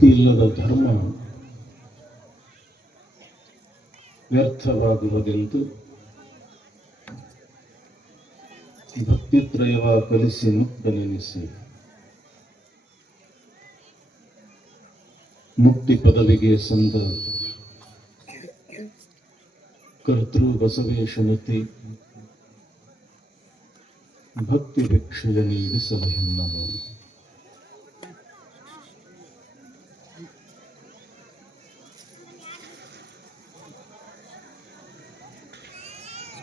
ಭಕ್ತಿ ಇಲ್ಲದ ಧರ್ಮ ವ್ಯರ್ಥವಾಗುವುದೆಂದು ಭಕ್ತಿತ್ರಯವ ಕಲಿಸಿ ಮುಕ್ತನೆನಿಸಿ ಮುಕ್ತಿ ಪದವಿಗೆ ಸಂದ ಕರ್ತೃ ಬಸವೇಶನತಿ ಭಕ್ತಿ ಭಿಕ್ಷೆಯ ನೀಡಿ ಸಲಹೆನ್ನನು.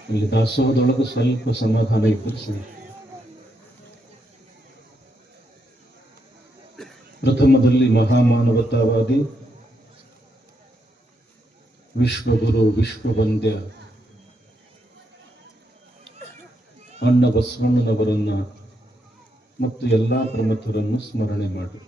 ಇಲ್ಲಿ ದಾಸೋಹದೊಳಗೆ ಸ್ವಲ್ಪ ಸಮಾಧಾನ ಇದ್ದರೆ ಸರಿ. ಪ್ರಥಮದಲ್ಲಿ ಮಹಾಮಾನವತಾವಾದಿ, ವಿಶ್ವಗುರು, ವಿಶ್ವವಂದ್ಯ ಅಣ್ಣ ಬಸವಣ್ಣನವರನ್ನ ಮತ್ತು ಎಲ್ಲ ಪ್ರಮುಖರನ್ನು ಸ್ಮರಣೆ ಮಾಡಿ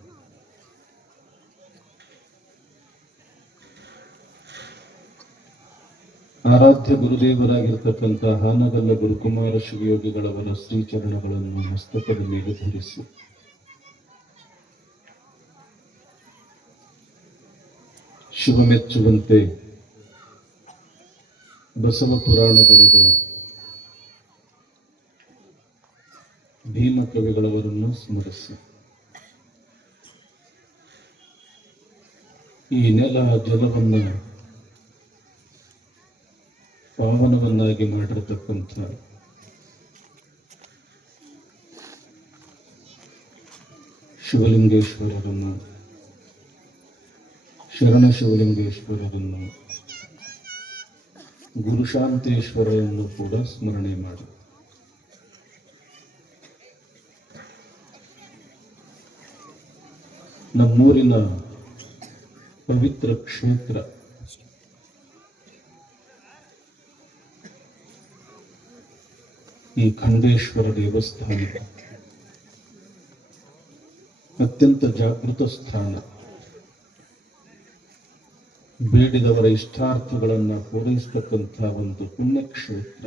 ಆರಾಧ್ಯ ಗುರುದೇವರಾಗಿರ್ತಕ್ಕಂಥ ಹಾನಗಲ್ಲ ಗುರುಕುಮಾರ ಶಿವಯೋಗಿಗಳವರ ಶ್ರೀಚರಣಗಳನ್ನು ಮಸ್ತಕದ ಮೇಲೆ ಧರಿಸಿ ಶಿವಮೆಚ್ಚುವಂತೆ ಬಸವ ಪುರಾಣ ಬರೆದ ಭೀಮ ಕವಿಗಳವರನ್ನು ಸ್ಮರಿಸಿ ಈ ನೆಲ ಜಲವನ್ನು ಪಾವನವನ್ನಾಗಿ ಮಾಡಿರತಕ್ಕಂಥ ಶಿವಲಿಂಗೇಶ್ವರರನ್ನು, ಶರಣ ಶಿವಲಿಂಗೇಶ್ವರರನ್ನು, ಗುರುಶಾಂತೇಶ್ವರರನ್ನು ಕೂಡ ಸ್ಮರಣೆ ಮಾಡಿ ನಮ್ಮೂರಿನ ಪವಿತ್ರ ಕ್ಷೇತ್ರ ಈ ಖಂಡೇಶ್ವರ ದೇವಸ್ಥಾನ ಅತ್ಯಂತ ಜಾಗೃತ ಸ್ಥಾನ. ಬೇಡಿದವರ ಇಷ್ಟಾರ್ಥಗಳನ್ನು ಪೂರೈಸತಕ್ಕಂಥ ಒಂದು ಪುಣ್ಯಕ್ಷೇತ್ರ.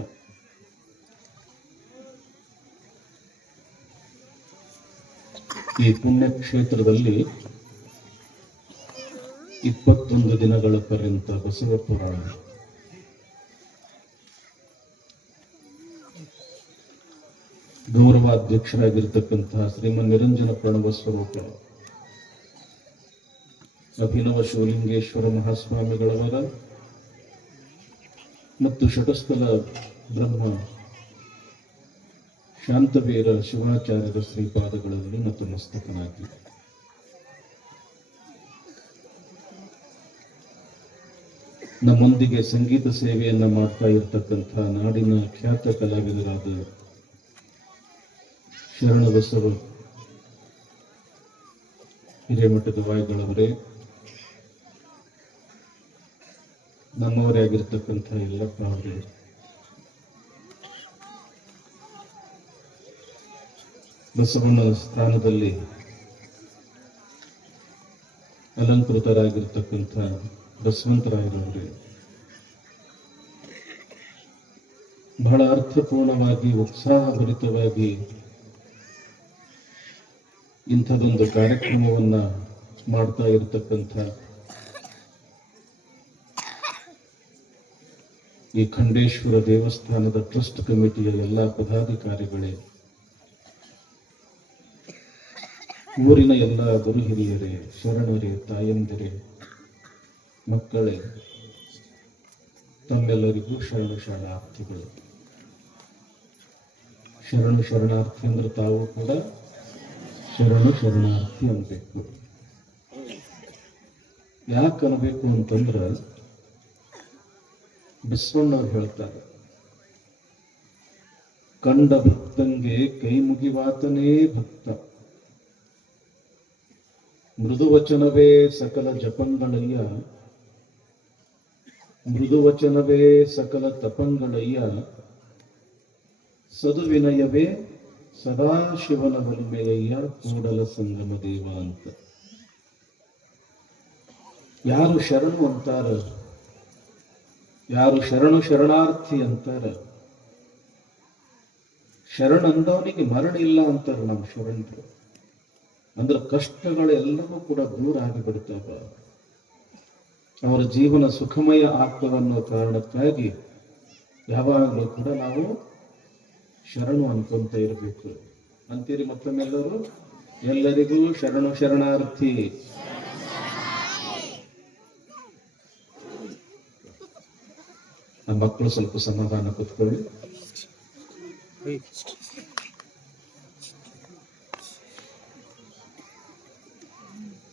ಈ ಪುಣ್ಯಕ್ಷೇತ್ರದಲ್ಲಿ 21 ದಿನಗಳ ಪರ್ಯಂತ ಬಸವ ಪುರಾಣ, ಗೌರವಾಧ್ಯಕ್ಷರಾಗಿರ್ತಕ್ಕಂತಹ ಶ್ರೀಮನ್ ನಿರಂಜನ ಪ್ರಣವ ಸ್ವರೂಪ ಅಭಿನವ ಶಿವಲಿಂಗೇಶ್ವರ ಮಹಾಸ್ವಾಮಿಗಳವರ ಮತ್ತು ಶಟಸ್ಥಲ ಬ್ರಹ್ಮ ಶಾಂತವೀರ ಶಿವಾಚಾರ್ಯರ ಶ್ರೀಪಾದಗಳಲ್ಲಿ ನತಮಸ್ತಕನಾಗಿ ನಮ್ಮೊಂದಿಗೆ ಸಂಗೀತ ಸೇವೆಯನ್ನ ಮಾಡ್ತಾ ಇರತಕ್ಕಂಥ ನಾಡಿನ ಖ್ಯಾತ ಕಲಾವಿದರಾದ ಶರಣ ಬಸವ ಹಿರೇಮಠದ ವಾಯುಗಳವರೇ, ನಮ್ಮವರೇ ಆಗಿರ್ತಕ್ಕಂಥ ಎಲ್ಲಪ್ಪ ಅವರೇ, ಬಸವಣ್ಣನ ಸ್ಥಾನದಲ್ಲಿ ಅಲಂಕೃತರಾಗಿರ್ತಕ್ಕಂಥ ಬಸವಂತರಾಯರವರೇ, ಬಹಳ ಅರ್ಥಪೂರ್ಣವಾಗಿ ಉತ್ಸಾಹಭರಿತವಾಗಿ ಇಂಥದೊಂದು ಕಾರ್ಯಕ್ರಮವನ್ನ ಮಾಡ್ತಾ ಇರತಕ್ಕಂಥ ಈ ಖಂಡೇಶ್ವರ ದೇವಸ್ಥಾನದ ಟ್ರಸ್ಟ್ ಕಮಿಟಿಯ ಎಲ್ಲ ಪದಾಧಿಕಾರಿಗಳೇ, ಊರಿನ ಎಲ್ಲ ಗುರು ಹಿರಿಯರೇ, ಶರಣರೇ, ತಾಯಂದಿರೇ, ಮಕ್ಕಳೇ, ತಮ್ಮೆಲ್ಲರಿಗೂ ಶರಣ ಶರಣಾರ್ಥಿಗಳು. ಶರಣು ಶರಣಾರ್ಥಿ ಅಂದ್ರೆ ತಾವು ಕೂಡ ಶರಣು ಶರಣಾರ್ಥಿ ಅನ್ಬೇಕು. ಯಾಕೆ ಅನ್ಬೇಕು ಅಂತಂದ್ರ ಬಸವಣ್ಣವ್ರು ಹೇಳ್ತಾರೆ, ಕಂಡ ಭಕ್ತಂಗೆ ಕೈ ಮುಗಿವಾತನೇ ಭಕ್ತ, ಮೃದುವಚನವೇ ಸಕಲ ಜಪಂಗಳಯ್ಯ, ಮೃದುವಚನವೇ ಸಕಲ ತಪಂಗಳಯ್ಯ, ಸದುವಿನಯವೇ ಸದಾಶಿವನ ಒಲಿಮೆಯಯ್ಯ ಕೂಡಲ ಸಂಗಮ ದೇವ ಅಂತ. ಯಾರು ಶರಣು ಅಂತಾರ, ಯಾರು ಶರಣು ಶರಣಾರ್ಥಿ ಅಂತಾರ, ಶರಣ ಅಂದವನಿಗೆ ಮರಣ ಇಲ್ಲ ಅಂತಾರ ನಮ್ಮ ಶರಣರು. ಅಂದ್ರೆ ಕಷ್ಟಗಳೆಲ್ಲವೂ ಕೂಡ ದೂರ ಆಗಿಬಿಡ್ತಾವ. ಅವರ ಜೀವನ ಸುಖಮಯ ಆಗ್ತವನ್ನೋ ಕಾರಣಕ್ಕಾಗಿ ಯಾವಾಗಲೂ ಕೂಡ ನಾವು ಶರಣು ಅನ್ಕೊಂತ ಇರಬೇಕು. ಅಂತೀರಿ ಮತ್ತೊಮ್ಮೆಲ್ಲರೂ? ಎಲ್ಲರಿಗೂ ಶರಣು ಶರಣಾರ್ಥಿ. ನಮ್ಮ ಮಕ್ಕಳು ಸ್ವಲ್ಪ ಸಮಾಧಾನ ಕೂತ್ಕೊಳ್ಳಿ.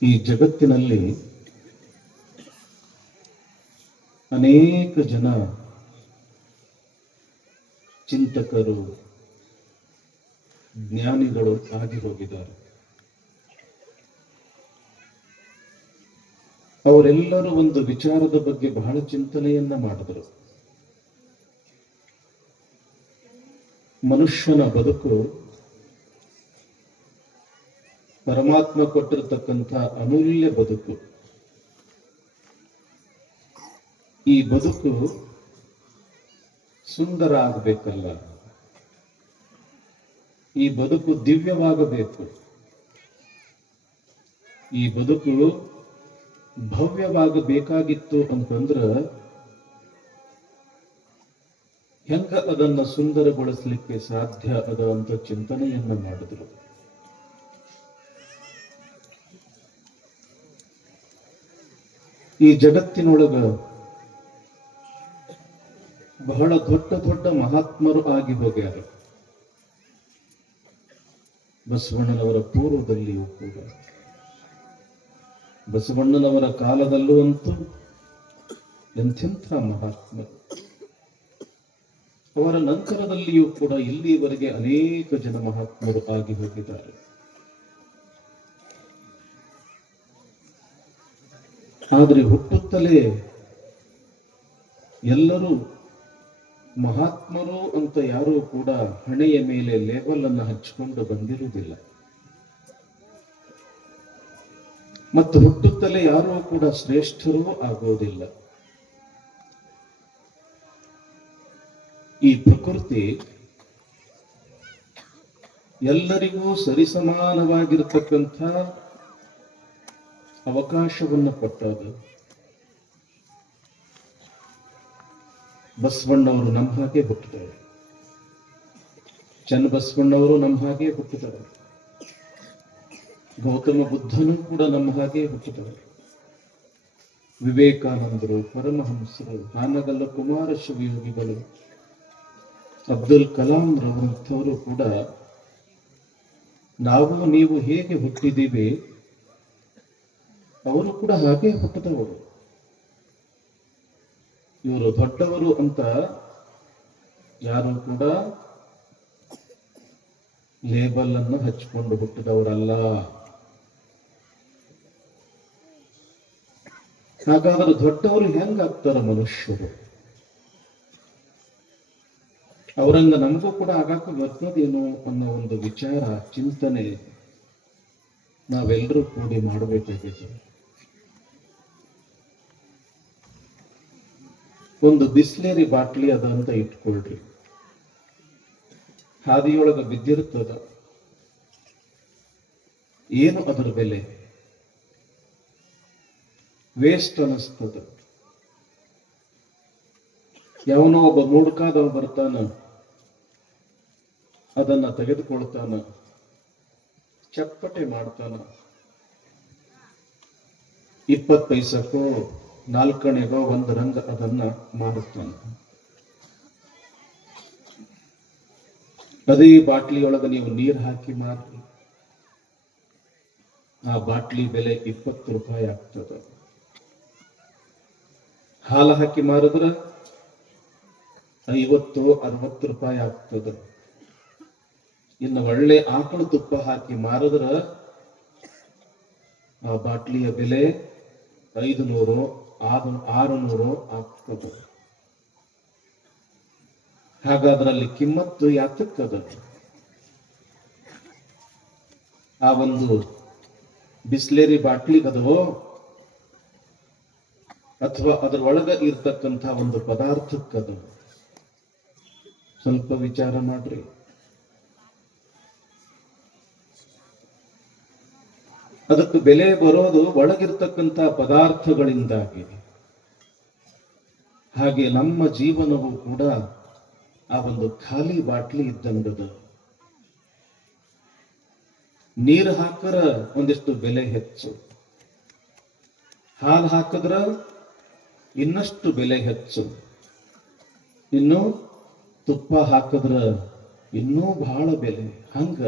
ಈ ಜಗತ್ತಿನಲ್ಲಿ ಅನೇಕ ಜನ ಚಿಂತಕರು, ಜ್ಞಾನಿಗಳು ಆಗಿ ಹೋಗಿದ್ದಾರೆ. ಅವರೆಲ್ಲರೂ ಒಂದು ವಿಚಾರದ ಬಗ್ಗೆ ಬಹಳ ಚಿಂತನೆಯನ್ನ ಮಾಡಿದರು. ಮನುಷ್ಯನ ಬದುಕು ಪರಮಾತ್ಮ ಕೊಟ್ಟಿರತಕ್ಕಂಥ ಅಮೂಲ್ಯ ಬದುಕು. ಈ ಬದುಕು ಸುಂದರ ಆಗಬೇಕಲ್ಲ, ಈ ಬದುಕು ದಿವ್ಯವಾಗಬೇಕು, ಈ ಬದುಕು ಭವ್ಯವಾಗಬೇಕಾಗಿತ್ತು ಅಂತಂದ್ರ ಹೆಂಗ ಅದನ್ನ ಸುಂದರಗೊಳಿಸಲಿಕ್ಕೆ ಸಾಧ್ಯ ಅದ ಅಂತ ಚಿಂತನೆಯನ್ನ ಮಾಡಿದ್ರು. ಈ ಜಗತ್ತಿನೊಳಗ ಬಹಳ ದೊಡ್ಡ ದೊಡ್ಡ ಮಹಾತ್ಮರು ಆಗಿ ಹೋಗ್ಯಾರ. ಬಸವಣ್ಣನವರ ಪೂರ್ವದಲ್ಲಿಯೂ ಕೂಡ, ಬಸವಣ್ಣನವರ ಕಾಲದಲ್ಲೂ ಅಂತೂ ಎಂಥೆಂಥ ಮಹಾತ್ಮರು. ಅವರ ನಂತರದಲ್ಲಿಯೂ ಕೂಡ ಇಲ್ಲಿಯವರೆಗೆ ಅನೇಕ ಜನ ಮಹಾತ್ಮರು ಆಗಿ ಹೋಗಿದ್ದಾರೆ. ಆದರೆ ಹುಟ್ಟುತ್ತಲೇ ಎಲ್ಲರೂ ಮಹಾತ್ಮರು ಅಂತ ಯಾರೂ ಕೂಡ ಹಣೆಯ ಮೇಲೆ ಲೇಬಲ್ ಅನ್ನು ಹಚ್ಚಿಕೊಂಡು ಬಂದಿರುವುದಿಲ್ಲ. ಮತ್ತು ಹುಟ್ಟುತ್ತಲೇ ಯಾರೂ ಕೂಡ ಶ್ರೇಷ್ಠರೂ ಆಗೋದಿಲ್ಲ. ಈ ಪ್ರಕೃತಿ ಎಲ್ಲರಿಗೂ ಸರಿಸಮಾನವಾಗಿರತಕ್ಕಂಥ ಅವಕಾಶವನ್ನು ಕೊಟ್ಟದು. ಬಸವಣ್ಣವರು ನಮ್ಮ ಹಾಗೆ ಹುಟ್ಟಿದವರು, ಚನ್ನಬಸವಣ್ಣವರು ನಮ್ಮ ಹಾಗೆ ಹುಟ್ಟಿದವರು, ಗೌತಮ ಬುದ್ಧನು ಕೂಡ ನಮ್ಮ ಹಾಗೆ ಹುಟ್ಟಿದವರು, ವಿವೇಕಾನಂದರು, ಪರಮಹಂಸರು, ಹಾನಗಲ್ಲ ಕುಮಾರ ಶಿವಯೋಗಿಗಳು, ಅಬ್ದುಲ್ ಕಲಾಂ ರವರಂಥವರು ಕೂಡ ನಾವು ನೀವು ಹೇಗೆ ಹುಟ್ಟಿದ್ದೀವಿ ಅವರು ಕೂಡ ಹಾಗೆ ಹುಟ್ಟಿದವರು. ಇವರು ದೊಡ್ಡವರು ಅಂತ ಯಾರು ಕೂಡ ಲೇಬಲ್ ಅನ್ನು ಹಚ್ಚಿಕೊಂಡು ಹುಟ್ಟಿದವರಲ್ಲ. ಹಾಗಾದ್ರೆ ದೊಡ್ಡವರು ಹೆಂಗಾಗ್ತಾರ ಮನುಷ್ಯರು? ಅವರಂಗ ನಮಗೂ ಕೂಡ ಆಗಾಕ ಬರ್ತದೇನೋ ಅನ್ನೋ ಒಂದು ವಿಚಾರ, ಚಿಂತನೆ ನಾವೆಲ್ಲರೂ ಕೂಡಿ ಮಾಡಬೇಕಾಗಿದೆ. ಒಂದು ಬಿಸ್ಲೇರಿ ಬಾಟ್ಲಿ ಅದ ಅಂತ ಇಟ್ಕೊಳ್ರಿ, ಹಾದಿಯೊಳಗ ಬಿದ್ದಿರ್ತದ, ಏನು ಅದರ ಬೆಲೆ? ವೇಸ್ಟ್ ಅನಿಸ್ತದ. ಯಾವನೋ ಒಬ್ಬ ಮೂಡ್ಕಾದವ ಬರ್ತಾನ, ಅದನ್ನ ತೆಗೆದುಕೊಳ್ತಾನ, ಚಪ್ಪಟೆ ಮಾಡ್ತಾನ, 20 ಪೈಸಕ್ಕೋ 4 ಒಂದು ರಂಗ ಅದನ್ನ ಮಾಡುತ್ತಾನೆ. ಅದೇ ಬಾಟ್ಲಿಯೊಳಗ ನೀವು ನೀರು ಹಾಕಿ ಮಾರಿ, ಆ ಬಾಟ್ಲಿ ಬೆಲೆ 20 ರೂಪಾಯಿ ಆಗ್ತದ. ಹಾಲು ಹಾಕಿ ಮಾರಿದ್ರ 50-60 ರೂಪಾಯಿ ಆಗ್ತದ. ಇನ್ನು ಒಳ್ಳೆ ಆಕಳು ತುಪ್ಪ ಹಾಕಿ ಮಾರಿದ್ರ ಆ ಬಾಟ್ಲಿಯ ಬೆಲೆ 500-600 ಆಗ್ತದೆ. ಹಾಗಾದ್ರಲ್ಲಿ ಕಿಮ್ಮತ್ತು ಯಾತಕ್ಕದ? ಆ ಒಂದು ಬಿಸ್ಲೇರಿ ಬಾಟ್ಲಿಗದೋ ಅಥವಾ ಅದರ ಒಳಗ ಇರ್ತಕ್ಕಂಥ ಒಂದು ಪದಾರ್ಥಕ್ಕದು? ಸ್ವಲ್ಪ ವಿಚಾರ ಮಾಡ್ರಿ. ಅದಕ್ಕೆ ಬೆಲೆ ಬರೋದು ಒಳಗಿರ್ತಕ್ಕಂಥ ಪದಾರ್ಥಗಳಿಂದಾಗಿ. ಹಾಗೆ ನಮ್ಮ ಜೀವನವೂ ಕೂಡ ಆ ಒಂದು ಖಾಲಿ ಬಾಟ್ಲಿ ಇದ್ದಂಗದ. ನೀರು ಹಾಕರ ಒಂದಿಷ್ಟು ಬೆಲೆ ಹೆಚ್ಚು, ಹಾಲು ಹಾಕಿದ್ರ ಇನ್ನಷ್ಟು ಬೆಲೆ ಹೆಚ್ಚು, ಇನ್ನು ತುಪ್ಪ ಹಾಕಿದ್ರ ಇನ್ನೂ ಬಹಳ ಬೆಲೆ. ಹಂಗ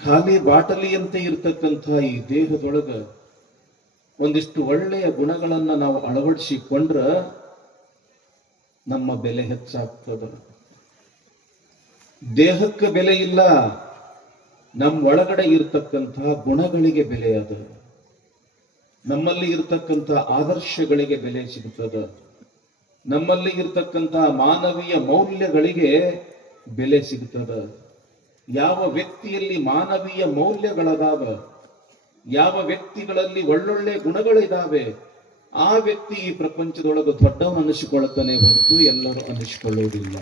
ಖಾಲಿ ಬಾಟಲಿಯಂತೆ ಇರ್ತಕ್ಕಂಥ ಈ ದೇಹದೊಳಗ ಒಂದಿಷ್ಟು ಒಳ್ಳೆಯ ಗುಣಗಳನ್ನ ನಾವು ಅಳವಡಿಸಿಕೊಂಡ್ರ ನಮ್ಮ ಬೆಲೆ ಹೆಚ್ಚಾಗ್ತದ. ದೇಹಕ್ಕೆ ಬೆಲೆ ಇಲ್ಲ, ನಮ್ಮ ಒಳಗಡೆ ಇರ್ತಕ್ಕಂತಹ ಗುಣಗಳಿಗೆ ಬೆಲೆ ಅದ. ನಮ್ಮಲ್ಲಿ ಇರ್ತಕ್ಕಂಥ ಆದರ್ಶಗಳಿಗೆ ಬೆಲೆ ಸಿಗುತ್ತದ. ನಮ್ಮಲ್ಲಿ ಇರ್ತಕ್ಕಂಥ ಮಾನವೀಯ ಮೌಲ್ಯಗಳಿಗೆ ಬೆಲೆ ಸಿಗುತ್ತದ. ಯಾವ ವ್ಯಕ್ತಿಯಲ್ಲಿ ಮಾನವೀಯ ಮೌಲ್ಯಗಳದಾವ, ಯಾವ ವ್ಯಕ್ತಿಗಳಲ್ಲಿ ಒಳ್ಳೊಳ್ಳೆ ಗುಣಗಳಿದಾವೆ, ಆ ವ್ಯಕ್ತಿ ಈ ಪ್ರಪಂಚದೊಳಗೆ ದೊಡ್ಡವನು ಅನಿಸಿಕೊಳ್ಳುತ್ತಾನೆ ಹೊರತು ಎಲ್ಲರೂ ಅನಿಸಿಕೊಳ್ಳುವುದಿಲ್ಲ.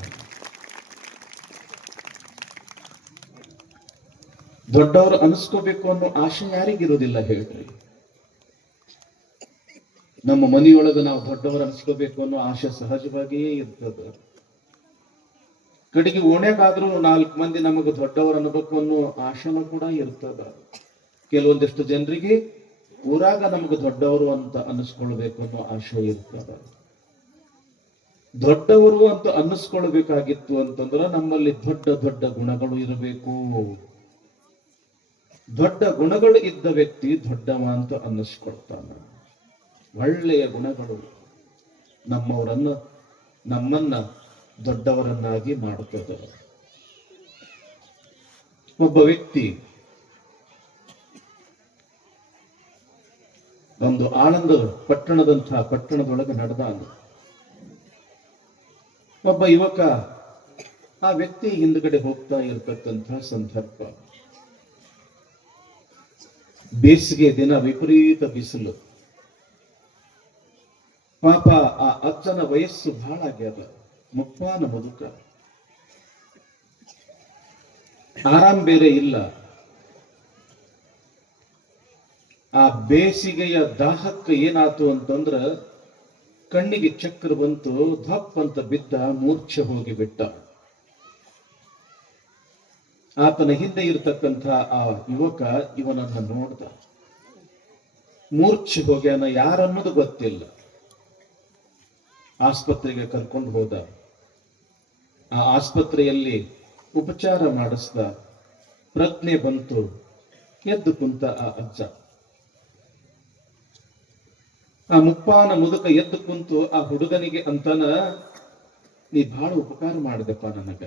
ದೊಡ್ಡವರು ಅನಿಸ್ಕೋಬೇಕು ಅನ್ನೋ ಆಶೆ ಯಾರಿಗಿರುವುದಿಲ್ಲ ಹೇಳ್ರಿ? ನಮ್ಮ ಮನೆಯೊಳಗೆ ನಾವು ದೊಡ್ಡವರು ಅನಿಸ್ಕೋಬೇಕು ಅನ್ನೋ ಆಶೆ ಸಹಜವಾಗಿಯೇ ಇರ್ತದ. ಕಡೆಗೆ ಓಣ್ಯಾಗಾದ್ರೂ 4 ಮಂದಿ ನಮಗೆ ದೊಡ್ಡವರು ಅನ್ಬೇಕು ಅನ್ನೋ ಆಶೆನೂ ಕೂಡ ಇರ್ತದ. ಕೆಲವೊಂದಿಷ್ಟು ಜನರಿಗೆ ಊರಾಗ ನಮಗೆ ದೊಡ್ಡವರು ಅಂತ ಅನ್ನಿಸ್ಕೊಳ್ಬೇಕು ಅನ್ನೋ ಆಶೆ ಇರ್ತದ. ದೊಡ್ಡವರು ಅಂತ ಅನ್ನಿಸ್ಕೊಳ್ಬೇಕಾಗಿತ್ತು ಅಂತಂದ್ರ ನಮ್ಮಲ್ಲಿ ದೊಡ್ಡ ದೊಡ್ಡ ಗುಣಗಳು ಇರಬೇಕು. ದೊಡ್ಡ ಗುಣಗಳು ಇದ್ದ ವ್ಯಕ್ತಿ ದೊಡ್ಡವ ಅಂತ ಅನ್ನಿಸ್ಕೊಳ್ತಾನ. ಒಳ್ಳೆಯ ಗುಣಗಳು ನಮ್ಮನ್ನ ದೊಡ್ಡವರನ್ನಾಗಿ ಮಾಡುತ್ತದೆ. ಒಬ್ಬ ವ್ಯಕ್ತಿ ಒಂದು ಆಳಂದ ಪಟ್ಟಣದೊಳಗೆ ನಡೆದಾನ. ಒಬ್ಬ ಯುವಕ ಆ ವ್ಯಕ್ತಿ ಹಿಂದ್ಗಡೆ ಹೋಗ್ತಾ ಇರತಕ್ಕಂಥ ಸಂದರ್ಭ, ಬೇಸಿಗೆ ದಿನ, ವಿಪರೀತ ಬಿಸಿಲು. ಪಾಪ ಆ ಅಜ್ಜನ ವಯಸ್ಸು ಬಹಳ ಆಗ್ಯದ, ಮುಪ್ಪಾನ ಮುದುಕ, ಆರಾಮ್ ಬೇರೆ ಇಲ್ಲ. ಆ ಬೇಸಿಗೆಯ ದಾಹಕ್ಕೆ ಏನಾತು ಅಂತಂದ್ರ ಕಣ್ಣಿಗೆ ಚಕ್ರ ಬಂತು, ಧಪ್ ಅಂತ ಬಿದ್ದ, ಮೂರ್ಛೆ ಹೋಗಿ ಬಿಟ್ಟ. ಆತನ ಹಿಂದೆ ಇರತಕ್ಕಂಥ ಆ ಯುವಕ ಇವನನ್ನ ನೋಡ್ದ, ಮೂರ್ಛೆ ಹೋಗ್ಯಾನ, ಯಾರನ್ನೋದು ಗೊತ್ತಿಲ್ಲ. ಆಸ್ಪತ್ರೆಗೆ ಕರ್ಕೊಂಡು ಹೋದ. ಆ ಆಸ್ಪತ್ರೆಯಲ್ಲಿ ಉಪಚಾರ ಮಾಡಿಸ್ದ, ಪ್ರಜ್ಞೆ ಬಂತು, ಎದ್ದು ಕುಂತ ಆ ಅಜ್ಜ. ಆ ಮುಪ್ಪಾನ ಮುದುಕ ಎದ್ದು ಕುಂತು ಆ ಹುಡುಗನಿಗೆ ಅಂತಾನ, ನೀ ಬಹಳ ಉಪಕಾರ ಮಾಡಿದೆಪ್ಪ ನನಗ,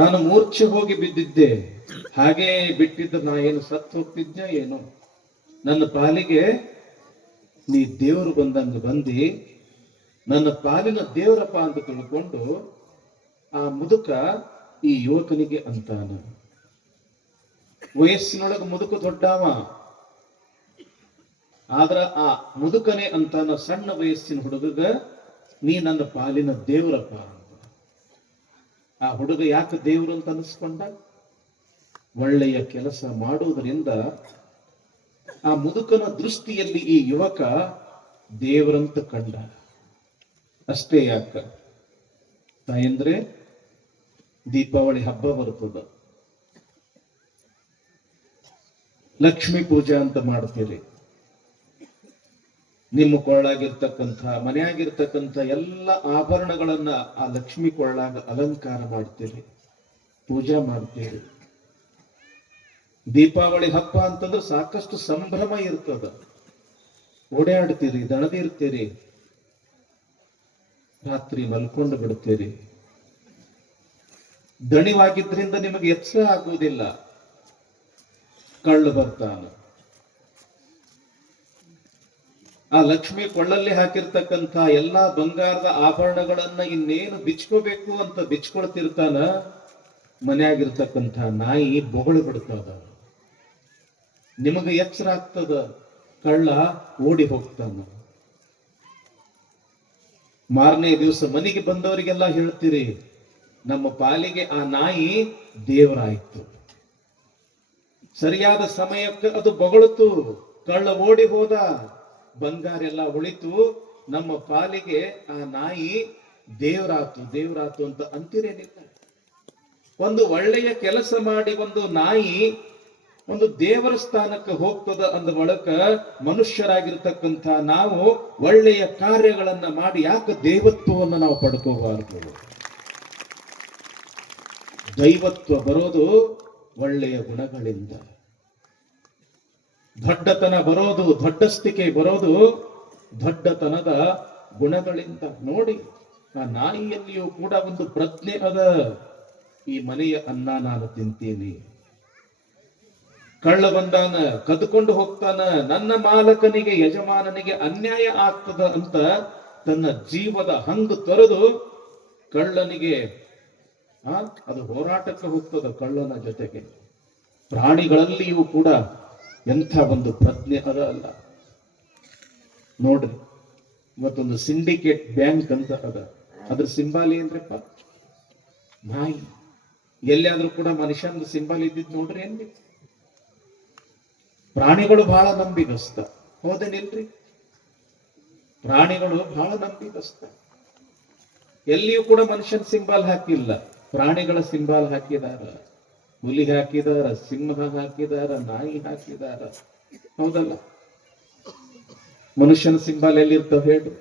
ನಾನು ಮೂರ್ಛೆ ಹೋಗಿ ಬಿದ್ದಿದ್ದೆ, ಹಾಗೇ ಬಿಟ್ಟಿದ್ದ ನಾ ಏನು ಸತ್ತು ಹೋಗ್ತಿದ್ನ ಏನು, ನನ್ನ ಪಾಲಿಗೆ ನೀ ದೇವರು ಬಂದಂಗ ಬಂದಿ, ನನ್ನ ಪಾಲಿನ ದೇವರಪ್ಪ ಅಂತ ತಿಳ್ಕೊಂಡು ಆ ಮುದುಕ ಈ ಯುವಕನಿಗೆ ಅಂತಾನ. ವಯಸ್ಸಿನೊಳಗೆ ಮುದುಕ ದೊಡ್ಡವ, ಆದ್ರ ಆ ಮುದುಕನೇ ಅಂತಾನ ಸಣ್ಣ ವಯಸ್ಸಿನ ಹುಡುಗ, ನೀ ನನ್ನ ಪಾಲಿನ ದೇವರಪ್ಪ ಅಂತ. ಆ ಹುಡುಗ ಯಾಕೆ ದೇವರು ಅಂತ ಅನಿಸ್ಕೊಂಡ? ಒಳ್ಳೆಯ ಕೆಲಸ ಮಾಡುವುದರಿಂದ ಆ ಮುದುಕನ ದೃಷ್ಟಿಯಲ್ಲಿ ಈ ಯುವಕ ದೇವರಂತ ಕಂಡ. ಅಷ್ಟೇ ಯಾಕ ತಾಯಂದ್ರೆ, ದೀಪಾವಳಿ ಹಬ್ಬ ಬರ್ತದ, ಲಕ್ಷ್ಮೀ ಪೂಜೆ ಅಂತ ಮಾಡ್ತೀರಿ. ನಿಮ್ಮ ಕೊಳ್ಳಾಗಿರ್ತಕ್ಕಂಥ, ಮನೆಯಾಗಿರ್ತಕ್ಕಂಥ ಎಲ್ಲ ಆಭರಣಗಳನ್ನ ಆ ಲಕ್ಷ್ಮಿ ಕೊಳ್ಳಾಗ ಅಲಂಕಾರ ಮಾಡ್ತೀರಿ, ಪೂಜಾ ಮಾಡ್ತೀರಿ. ದೀಪಾವಳಿ ಹಬ್ಬ ಅಂತಂದ್ರೆ ಸಾಕಷ್ಟು ಸಂಭ್ರಮ ಇರ್ತದ, ಓಡಾಡ್ತೀರಿ, ದಣದಿರ್ತೀರಿ, ರಾತ್ರಿ ಮಲ್ಕೊಂಡು ಬಿಡ್ತೀರಿ. ದಣಿವಾಗಿದ್ರಿಂದ ನಿಮಗೆ ಎಚ್ಚರ ಆಗುವುದಿಲ್ಲ, ಕಳ್ಳು ಬರ್ತಾನ. ಆ ಲಕ್ಷ್ಮಿ ಕೊಳ್ಳಲ್ಲಿ ಹಾಕಿರ್ತಕ್ಕಂಥ ಎಲ್ಲಾ ಬಂಗಾರದ ಆಭರಣಗಳನ್ನ ಇನ್ನೇನು ಬಿಚ್ಕೋಬೇಕು ಅಂತ ಬಿಚ್ಕೊಳ್ತಿರ್ತಾನ. ಮನೆಯಾಗಿರ್ತಕ್ಕಂಥ ನಾಯಿ ಬೊಗಳು ಬಿಡ್ತದ, ನಿಮಗೆ ಎಚ್ಚರ ಆಗ್ತದ, ಕಳ್ಳ ಓಡಿ ಹೋಗ್ತಾನ. ಮಾರನೇ ದಿವಸ ಮನೆಗೆ ಬಂದವರಿಗೆಲ್ಲ ಹೇಳ್ತೀರಿ, ನಮ್ಮ ಪಾಲಿಗೆ ಆ ನಾಯಿ ದೇವರಾಯ್ತು. ಸರಿಯಾದ ಸಮಯಕ್ಕೆ ಅದು ಬೊಗಳಿತು, ಕಳ್ಳ ಓಡಿ ಹೋದ, ಬಂಗಾರ ಎಲ್ಲ ಉಳಿತು. ನಮ್ಮ ಪಾಲಿಗೆ ಆ ನಾಯಿ ದೇವರಾತು ಅಂತ ಅಂತಿರೇನಿಲ್ಲ. ಒಂದು ಒಳ್ಳೆಯ ಕೆಲಸ ಮಾಡಿ ಒಂದು ನಾಯಿ ಒಂದು ದೇವರ ಸ್ಥಾನಕ್ಕೆ ಹೋಗ್ತದ ಅಂದ ಬಳಕ ಮನುಷ್ಯರಾಗಿರ್ತಕ್ಕಂಥ ನಾವು ಒಳ್ಳೆಯ ಕಾರ್ಯಗಳನ್ನ ಮಾಡಿ ಯಾಕೆ ದೈವತ್ವವನ್ನು ನಾವು ಪಡ್ಕೋಬಾರದು? ದೈವತ್ವ ಬರೋದು ಒಳ್ಳೆಯ ಗುಣಗಳಿಂದ. ದೊಡ್ಡತನ ಬರೋದು, ದೊಡ್ಡಸ್ತಿಕೆ ಬರೋದು ದೊಡ್ಡತನದ ಗುಣಗಳಿಂದ. ನೋಡಿ, ಆ ನಾಯಿಯಲ್ಲಿಯೂ ಕೂಡ ಒಂದು ಪ್ರಜ್ಞೆ ಅದ. ಈ ಮನೆಯ ಅನ್ನ ನಾನು ತಿಂತೀನಿ. ಕಳ್ಳ ಬಂದಾನ, ಕದ್ಕೊಂಡು ಹೋಗ್ತಾನ, ನನ್ನ ಮಾಲಕನಿಗೆ ಯಜಮಾನನಿಗೆ ಅನ್ಯಾಯ ಆಗ್ತದ ಅಂತ ತನ್ನ ಜೀವದ ಹಂಗು ತೊರೆದು ಕಳ್ಳನಿಗೆ ಅದು ಹೋರಾಟಕ್ಕೆ ಹೋಗ್ತದ ಕಳ್ಳನ ಜೊತೆಗೆ. ಪ್ರಾಣಿಗಳಲ್ಲಿಯೂ ಕೂಡ ಎಂಥ ಒಂದು ಪ್ರಜ್ಞೆ ಅದ ಅಲ್ಲ. ನೋಡ್ರಿ, ಇವತ್ತೊಂದು ಸಿಂಡಿಕೇಟ್ ಬ್ಯಾಂಕ್ ಅಂತ ಅದ. ಅದ್ರ ಸಿಂಬಲ್ ಏನ್ರಿಪ್ಪ? ನಾಯಿ. ಎಲ್ಲಿಯಾದ್ರೂ ಕೂಡ ಮನುಷ್ಯನ ಸಿಂಬಲ್ ಇದ್ದಿದ್ ನೋಡ್ರಿ ಏನ್ರಿ? ಪ್ರಾಣಿಗಳು ಬಹಳ ನಂಬಿಗಸ್ತ, ಹೌದೇನಿಲ್ರಿ? ಪ್ರಾಣಿಗಳು ಬಹಳ ನಂಬಿಗಸ್ತ. ಎಲ್ಲಿಯೂ ಕೂಡ ಮನುಷ್ಯನ ಸಿಂಬಲ್ ಹಾಕಿಲ್ಲ, ಪ್ರಾಣಿಗಳ ಸಿಂಬಲ್ ಹಾಕಿದಾರ. ಹುಲಿ ಹಾಕಿದಾರ, ಸಿಂಹ ಹಾಕಿದಾರ, ನಾಯಿ ಹಾಕಿದಾರ, ಹೌದಲ್ಲ? ಮನುಷ್ಯನ ಸಿಂಬಲ್ ಎಲ್ಲಿರ್ತಾವ ಹೇಳ್ರಿ?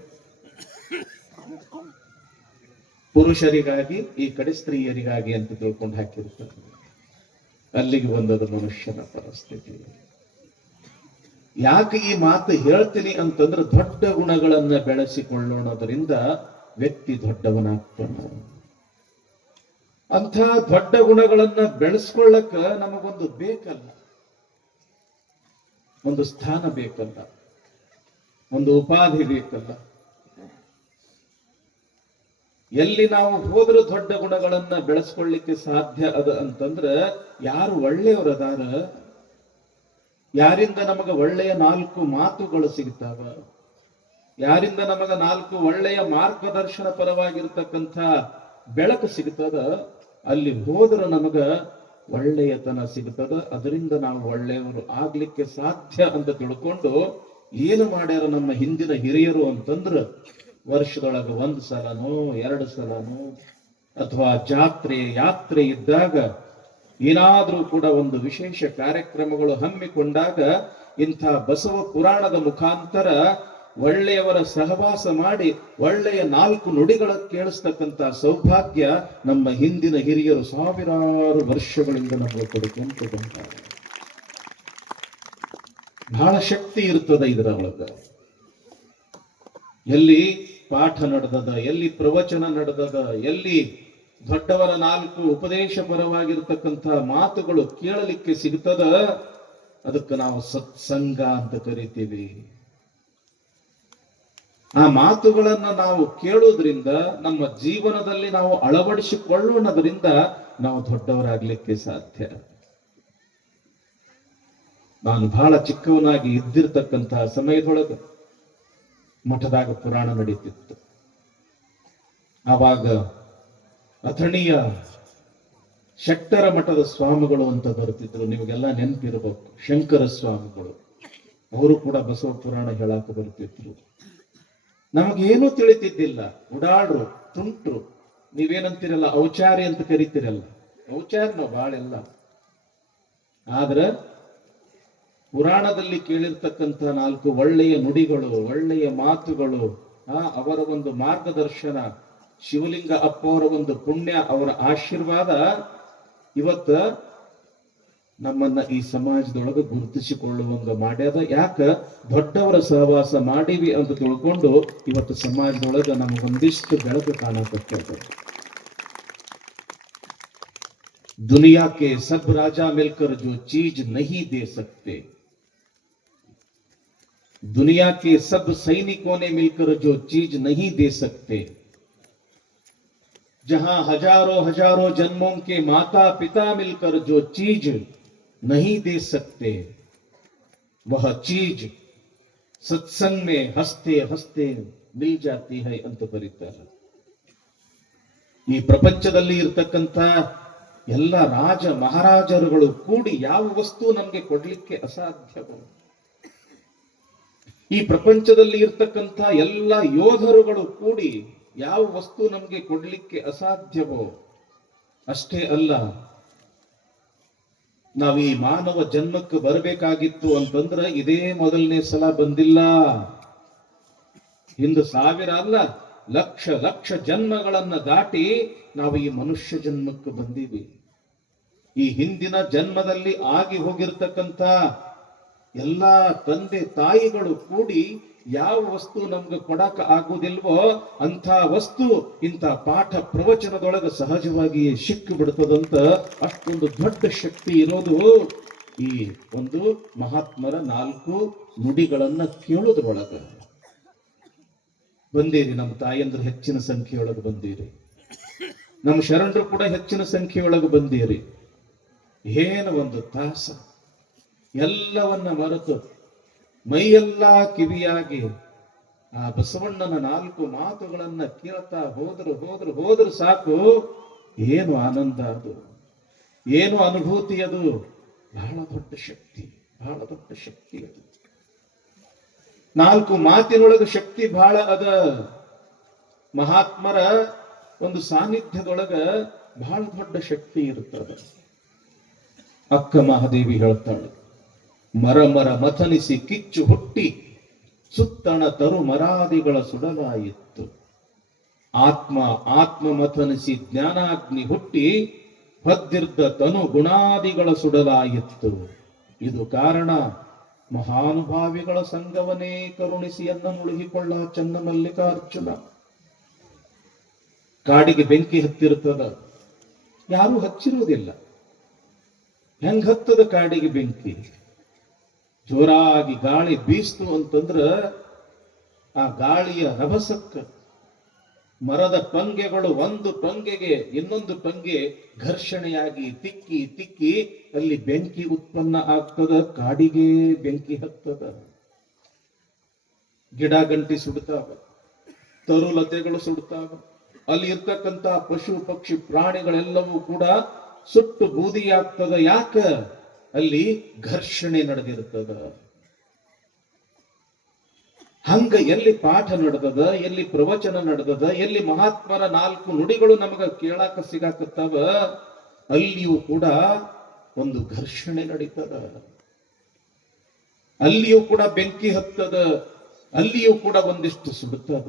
ಪುರುಷರಿಗಾಗಿ, ಈ ಕಡೆ ಸ್ತ್ರೀಯರಿಗಾಗಿ ಅಂತ ತಿಳ್ಕೊಂಡು ಹಾಕಿರ್ತಾರೆ. ಅಲ್ಲಿಗೆ ಬಂದದ ಮನುಷ್ಯನ ಪರಿಸ್ಥಿತಿ. ಯಾಕೆ ಈ ಮಾತು ಹೇಳ್ತೀನಿ ಅಂತಂದ್ರೆ, ದೊಡ್ಡ ಗುಣಗಳನ್ನ ಬೆಳೆಸಿಕೊಳ್ಳೋಣದ್ರಿಂದ ವ್ಯಕ್ತಿ ದೊಡ್ಡವನಾಗ್ತಾನೆ. ಅಂಥ ದೊಡ್ಡ ಗುಣಗಳನ್ನ ಬೆಳೆಸ್ಕೊಳ್ಳಕ್ಕ ನಮಗೊಂದು ಬೇಕಲ್ಲ, ಒಂದು ಸ್ಥಾನ ಬೇಕಲ್ಲ, ಒಂದು ಉಪಾಧಿ ಬೇಕಲ್ಲ. ಎಲ್ಲಿ ನಾವು ಹೋದ್ರೂ ದೊಡ್ಡ ಗುಣಗಳನ್ನ ಬೆಳೆಸ್ಕೊಳ್ಳಿಕ್ಕೆ ಸಾಧ್ಯ ಅದ ಅಂತಂದ್ರೆ, ಯಾರು ಒಳ್ಳೆಯವರದಾರ, ಯಾರಿಂದ ನಮಗ ಒಳ್ಳೆಯ 4 ಮಾತುಗಳು ಸಿಗ್ತಾವ, ಯಾರಿಂದ ನಮಗ 4 ಒಳ್ಳೆಯ ಮಾರ್ಗದರ್ಶನ ಪರವಾಗಿರ್ತಕ್ಕಂಥ ಬೆಳಕು ಸಿಗ್ತದ, ಅಲ್ಲಿ ಹೋದ್ರೆ ನಮಗ ಒಳ್ಳೆಯತನ ಸಿಗ್ತದ. ಅದರಿಂದ ನಾವು ಒಳ್ಳೆಯವರು ಆಗ್ಲಿಕ್ಕೆ ಸಾಧ್ಯ ಅಂತ ತಿಳ್ಕೊಂಡು ಏನು ಮಾಡ್ಯಾರ ನಮ್ಮ ಹಿಂದಿನ ಹಿರಿಯರು ಅಂತಂದ್ರ, ವರ್ಷದೊಳಗೆ 1 ಸಲನೋ 2 ಸಲನೋ ಅಥವಾ ಜಾತ್ರೆ ಯಾತ್ರೆ ಇದ್ದಾಗ ಏನಾದ್ರೂ ಕೂಡ ಒಂದು ವಿಶೇಷ ಕಾರ್ಯಕ್ರಮಗಳು ಹಮ್ಮಿಕೊಂಡಾಗ ಇಂಥ ಬಸವ ಪುರಾಣದ ಮುಖಾಂತರ ಒಳ್ಳೆಯವರ ಸಹವಾಸ ಮಾಡಿ ಒಳ್ಳೆಯ 4 ನುಡಿಗಳ ಕೇಳಿಸ್ತಕ್ಕಂಥ ಸೌಭಾಗ್ಯ ನಮ್ಮ ಹಿಂದಿನ ಹಿರಿಯರು ಸಾವಿರಾರು ವರ್ಷಗಳಿಂದ ನಮಗೆ ಕೊಡುಕೊಂತ ಬಂತಾರೆ. ಬಹಳ ಶಕ್ತಿ ಇರ್ತದ ಇದರೊಳಗ. ಎಲ್ಲಿ ಪಾಠ ನಡೆದದ, ಎಲ್ಲಿ ಪ್ರವಚನ ನಡೆದದ, ಎಲ್ಲಿ ದೊಡ್ಡವರ 4 ಉಪದೇಶ ಪರವಾಗಿರ್ತಕ್ಕಂಥ ಮಾತುಗಳು ಕೇಳಲಿಕ್ಕೆ ಸಿಗ್ತದ, ಅದಕ್ಕೆ ನಾವು ಸತ್ಸಂಗ ಅಂತ ಕರಿತೀವಿ. ಆ ಮಾತುಗಳನ್ನ ನಾವು ಕೇಳೋದ್ರಿಂದ, ನಮ್ಮ ಜೀವನದಲ್ಲಿ ನಾವು ಅಳವಡಿಸಿಕೊಳ್ಳೋಣದ್ರಿಂದ ನಾವು ದೊಡ್ಡವರಾಗ್ಲಿಕ್ಕೆ ಸಾಧ್ಯ. ನಾನು ಬಹಳ ಚಿಕ್ಕವನಾಗಿ ಇದ್ದಿರ್ತಕ್ಕಂತಹ ಸಮಯದೊಳಗೆ ಮಠದಾಗ ಪುರಾಣ ನಡೀತಿತ್ತು. ಆವಾಗ ಅಥಣಿಯ ಶಕ್ತರ ಮಠದ ಸ್ವಾಮಿಗಳು ಅಂತ ಬರ್ತಿದ್ರು, ನಿಮಗೆಲ್ಲ ನೆನಪಿರಬೇಕು, ಶಂಕರ ಸ್ವಾಮಿಗಳು. ಅವರು ಕೂಡ ಬಸವ ಪುರಾಣ ಹೇಳಾಕ ಬರ್ತಿದ್ರು. ನಮಗೇನೂ ತಿಳಿತಿದ್ದಿಲ್ಲ, ಉಡಾಳ್ರು, ತುಂಟ್ರು, ನೀವೇನಂತೀರಲ್ಲ ಔಚಾರಿ ಅಂತ ಕರಿತೀರಲ್ಲ, ಔಚಾರಿ ನಾವು ಬಾಳೆಲ್ಲ. ಆದ್ರೆ ಪುರಾಣದಲ್ಲಿ ಕೇಳಿರ್ತಕ್ಕಂಥ 4 ಒಳ್ಳೆಯ ನುಡಿಗಳು, ಒಳ್ಳೆಯ ಮಾತುಗಳು, ಅವರ ಒಂದು ಮಾರ್ಗದರ್ಶನ, ಶಿವಲಿಂಗ ಅಪ್ಪ ಅವರ ಒಂದು ಪುಣ್ಯ, ಅವರ ಆಶೀರ್ವಾದ ಇವತ್ತ ನಮ್ಮನ್ನ ಈ ಸಮಾಜದೊಳಗೆ ಗುರುತಿಸಿಕೊಳ್ಳುವಂಗ ಮಾಡ್ಯದ. ಯಾಕ? ದೊಡ್ಡವರ ಸಹವಾಸ ಮಾಡಿವಿ ಅಂತ ತಿಳ್ಕೊಂಡು ಇವತ್ತು ಸಮಾಜದೊಳಗೆ ನಮಗೊಂದಿಷ್ಟು ಬೆಳಕು ಕಾಣಕತ್ತದ. दुनिया के सब राजा मिलकर जो चीज नहीं दे सकते, दुनिया के सब सैनिकों ने मिलकर जो चीज नहीं दे सकते, जहां हजारों हजारों जन्मों के माता पिता मिलकर जो चीज नहीं दे सकते, वह चीज सत्संग में हंसते हंसते मिल जाती है ಅಂತ ಬರೀತಾರೆ. ಈ ಪ್ರಪಂಚದಲ್ಲಿ ಇರ್ತಕ್ಕಂಥ ಎಲ್ಲ ರಾಜ ಮಹಾರಾಜರುಗಳು ಕೂಡಿ ಯಾವ ವಸ್ತು ನಮ್ಗೆ ಕೊಡ್ಲಿಕ್ಕೆ ಅಸಾಧ್ಯವೋ, ಈ ಪ್ರಪಂಚದಲ್ಲಿ ಇರ್ತಕ್ಕಂಥ ಎಲ್ಲ ಯೋಧರುಗಳು ಕೂಡಿ ಯಾವ ವಸ್ತು ನಮ್ಗೆ ಕೊಡ್ಲಿಕ್ಕೆ ಅಸಾಧ್ಯವೋ, ಅಷ್ಟೇ ಅಲ್ಲ, ನಾವು ಈ ಮಾನವ ಜನ್ಮಕ್ಕೆ ಬರಬೇಕಾಗಿತ್ತು ಅಂತಂದ್ರೆ ಇದೇ ಮೊದಲನೇ ಸಲ ಬಂದಿಲ್ಲ. ಇಂದು ಸಾವಿರ ಅಲ್ಲ, ಲಕ್ಷ ಲಕ್ಷ ಜನ್ಮಗಳನ್ನ ದಾಟಿ ನಾವು ಈ ಮನುಷ್ಯ ಜನ್ಮಕ್ಕೆ ಬಂದೀವಿ. ಈ ಹಿಂದಿನ ಜನ್ಮದಲ್ಲಿ ಆಗಿ ಹೋಗಿರ್ತಕ್ಕಂಥ ಎಲ್ಲಾ ತಂದೆ ತಾಯಿಗಳು ಕೂಡಿ ಯಾವ ವಸ್ತು ನಮ್ಗೆ ಕೊಡಕ ಆಗುವುದಿಲ್ವೋ ಅಂಥ ವಸ್ತು ಇಂಥ ಪಾಠ ಪ್ರವಚನದೊಳಗೆ ಸಹಜವಾಗಿ ಸಿಕ್ಕಿ ಬಿಡ್ತದಂತ ಅಷ್ಟೊಂದು ದೊಡ್ಡ ಶಕ್ತಿ ಇರೋದು ಈ ಒಂದು ಮಹಾತ್ಮರ 4 ನುಡಿಗಳನ್ನ ಕೇಳೋದ್ರೊಳಗ. ಬಂದೀರಿ, ನಮ್ಮ ತಾಯಂದ್ರು ಹೆಚ್ಚಿನ ಸಂಖ್ಯೆಯೊಳಗೆ ಬಂದೀರಿ, ನಮ್ಮ ಶರಣರು ಕೂಡ ಹೆಚ್ಚಿನ ಸಂಖ್ಯೆಯೊಳಗೆ ಬಂದೀರಿ. ಏನು ಒಂದು ತಾಸ ಎಲ್ಲವನ್ನ ಮರೆತು ಮೈಯೆಲ್ಲ ಕಿವಿಯಾಗಿ ಆ ಬಸವಣ್ಣನ 4 ಮಾತುಗಳನ್ನ ಕೇಳ್ತಾ ಹೋದ್ರು ಸಾಕು. ಏನು ಆನಂದ ಅದು, ಏನು ಅನುಭೂತಿ ಅದು. ಬಹಳ ದೊಡ್ಡ ಶಕ್ತಿ, ಬಹಳ ದೊಡ್ಡ ಶಕ್ತಿ ಅದು. 4 ಮಾತಿನೊಳಗೆ ಶಕ್ತಿ ಬಹಳ ಅದ. ಮಹಾತ್ಮರ ಒಂದು ಸಾನ್ನಿಧ್ಯದೊಳಗ ಬಹಳ ದೊಡ್ಡ ಶಕ್ತಿ ಇರುತ್ತದೆ. ಅಕ್ಕ ಮಹಾದೇವಿ ಹೇಳ್ತಾಳೆ, ಮರ ಮರ ಮಥನಿಸಿ ಕಿಚ್ಚು ಹುಟ್ಟಿ ಸುತ್ತಣ ತರು ಮರಾದಿಗಳ ಸುಡಲಾಯಿತ್ತು. ಆತ್ಮ ಆತ್ಮ ಮಥನಿಸಿ ಜ್ಞಾನಾಗ್ನಿ ಹುಟ್ಟಿ ಹೊದ್ದಿರ್ದ ತನು ಗುಣಾದಿಗಳ ಸುಡಲಾಯಿತ್ತು. ಇದು ಕಾರಣ ಮಹಾನುಭಾವಿಗಳ ಸಂಗವನೇ ಕರುಣಿಸಿ ಅನ್ನ ಮುಳುಗಿಕೊಳ್ಳ ಚನ್ನ ಮಲ್ಲಿಕಾರ್ಜುನ. ಕಾಡಿಗೆ ಬೆಂಕಿ ಹತ್ತಿರ್ತದ, ಯಾರು ಹಚ್ಚಿರುವುದಿಲ್ಲ. ಹೆಂಗ್ ಹತ್ತದ ಕಾಡಿಗೆ ಬೆಂಕಿ? ಜೋರಾಗಿ ಗಾಳಿ ಬೀಸ್ತು ಅಂತಂದ್ರ ಆ ಗಾಳಿಯ ರಭಸಕ್ಕ ಮರದ ಪಂಗೆಗಳು ಒಂದು ಪಂಗೆಗೆ ಇನ್ನೊಂದು ಪಂಗೆ ಘರ್ಷಣೆಯಾಗಿ ತಿಕ್ಕಿ ತಿಕ್ಕಿ ಅಲ್ಲಿ ಬೆಂಕಿ ಉತ್ಪನ್ನ ಆಗ್ತದ. ಕಾಡಿಗೆ ಬೆಂಕಿ ಹತ್ತದ. ಗಿಡ ಗಂಟಿ ಸುಡ್ತಾವ, ತರುಲತೆಗಳು ಸುಡ್ತಾವ. ಅಲ್ಲಿ ಇರ್ತಕ್ಕಂಥ ಪಶು ಪಕ್ಷಿ ಪ್ರಾಣಿಗಳೆಲ್ಲವೂ ಕೂಡ ಸುಟ್ಟು ಬೂದಿಯಾಗ್ತದ. ಯಾಕ? ಅಲ್ಲಿ ಘರ್ಷಣೆ ನಡೆದಿರ್ತದ. ಹಂಗ ಎಲ್ಲಿ ಪಾಠ ನಡೆದದ, ಎಲ್ಲಿ ಪ್ರವಚನ ನಡೆದದ, ಎಲ್ಲಿ ಮಹಾತ್ಮರ 4 ನುಡಿಗಳು ನಮಗ ಕೇಳಾಕ ಸಿಗಾಕತ್ತವ, ಅಲ್ಲಿಯೂ ಕೂಡ ಒಂದು ಘರ್ಷಣೆ ನಡೀತದ. ಅಲ್ಲಿಯೂ ಕೂಡ ಬೆಂಕಿ ಹತ್ತದ, ಅಲ್ಲಿಯೂ ಕೂಡ ಒಂದಿಷ್ಟು ಸುಡುತ್ತದ.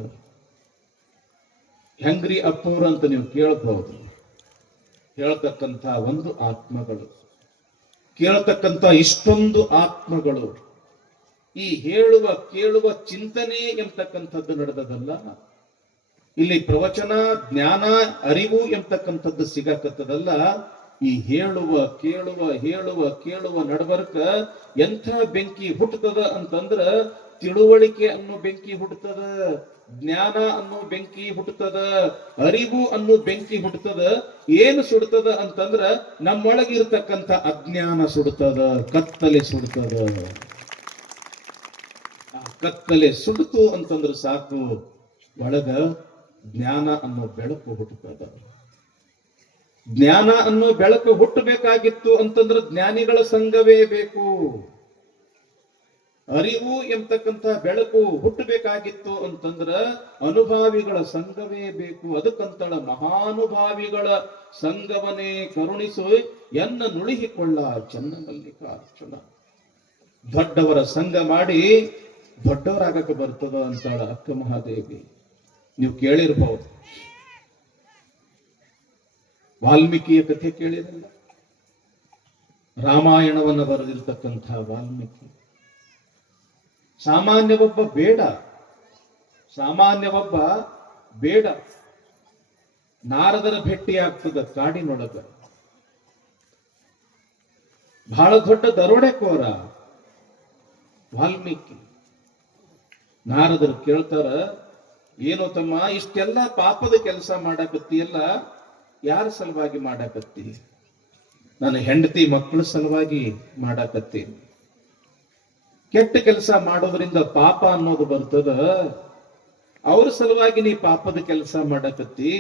ಹೆಂಗ್ರಿ ಅಪ್ಪವ್ರ ಅಂತ ನೀವು ಕೇಳಬಹುದು. ಹೇಳ್ತಕ್ಕಂಥ ಒಂದು ಆತ್ಮಗಳು, ಕೇಳತಕ್ಕಂಥ ಇಷ್ಟೊಂದು ಆತ್ಮಗಳು, ಈ ಹೇಳುವ ಕೇಳುವ ಚಿಂತನೆ ಎಂಬತಕ್ಕಂಥದ್ದು ನಡೆದದಲ್ಲ. ಇಲ್ಲಿ ಪ್ರವಚನ ಜ್ಞಾನ ಅರಿವು ಎಂಬತಕ್ಕಂಥದ್ದು ಸಿಗಾಕತ್ತದಲ್ಲ. ಈ ಹೇಳುವ ಕೇಳುವ ನಡಬರ್ಕ ಎಂಥ ಬೆಂಕಿ ಹುಟ್ಟುತ್ತದ ಅಂತಂದ್ರ ತಿಳುವಳಿಕೆ ಅನ್ನೋ ಬೆಂಕಿ ಹುಟ್ಟುತ್ತದ, ಜ್ಞಾನ ಅನ್ನೋ ಬೆಂಕಿ ಹುಟ್ಟುತ್ತದ, ಅರಿವು ಅನ್ನೋ ಬೆಂಕಿ ಹುಟ್ಟುತ್ತದ. ಏನು ಸುಡ್ತದ ಅಂತಂದ್ರ ನಮ್ಮೊಳಗಿರ್ತಕ್ಕಂಥ ಅಜ್ಞಾನ ಸುಡ್ತದ, ಕತ್ತಲೆ ಸುಡ್ತದ. ಕತ್ತಲೆ ಸುಡ್ತು ಅಂತಂದ್ರ ಸಾಕು, ಒಳಗ ಜ್ಞಾನ ಅನ್ನೋ ಬೆಳಕು ಹುಟ್ಟುತ್ತದ. ಜ್ಞಾನ ಅನ್ನೋ ಬೆಳಕು ಹುಟ್ಟಬೇಕಾಗಿತ್ತು ಅಂತಂದ್ರ ಜ್ಞಾನಿಗಳ ಸಂಘವೇ ಬೇಕು. ಅರಿವು ಎಂಬತಕ್ಕಂಥ ಬೆಳಕು ಹುಟ್ಟಬೇಕಾಗಿತ್ತು ಅಂತಂದ್ರ ಅನುಭಾವಿಗಳ ಸಂಘವೇ ಬೇಕು. ಅದಕ್ಕಂತಳ ಮಹಾನುಭಾವಿಗಳ ಸಂಘವನ್ನೇ ಕರುಣಿಸು ಎನ್ನ ನುಳಿಹಿಕೊಳ್ಳ ಚನ್ನ ಮಲ್ಲಿಕಾರ್ಜುನ. ದೊಡ್ಡವರ ಸಂಘ ಮಾಡಿ ದೊಡ್ಡವರಾಗಕ್ಕೆ ಬರ್ತದ ಅಂತಾಳ ಅಕ್ಕ ಮಹಾದೇವಿ. ನೀವು ಕೇಳಿರ್ಬಹುದು, ವಾಲ್ಮೀಕಿಯ ಕಥೆ ಕೇಳಿರಲ್ಲ? ರಾಮಾಯಣವನ್ನು ಬರೆದಿರ್ತಕ್ಕಂಥ ವಾಲ್ಮೀಕಿ ಸಾಮಾನ್ಯವೊಬ್ಬ ಬೇಡ. ನಾರದರ ಭೇಟಿ ಆಗ್ತದ ಕಾಡಿನೊಳಗ. ಬಹಳ ದೊಡ್ಡ ದರೋಡೆಕೋರ ವಾಲ್ಮೀಕಿ. ನಾರದರು ಕೇಳ್ತಾರ, ಏನೋ ತಮ್ಮ ಇಷ್ಟೆಲ್ಲ ಪಾಪದ ಕೆಲಸ ಮಾಡಕತ್ತೀಯಲ್ಲ, ಯಾರ ಸಲುವಾಗಿ ಮಾಡಕತ್ತಿ? ನನ್ನ ಹೆಂಡತಿ ಮಕ್ಕಳ ಸಲುವಾಗಿ ಮಾಡಕತ್ತೀನಿ. ಕೆಟ್ಟ ಕೆಲಸ ಮಾಡೋದ್ರಿಂದ ಪಾಪ ಅನ್ನೋದು ಬರ್ತದ, ಅವ್ರ ಸಲುವಾಗಿ ನೀ ಪಾಪದ ಕೆಲಸ ಮಾಡಕತ್ತಿ.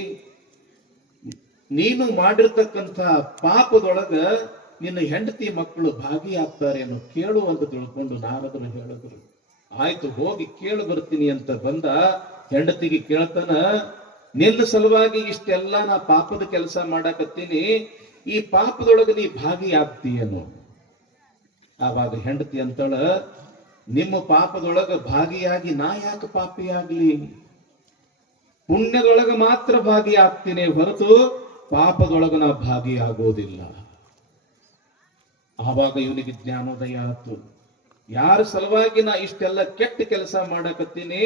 ನೀನು ಮಾಡಿರ್ತಕ್ಕಂಥ ಪಾಪದೊಳಗ ನಿನ್ನ ಹೆಂಡತಿ ಮಕ್ಕಳು ಭಾಗಿಯಾಗ್ತಾರೆ ಅನ್ನೋ ಕೇಳು ಅಂತ ತಿಳ್ಕೊಂಡು ನಾರದರು ಹೇಳಿದ್ರು. ಆಯ್ತು ಹೋಗಿ ಕೇಳು ಬರ್ತೀನಿ ಅಂತ ಬಂದ. ಹೆಂಡತಿಗೆ ಕೇಳ್ತಾನ, ನಿನ್ನ ಸಲುವಾಗಿ ಇಷ್ಟೆಲ್ಲ ನಾ ಪಾಪದ ಕೆಲಸ ಮಾಡಾಕತ್ತೀನಿ, ಈ ಪಾಪದೊಳಗೆ ನೀ ಭಾಗಿಯಾಗ್ತೀಯನು? ಆವಾಗ ಹೆಂಡತಿ ಅಂತಳ, ನಿಮ್ಮ ಪಾಪದೊಳಗ ಭಾಗಿಯಾಗಿ ನಾ ಯಾಕೆ ಪಾಪಿಯಾಗ್ಲಿ? ಪುಣ್ಯದೊಳಗ ಮಾತ್ರ ಭಾಗಿಯಾಗ್ತೀನಿ ಹೊರತು ಪಾಪದೊಳಗ ನಾ ಭಾಗಿಯಾಗೋದಿಲ್ಲ. ಆವಾಗ ಇವನಿಗೆ ಜ್ಞಾನೋದಯ ಆಯ್ತು. ಯಾರ ಸಲುವಾಗಿ ನಾ ಇಷ್ಟೆಲ್ಲ ಕೆಟ್ಟ ಕೆಲಸ ಮಾಡಕತ್ತೀನಿ,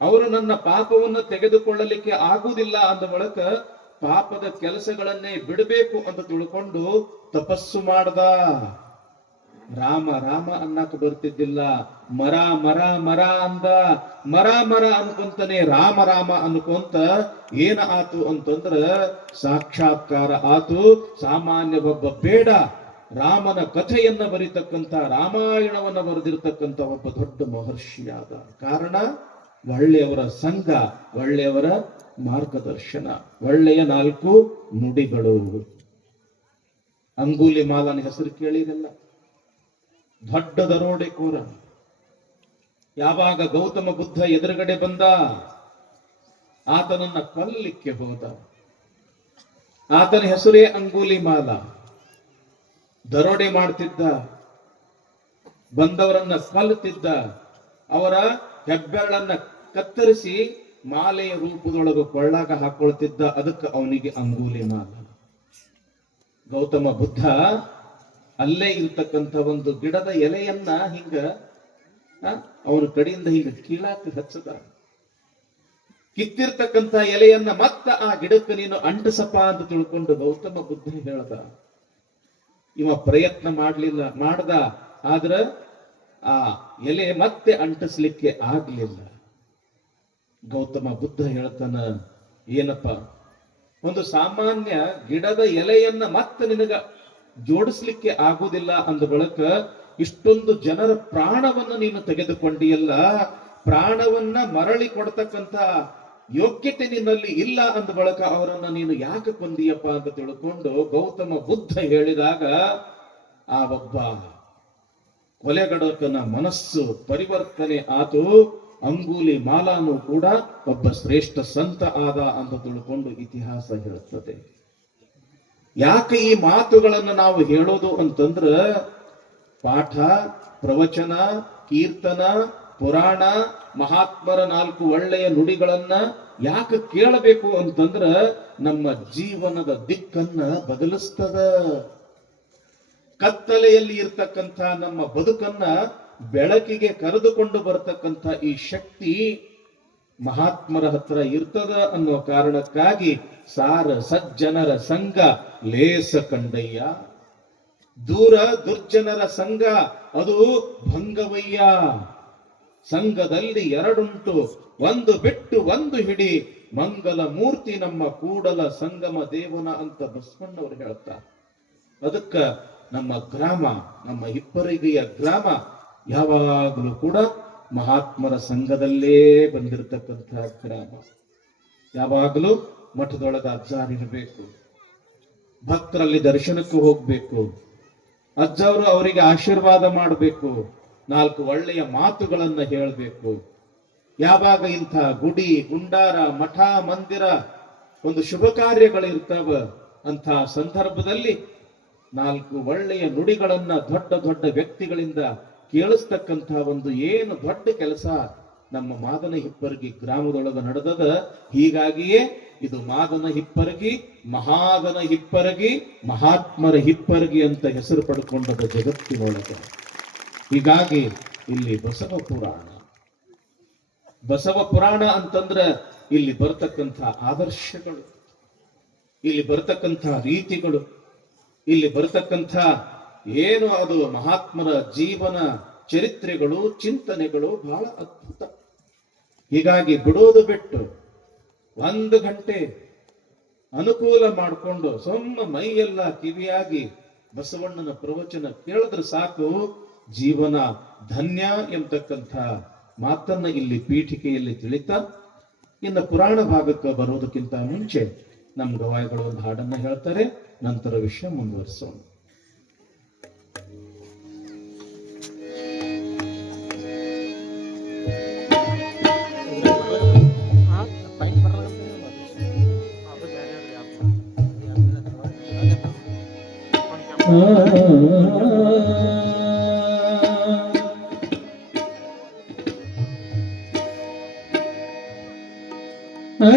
ಅವರು ನನ್ನ ಪಾಪವನ್ನು ತೆಗೆದುಕೊಳ್ಳಲಿಕ್ಕೆ ಆಗುವುದಿಲ್ಲ ಅಂದ ಬಳಕ ಪಾಪದ ಕೆಲಸಗಳನ್ನೇ ಬಿಡಬೇಕು ಅಂತ ತಿಳ್ಕೊಂಡು ತಪಸ್ಸು ಮಾಡ್ದ. ರಾಮ ರಾಮ ಅನ್ನಕ್ ಬರ್ತಿದ್ದಿಲ್ಲ, ಮರ ಮರ ಮರ ಅಂದ. ಮರ ಮರ ಅನ್ಕೊಂತಾನೆ ರಾಮ ರಾಮ ಅನ್ಕೊಂತ ಏನ ಆತು ಅಂತಂದ್ರ ಸಾಕ್ಷಾತ್ಕಾರ ಆತು. ಸಾಮಾನ್ಯ ಒಬ್ಬ ಬೇಡ, ರಾಮನ ಕಥೆಯನ್ನ ಬರೀತಕ್ಕಂಥ, ರಾಮಾಯಣವನ್ನ ಬರೆದಿರ್ತಕ್ಕಂಥ ಒಬ್ಬ ದೊಡ್ಡ ಮಹರ್ಷಿಯಾದ. ಕಾರಣ ಒಳ್ಳೆಯವರ ಸಂಘ, ಒಳ್ಳೆಯವರ ಮಾರ್ಗದರ್ಶನ, ಒಳ್ಳೆಯ 4 ನುಡಿಗಳು. ಅಂಗುಲಿ ಮಾಲನ ಹೆಸರು ಕೇಳಿರಲ್ಲ, ದೊಡ್ಡ ದರೋಡೆಕೋರ. ಯಾವಾಗ ಗೌತಮ ಬುದ್ಧ ಎದುರುಗಡೆ ಬಂದ, ಆತನನ್ನ ಕೊಲ್ಲಲಿಕ್ಕೆ ಹೋದ. ಆತನ ಹೆಸರೇ ಅಂಗುಲಿ ಮಾಲ. ದರೋಡೆ ಮಾಡ್ತಿದ್ದ, ಬಂದವರನ್ನ ಕೊಲ್ಲುತ್ತಿದ್ದ, ಅವರ ಹೆಬ್ಬೆರಳನ್ನ ಕತ್ತರಿಸಿ ಮಾಲೆಯ ರೂಪದೊಳಗೆ ಕೊಳ್ಳಾಗ ಹಾಕೊಳ್ತಿದ್ದ. ಅದಕ್ಕೆ ಅವನಿಗೆ ಅಂಗುಲಿ ಮಾಲ. ಗೌತಮ ಬುದ್ಧ ಅಲ್ಲೇ ಇರ್ತಕ್ಕಂಥ ಒಂದು ಗಿಡದ ಎಲೆಯನ್ನ ಹಿಂಗ ಅವನ ಕಡೆಯಿಂದ ಹಿಂಗ ಕೀಳಾಕಿ ಹಚ್ಚದ. ಕಿತ್ತಿರ್ತಕ್ಕಂಥ ಎಲೆಯನ್ನ ಮತ್ತ ಆ ಗಿಡಕ್ಕೆ ನೀನು ಅಂಟಿಸಪ್ಪ ಅಂತ ತಿಳ್ಕೊಂಡು ಗೌತಮ ಬುದ್ಧ ಹೇಳ್ದ. ಇವ ಪ್ರಯತ್ನ ಮಾಡ್ದ, ಆದ್ರ ಆ ಎಲೆ ಮತ್ತೆ ಅಂಟಿಸ್ಲಿಕ್ಕೆ ಆಗ್ಲಿಲ್ಲ. ಗೌತಮ ಬುದ್ಧ ಹೇಳ್ತಾನ, ಏನಪ್ಪ, ಒಂದು ಸಾಮಾನ್ಯ ಗಿಡದ ಎಲೆಯನ್ನ ಮತ್ತೆ ನಿನಗ ಜೋಡಿಸ್ಲಿಕ್ಕೆ ಆಗುವುದಿಲ್ಲ ಅಂದ ಬಳಕ ಇಷ್ಟೊಂದು ಜನರ ಪ್ರಾಣವನ್ನು ನೀನು ತೆಗೆದುಕೊಂಡಿಯಲ್ಲ, ಪ್ರಾಣವನ್ನ ಮರಳಿ ಕೊಡ್ತಕ್ಕಂಥ ಯೋಗ್ಯತೆ ನಿನ್ನಲ್ಲಿ ಇಲ್ಲ ಅಂದ ಬಳಕ ಅವರನ್ನ ನೀನು ಯಾಕೆ ಕೊಂದಿಯಪ್ಪ ಅಂತ ತಿಳ್ಕೊಂಡು ಗೌತಮ ಬುದ್ಧ ಹೇಳಿದಾಗ ಆ ಒಬ್ಬ ಕೊಲೆಗಡಕನ ಮನಸ್ಸು ಪರಿವರ್ತನೆ ಆತು. ಅಂಗುಲಿ ಮಾಲಾನು ಕೂಡ ಒಬ್ಬ ಶ್ರೇಷ್ಠ ಸಂತ ಆದ ಅಂತ ತಿಳ್ಕೊಂಡು ಇತಿಹಾಸ ಹೇಳುತ್ತದೆ. ಯಾಕೆ ಈ ಮಾತುಗಳನ್ನು ನಾವು ಹೇಳೋದು ಅಂತಂದ್ರ, ಪಾಠ, ಪ್ರವಚನ, ಕೀರ್ತನ, ಪುರಾಣ, ಮಹಾತ್ಮರ 4 ಒಳ್ಳೆಯ ನುಡಿಗಳನ್ನ ಯಾಕೆ ಕೇಳಬೇಕು ಅಂತಂದ್ರ ನಮ್ಮ ಜೀವನದ ದಿಕ್ಕನ್ನ ಬದಲಿಸ್ತದ. ಕತ್ತಲೆಯಲ್ಲಿ ಇರ್ತಕ್ಕಂಥ ನಮ್ಮ ಬದುಕನ್ನ ಬೆಳಕಿಗೆ ಕರೆದುಕೊಂಡು ಬರತಕ್ಕಂಥ ಈ ಶಕ್ತಿ ಮಹಾತ್ಮರ ಹತ್ರ ಇರ್ತದ ಅನ್ನೋ ಕಾರಣಕ್ಕಾಗಿ ಸಾರ ಸಜ್ಜನರ ಸಂಘ ಲೇಸ ಕಂಡಯ್ಯ, ದೂರ ದುರ್ಜನರ ಸಂಘ ಅದು ಭಂಗವಯ್ಯ. ಸಂಘದಲ್ಲಿ 2 ಒಂದು ಬಿಟ್ಟು ಒಂದು ಹಿಡಿ, ಮಂಗಲ ಮೂರ್ತಿ ನಮ್ಮ ಕೂಡಲ ಸಂಗಮ ದೇವನ ಅಂತ ಬಸವಣ್ಣವರು ಹೇಳ್ತಾರೆ. ಅದಕ್ಕ ನಮ್ಮ ಗ್ರಾಮ, ನಮ್ಮ ಹಿಪ್ಪರಿಗೆಯ ಗ್ರಾಮ ಯಾವಾಗಲೂ ಕೂಡ ಮಹಾತ್ಮರ ಸಂಘದಲ್ಲೇ ಬಂದಿರತಕ್ಕಂತಹ ಗ್ರಾಮ. ಯಾವಾಗಲೂ ಮಠದೊಳಗ ಅಜ್ಜಾರಿರಬೇಕು, ಭಕ್ತರಲ್ಲಿ ದರ್ಶನಕ್ಕೆ ಹೋಗ್ಬೇಕು, ಅಜ್ಜವರು ಅವರಿಗೆ ಆಶೀರ್ವಾದ ಮಾಡಬೇಕು, 4 ಒಳ್ಳೆಯ ಮಾತುಗಳನ್ನ ಹೇಳಬೇಕು. ಯಾವಾಗ ಇಂಥ ಗುಡಿ ಗುಂಡಾರ ಮಠ ಮಂದಿರ ಒಂದು ಶುಭ ಕಾರ್ಯಗಳಿರ್ತಾವ, ಅಂಥ ಸಂದರ್ಭದಲ್ಲಿ 4 ಒಳ್ಳೆಯ ನುಡಿಗಳನ್ನ ದೊಡ್ಡ ದೊಡ್ಡ ವ್ಯಕ್ತಿಗಳಿಂದ ಕೇಳಿಸ್ತಕ್ಕಂಥ ಒಂದು ಏನು ದೊಡ್ಡ ಕೆಲಸ ನಮ್ಮ ಮಾದನ ಹಿಪ್ಪರಗಿ ಗ್ರಾಮದೊಳಗ ನಡೆದದ. ಹೀಗಾಗಿಯೇ ಇದು ಮಾದನ ಹಿಪ್ಪರಗಿ, ಮಹಾದನ ಹಿಪ್ಪರಗಿ, ಮಹಾತ್ಮರ ಹಿಪ್ಪರಗಿ ಅಂತ ಹೆಸರು ಪಡ್ಕೊಂಡದ ಜಗತ್ತಿನೊಳಗೆ. ಹೀಗಾಗಿ ಇಲ್ಲಿ ಬಸವ ಪುರಾಣ ಅಂತಂದ್ರ ಇಲ್ಲಿ ಬರ್ತಕ್ಕಂಥ ಆದರ್ಶಗಳು, ಇಲ್ಲಿ ಬರ್ತಕ್ಕಂಥ ರೀತಿಗಳು, ಇಲ್ಲಿ ಬರ್ತಕ್ಕಂಥ ಏನು ಅದು ಮಹಾತ್ಮರ ಜೀವನ ಚರಿತ್ರೆಗಳು, ಚಿಂತನೆಗಳು ಬಹಳ ಅದ್ಭುತ. ಹೀಗಾಗಿ ಬಿಡೋದು ಬಿಟ್ಟು 1 ಗಂಟೆ ಅನುಕೂಲ ಮಾಡಿಕೊಂಡು ಸೊಮ್ಮ ಮೈಯೆಲ್ಲ ಕಿವಿಯಾಗಿ ಬಸವಣ್ಣನ ಪ್ರವಚನ ಕೇಳಿದ್ರೆ ಸಾಕು, ಜೀವನ ಧನ್ಯ ಎಂಬತಕ್ಕಂಥ ಮಾತನ್ನ ಇಲ್ಲಿ ಪೀಠಿಕೆಯಲ್ಲಿ ತಿಳಿತಾ, ಇನ್ನು ಪುರಾಣ ಭಾಗಕ್ಕೆ ಬರೋದಕ್ಕಿಂತ ಮುಂಚೆ ನಮ್ಮ ಗವಾಯಿಗಳು ಒಂದು ಹಾಡನ್ನ ಹೇಳ್ತಾರೆ, ನಂತರ ವಿಷಯ ಮುಂದುವರಿಸೋಣ.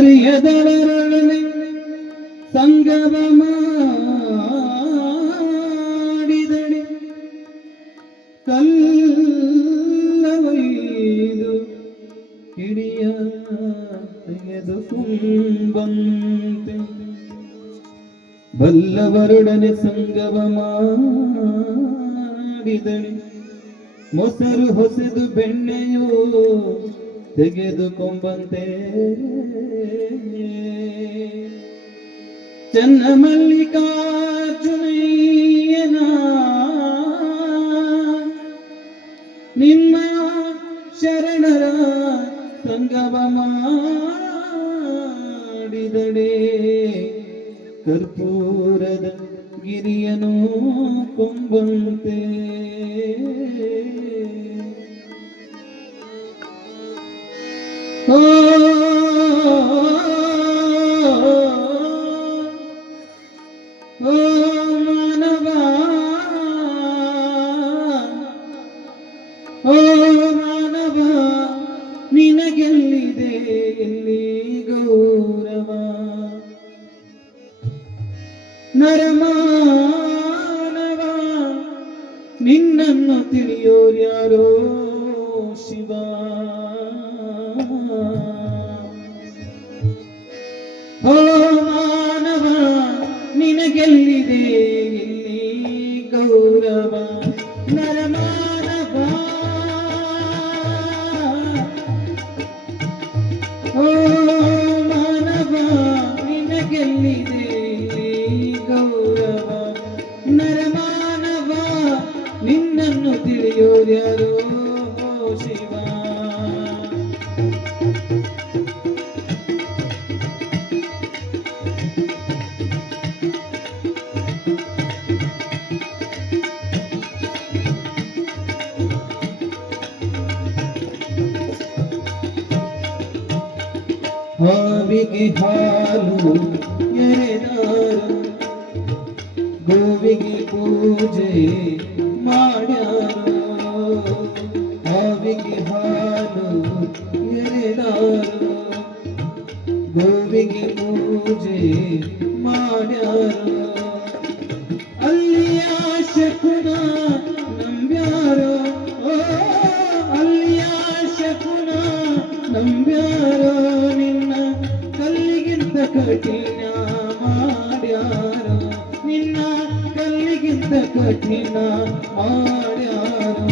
ಅರಿಯದವರೊಡನೆ ಸಂಗಮ ಮಾಡಿದಡೆ ಕಲ್ಲವೈದು ಕಿಡಿಯ ತೆಗೆದುಕೊಂಬಂತೆ ಬಲ್ಲವರೊಡನೆ ಸಂಗಮ ಮಾಡಿದಡೆ ಮೊಸರು ಹೊಸೆದು ಬೆಣ್ಣೆಯೋ ತೆಗೆದುಕೊಂಬಂತೆ ಚನ್ನ ಮಲ್ಲಿಕಾರ್ಜುನಯ್ಯನ ನಿಮ್ಮ ಶರಣರ ಸಂಗಮ ಮಾಡಿದಡೆ ಕರ್ಪೂರದ ಗಿರಿಯನು ಕೊಂಬಂತೆ ಮಾನವ ನಿನಗೆಲ್ಲಿದೆ ಎಲ್ಲಿ ಗೌರವ ನರಮಾನವ ನಿನ್ನನ್ನು ತಿಳಿಯೋರ್ಯಾರೋ ಶಿವ ಓ ಮಾನವ ನಿನಗೆಲ್ಲಿದೆ ಇಲ್ಲಿ ಗೌರವ ನರಮಾನವ ಓ ಮಾನವ ನಿನಗೆಲ್ಲಿದೆ ಇಲ್ಲಿ ಗೌರವ ನರಮಾನವ ನಿನ್ನನ್ನು ತಿಳಿಯೋರ್ಯಾರೋ ಶಿವ ಹಾವಿಗೆ ಹಾಲು ಎರೆದಾರು ಗೋವಿಗೆ ಪೂಜೆ ಮಾಡ್ಯಾರು ಹಾವಿಗೆ ಹಾಲು ಎರೆದಾರು ಗೋವಿಗೆ ಪೂಜೆ ಮಾಡ್ಯಾರು ಅಲ್ಲಿಯ ಶಕುನ ನಂಬ್ಯಾರೋ ಅಲ್ಲಿಯ ಶಕುನ ನಂಬ್ಯಾರೋ ನಿನ್ನ ಕಲ್ಲಿಗಿಂತ ಕಠಿಣ ಮಾಡ್ಯಾರೋ ನಿನ್ನ ಕಲ್ಲಿಗಿಂತ ಕಠಿಣ ಮಾಡ್ಯಾರೋ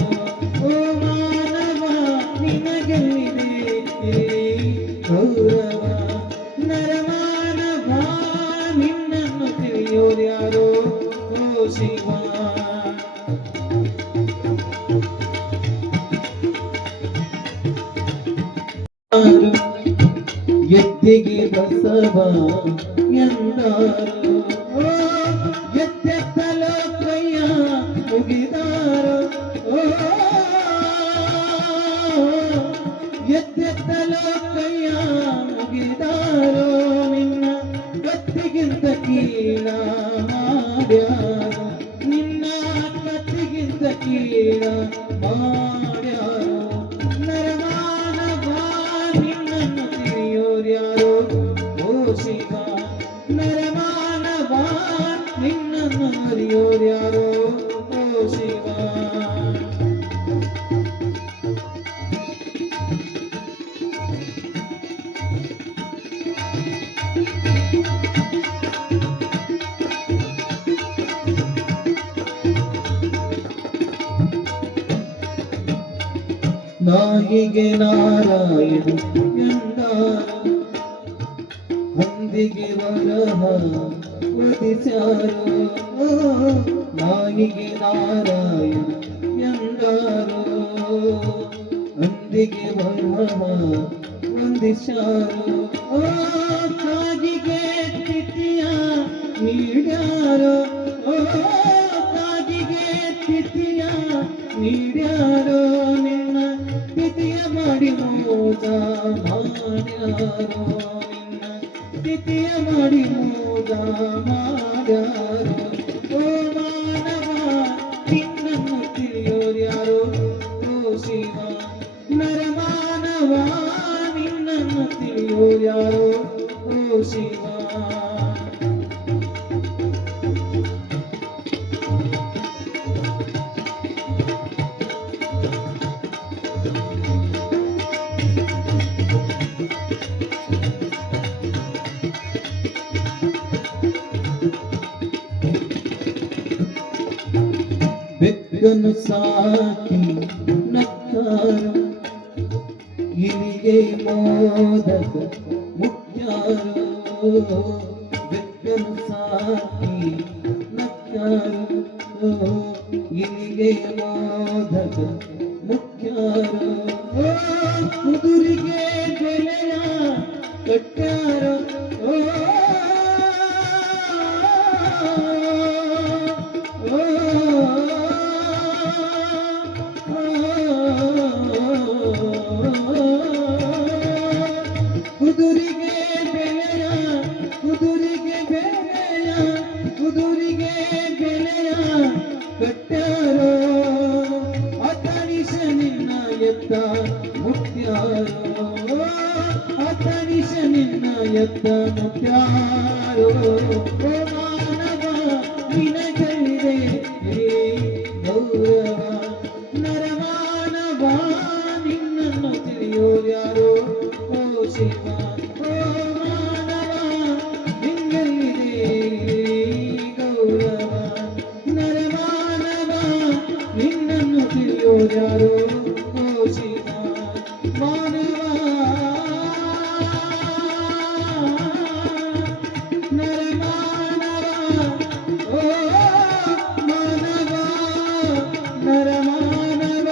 ಓ ಮಾನವ ನಿನಗೆಲ್ಲಿದೆ ಗೌರವ ನರಮಾನವ ನಿನ್ನನ್ನು ತಿಳಿಯೋರ್ಯಾರೋ ಓ ಶಿವ ಎತ್ತಿಗೆ ಬಸವ ಎಂದಾರು ಎತ್ತೆತ್ತಲೋ ಕೈಯ ಮುಗಿದಾರು ಎತ್ತೆತ್ತಲೋ ಕೈಯ ಮುಗಿದಾರೋ ನಿನ್ನ ಕತ್ತಿಗಿಂತ ಕೀಳ ಮಾಡ್ಯಾರೋ ನಿನ್ನ ಕತ್ತಿಗಿಂತ ಕೀಳ ಮಾಡ್ಯಾರೋ ನರಮಾನವ ನಿನ್ನನ್ನು ತಿಳಿಯೋರ್ಯಾರೋ ಓ ಶಿವ ನರಮಾನವ ನಿನ್ನನ್ನು ಅರಿಯೋರ್ಯಾರೋ ಓ ಶಿವ ನಾಯಿಗೆ ನಾರಾಯಣ ಎಂದಾರು ಹಂದಿಗೆ ವರಹ ಒದಿಸ್ಯಾರೋ ನಾಯಿಗೆ ನಾರಾಯಣ ಎಂದಾರು ಹಂದಿಗೆ ವರಹ ವಂದಿಸ್ಯಾರೋ ಕಾಗಿಗೆ ಸ್ಥಿತಿ ನೀಡ್ಯಾರೋ ಕಾದಿಗೆ ತಿಥಿಯ ನೀಡ್ಯಾರೋ ನಿನ್ನ ತಿಥಿಯ ಮಾಡಿ ಮೋದ ಮಾಡ್ಯಾರೋ ನಿನ್ನ ತಿಥಿಯ ಮಾಡಿ ಮೋದ ಮಾಡ್ಯಾರೋ ಓ ಮಾನವ ನಿನ್ನನ್ನು ತಿಳಿಯೋರ್ಯಾರೋ ಓ ಶಿವ ನರಮಾನವ ನಿನ್ನನ್ನು ತಿಳಿಯೋರ್ಯಾರೋ ಓ ಶಿವ ಬೆಕ್ಕನ್ನು ಸಾಕಿ ನಕ್ಕಾರೋ ಇಲಿಗೆ ಮೋದಕ ಮುಖ್ಯಾರೋ ಬೆಕ್ಕನ್ನು ಸಾಕಿ ನಕ್ಕಾರೋ ಇಲಿಗೆ ಮೋದಕ ಮುಖ್ಯಾರೋ ಕುದುರಿಗೆ ಬೆಲೆಯ ಕಟ್ಟಾರೋ ಕುದುರಿಗೆ ಬೆಲೆಯ ಕುದುರಿಗೆ ಬೆಲೆಯ ಕುದುರಿಗೆ ಬೆಲೆಯ ಕಟ್ಟಾರೋ ಅತನಿಸ ನಿನ್ನ ಎತ್ತ ಮುಕ್ತ್ಯಾರೋ ಅತನಿಸ ನಿನ್ನ ಎತ್ತ ಮುಕ್ತ್ಯಾರೋ ಮಾನವ ನಿನಗಲ್ಲಿದೆ ಗೌರವ ನರಮಾನವ ನಿನ್ನನ್ನು ತಿಳಿಯೋರ್ಯಾರೋ ಓ ಶಿವ ಓ ಮಾನವ ನಿನ್ನಲ್ಲಿದೆ ಗೌರವ ನರಮಾನವ ನಿನ್ನನ್ನು ತಿಳಿಯೋರ್ಯಾರೋ ಓ ಶಿವ ಮಾನವ ನರಮಾನವ ಓ ಮಾನವ ನರಮಾನವ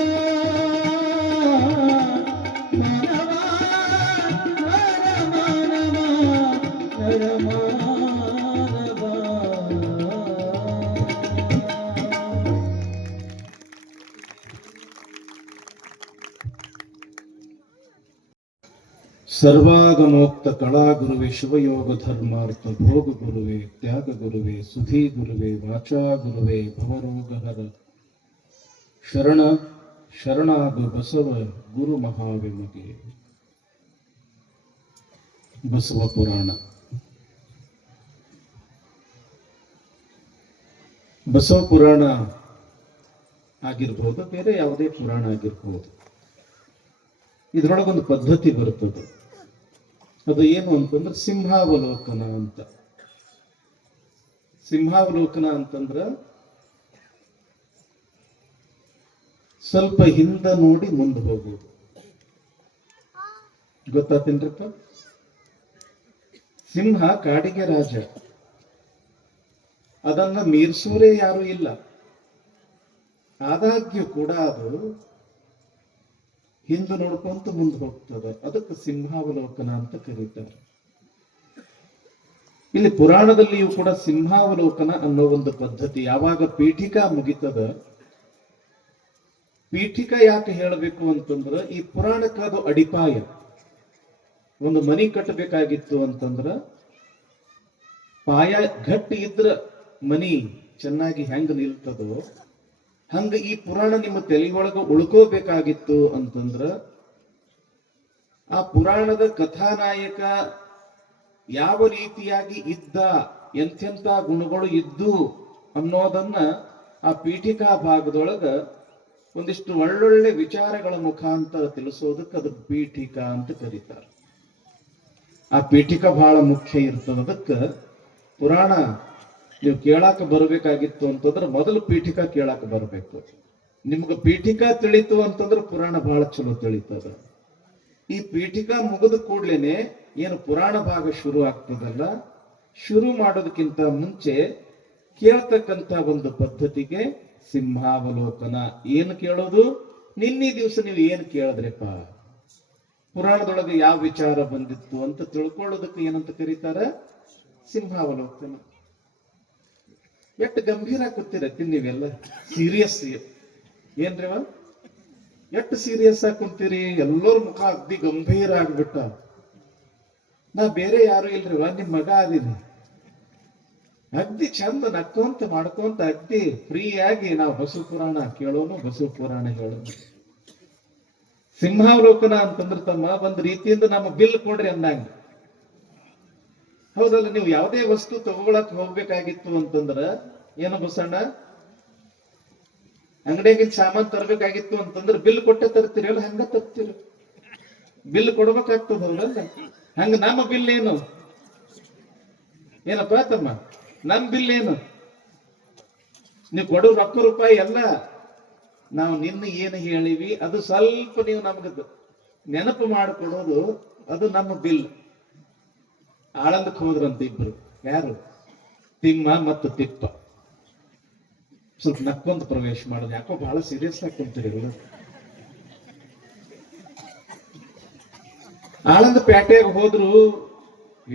ಮಾನವ ನರಮಾನವ ನರಮಾನವ ಸರ್ವಾಗಮೋಕ್ತ ಕಳಾ ಗುರುವೆ ಶಿವಯೋಗ ಧರ್ಮಾರ್ಥ ಭೋಗ ಗುರುವೆ ತ್ಯಾಗ ಗುರುವೆ ಸುಧೀ ಗುರುವೆ ವಾಚಾ ಗುರುವೆ ಭವರೋಗಹರ ಶರಣ ಶರಣಾಗು ಬಸವ ಗುರು ಮಹಾವಿಮಗೆ. ಬಸವ ಪುರಾಣ. ಬಸವ ಪುರಾಣ ಆಗಿರ್ಬೋದು, ಬೇರೆ ಯಾವುದೇ ಪುರಾಣ ಆಗಿರ್ಬೋದು, ಇದ್ರೊಳಗೊಂದು ಪದ್ಧತಿ ಬರುತ್ತದೆ. ಅದು ಏನು ಅಂತಂದ್ರೆ ಸಿಂಹಾವಲೋಕನ ಅಂತ. ಸಿಂಹಾವಲೋಕನ ಅಂತಂದ್ರ ಸ್ವಲ್ಪ ಹಿಂದ ನೋಡಿ ಮುಂದೆ ಹೋಗುವುದು. ಗೊತ್ತಾತೇನ್ರಪ್ಪ? ಸಿಂಹ ಕಾಡಿಗೆ ರಾಜ, ಅದನ್ನ ಮೀರ್ಸೂರೇ ಯಾರು ಇಲ್ಲ. ಆದಾಗ್ಯೂ ಕೂಡ ಅದು ಹಿಂದೆ ನೋಡ್ಕೊಂತ ಮುಂದೆ ಹೋಗ್ತದೆ. ಅದಕ್ಕೆ ಸಿಂಹಾವಲೋಕನ ಅಂತ ಕರೀತಾರೆ. ಇಲ್ಲಿ ಪುರಾಣದಲ್ಲಿಯೂ ಕೂಡ ಸಿಂಹಾವಲೋಕನ ಅನ್ನೋ ಒಂದು ಪದ್ಧತಿ. ಯಾವಾಗ ಪೀಠಿಕಾ ಮುಗಿತದ, ಪೀಠಿಕಾ ಯಾಕೆ ಹೇಳಬೇಕು ಅಂತಂದ್ರ, ಈ ಪುರಾಣಕ್ಕೆ ಅದು ಅಡಿಪಾಯ. ಒಂದು ಮನಿ ಕಟ್ಟಬೇಕಾಗಿತ್ತು ಅಂತಂದ್ರ ಪಾಯ ಗಟ್ಟಿ ಇದ್ರ ಮನಿ ಚೆನ್ನಾಗಿ ಹೆಂಗ ನಿಲ್ತದೋ ಹಂಗ ಈ ಪುರಾಣ ನಿಮ್ಮ ತಲೆಯೊಳಗ ಉಳ್ಕೋಬೇಕಾಗಿತ್ತು ಅಂತಂದ್ರ ಆ ಪುರಾಣದ ಕಥಾನಾಯಕ ಯಾವ ರೀತಿಯಾಗಿ ಇದ್ದ, ಎಂಥೆಂಥ ಗುಣಗಳು ಇದ್ದು ಅನ್ನೋದನ್ನ ಆ ಪೀಠಿಕಾ ಭಾಗದೊಳಗ ಒಂದಿಷ್ಟು ಒಳ್ಳೊಳ್ಳೆ ವಿಚಾರಗಳ ಮುಖಾಂತರ ತಿಳಿಸೋದಕ್ಕೆ ಅದು ಪೀಠಿಕಾ ಅಂತ ಕರೀತಾರೆ. ಆ ಪೀಠಿಕಾ ಬಹಳ ಮುಖ್ಯ ಇರ್ತದ. ಅದಕ್ಕೆ ಪುರಾಣ ನೀವು ಕೇಳಾಕ ಬರಬೇಕಾಗಿತ್ತು ಅಂತಂದ್ರೆ ಮೊದಲು ಪೀಠಿಕಾ ಕೇಳಾಕ ಬರಬೇಕು. ನಿಮ್ಗೆ ಪೀಠಿಕಾ ತಿಳಿತು ಅಂತಂದ್ರೆ ಪುರಾಣ ಬಹಳ ಚಲೋ ತಿಳಿತದ. ಈ ಪೀಠಿಕಾ ಮುಗಿದ ಕೂಡ್ಲೇನೆ ಏನು ಪುರಾಣ ಭಾಗ ಶುರು ಆಗ್ತದಲ್ಲ, ಶುರು ಮಾಡೋದಕ್ಕಿಂತ ಮುಂಚೆ ಕೇಳ್ತಕ್ಕಂತ ಒಂದು ಪದ್ಧತಿಗೆ ಸಿಂಹಾವಲೋಕನ. ಏನು ಕೇಳೋದು? ನಿನ್ನೆ ದಿವಸ ನೀವು ಏನು ಕೇಳಿದ್ರಪ್ಪ, ಪುರಾಣದೊಳಗೆ ಯಾವ ವಿಚಾರ ಬಂದಿತ್ತು ಅಂತ ತಿಳ್ಕೊಳ್ಳೋದಕ್ಕೆ ಏನಂತ ಕರೀತಾರ? ಸಿಂಹಾವಲೋಕನ. ಎಷ್ಟು ಗಂಭೀರ ಕೂತಿರತ್ತಿ ನೀವೆಲ್ಲ ಸೀರಿಯಸ್ ಏನ್ರಿವ ಎಷ್ಟು ಸೀರಿಯಸ್ ಆಗಿ ಕುಂತೀರಿ, ಎಲ್ಲರ ಮುಖ ಅಗ್ದಿ ಗಂಭೀರ ಆಗ್ಬಿಟ್ಟ. ನಾ ಬೇರೆ ಯಾರು ಇಲ್ರಿವ, ನಿಮ್ ಮಗ ಅದೀನಿ. ಅಗ್ದಿ ಚಂದ ನಕ್ಕೊಂತ ಮಾಡ್ಕೊಂತ ಅಗ್ದಿ ಫ್ರೀ ಆಗಿ ನಾವು ಬಸವ ಪುರಾಣ ಕೇಳೋನು, ಬಸವ ಪುರಾಣ ಹೇಳೋನು. ಸಿಂಹಾವಲೋಕನ ಅಂತಂದ್ರ ತಮ್ಮ ಒಂದ್ ರೀತಿಯಿಂದ ನಮ್ಮ ಬಿಲ್ ಕೊಡ್ರಿ ಅಂದಂಗ. ಹೌದಲ್ಲ, ನೀವು ಯಾವುದೇ ವಸ್ತು ತಗೊಳಕ್ ಹೋಗ್ಬೇಕಾಗಿತ್ತು ಅಂತಂದ್ರ ಏನು ಬಸಣ್ಣ, ಅಂಗಡಿಯಾಗಿನ ಸಾಮಾನ್ ತರಬೇಕಾಗಿತ್ತು ಅಂತಂದ್ರ ಬಿಲ್ ಕೊಟ್ಟೆ ತರ್ತೀರಿ ಅಲ್ಲ, ಹಂಗ ತರ್ತೀರಿ, ಬಿಲ್ ಕೊಡ್ಬೇಕಾಗ್ತದಲ್ಲ. ಹಂಗ ನಮ್ಮ ಬಿಲ್ ಏನು ಏನಪ್ಪಾ ತಮ್ಮ, ನಮ್ ಬಿಲ್ ಏನು? ನೀವು ಕೊಡೋ ರೊಕ್ಕ ರೂಪಾಯಿ ಎಲ್ಲ ನಾವು ನಿನ್ನ ಏನು ಹೇಳಿವಿ ಅದು ಸ್ವಲ್ಪ ನೀವು ನಮ್ಗೆ ನೆನಪು ಮಾಡಿಕೊಡೋದು, ಅದು ನಮ್ಮ ಬಿಲ್. ಆಳಂದಕ್ಕೆ ಹೋದ್ರಂತ ಇಬ್ರು, ಯಾರು? ತಿಮ್ಮ ಮತ್ತು ತಿಪ್ಪ. ಸ್ವಲ್ಪ ನಕ್ಕೊಂದು ಪ್ರವೇಶ ಮಾಡೋದು, ಯಾಕೋ ಬಹಳ ಸೀರಿಯಸ್ ಆಗಿ ಕುಂತೀರಿ. ಆಳಂದ ಪೇಟೆಗೆ ಹೋದ್ರು,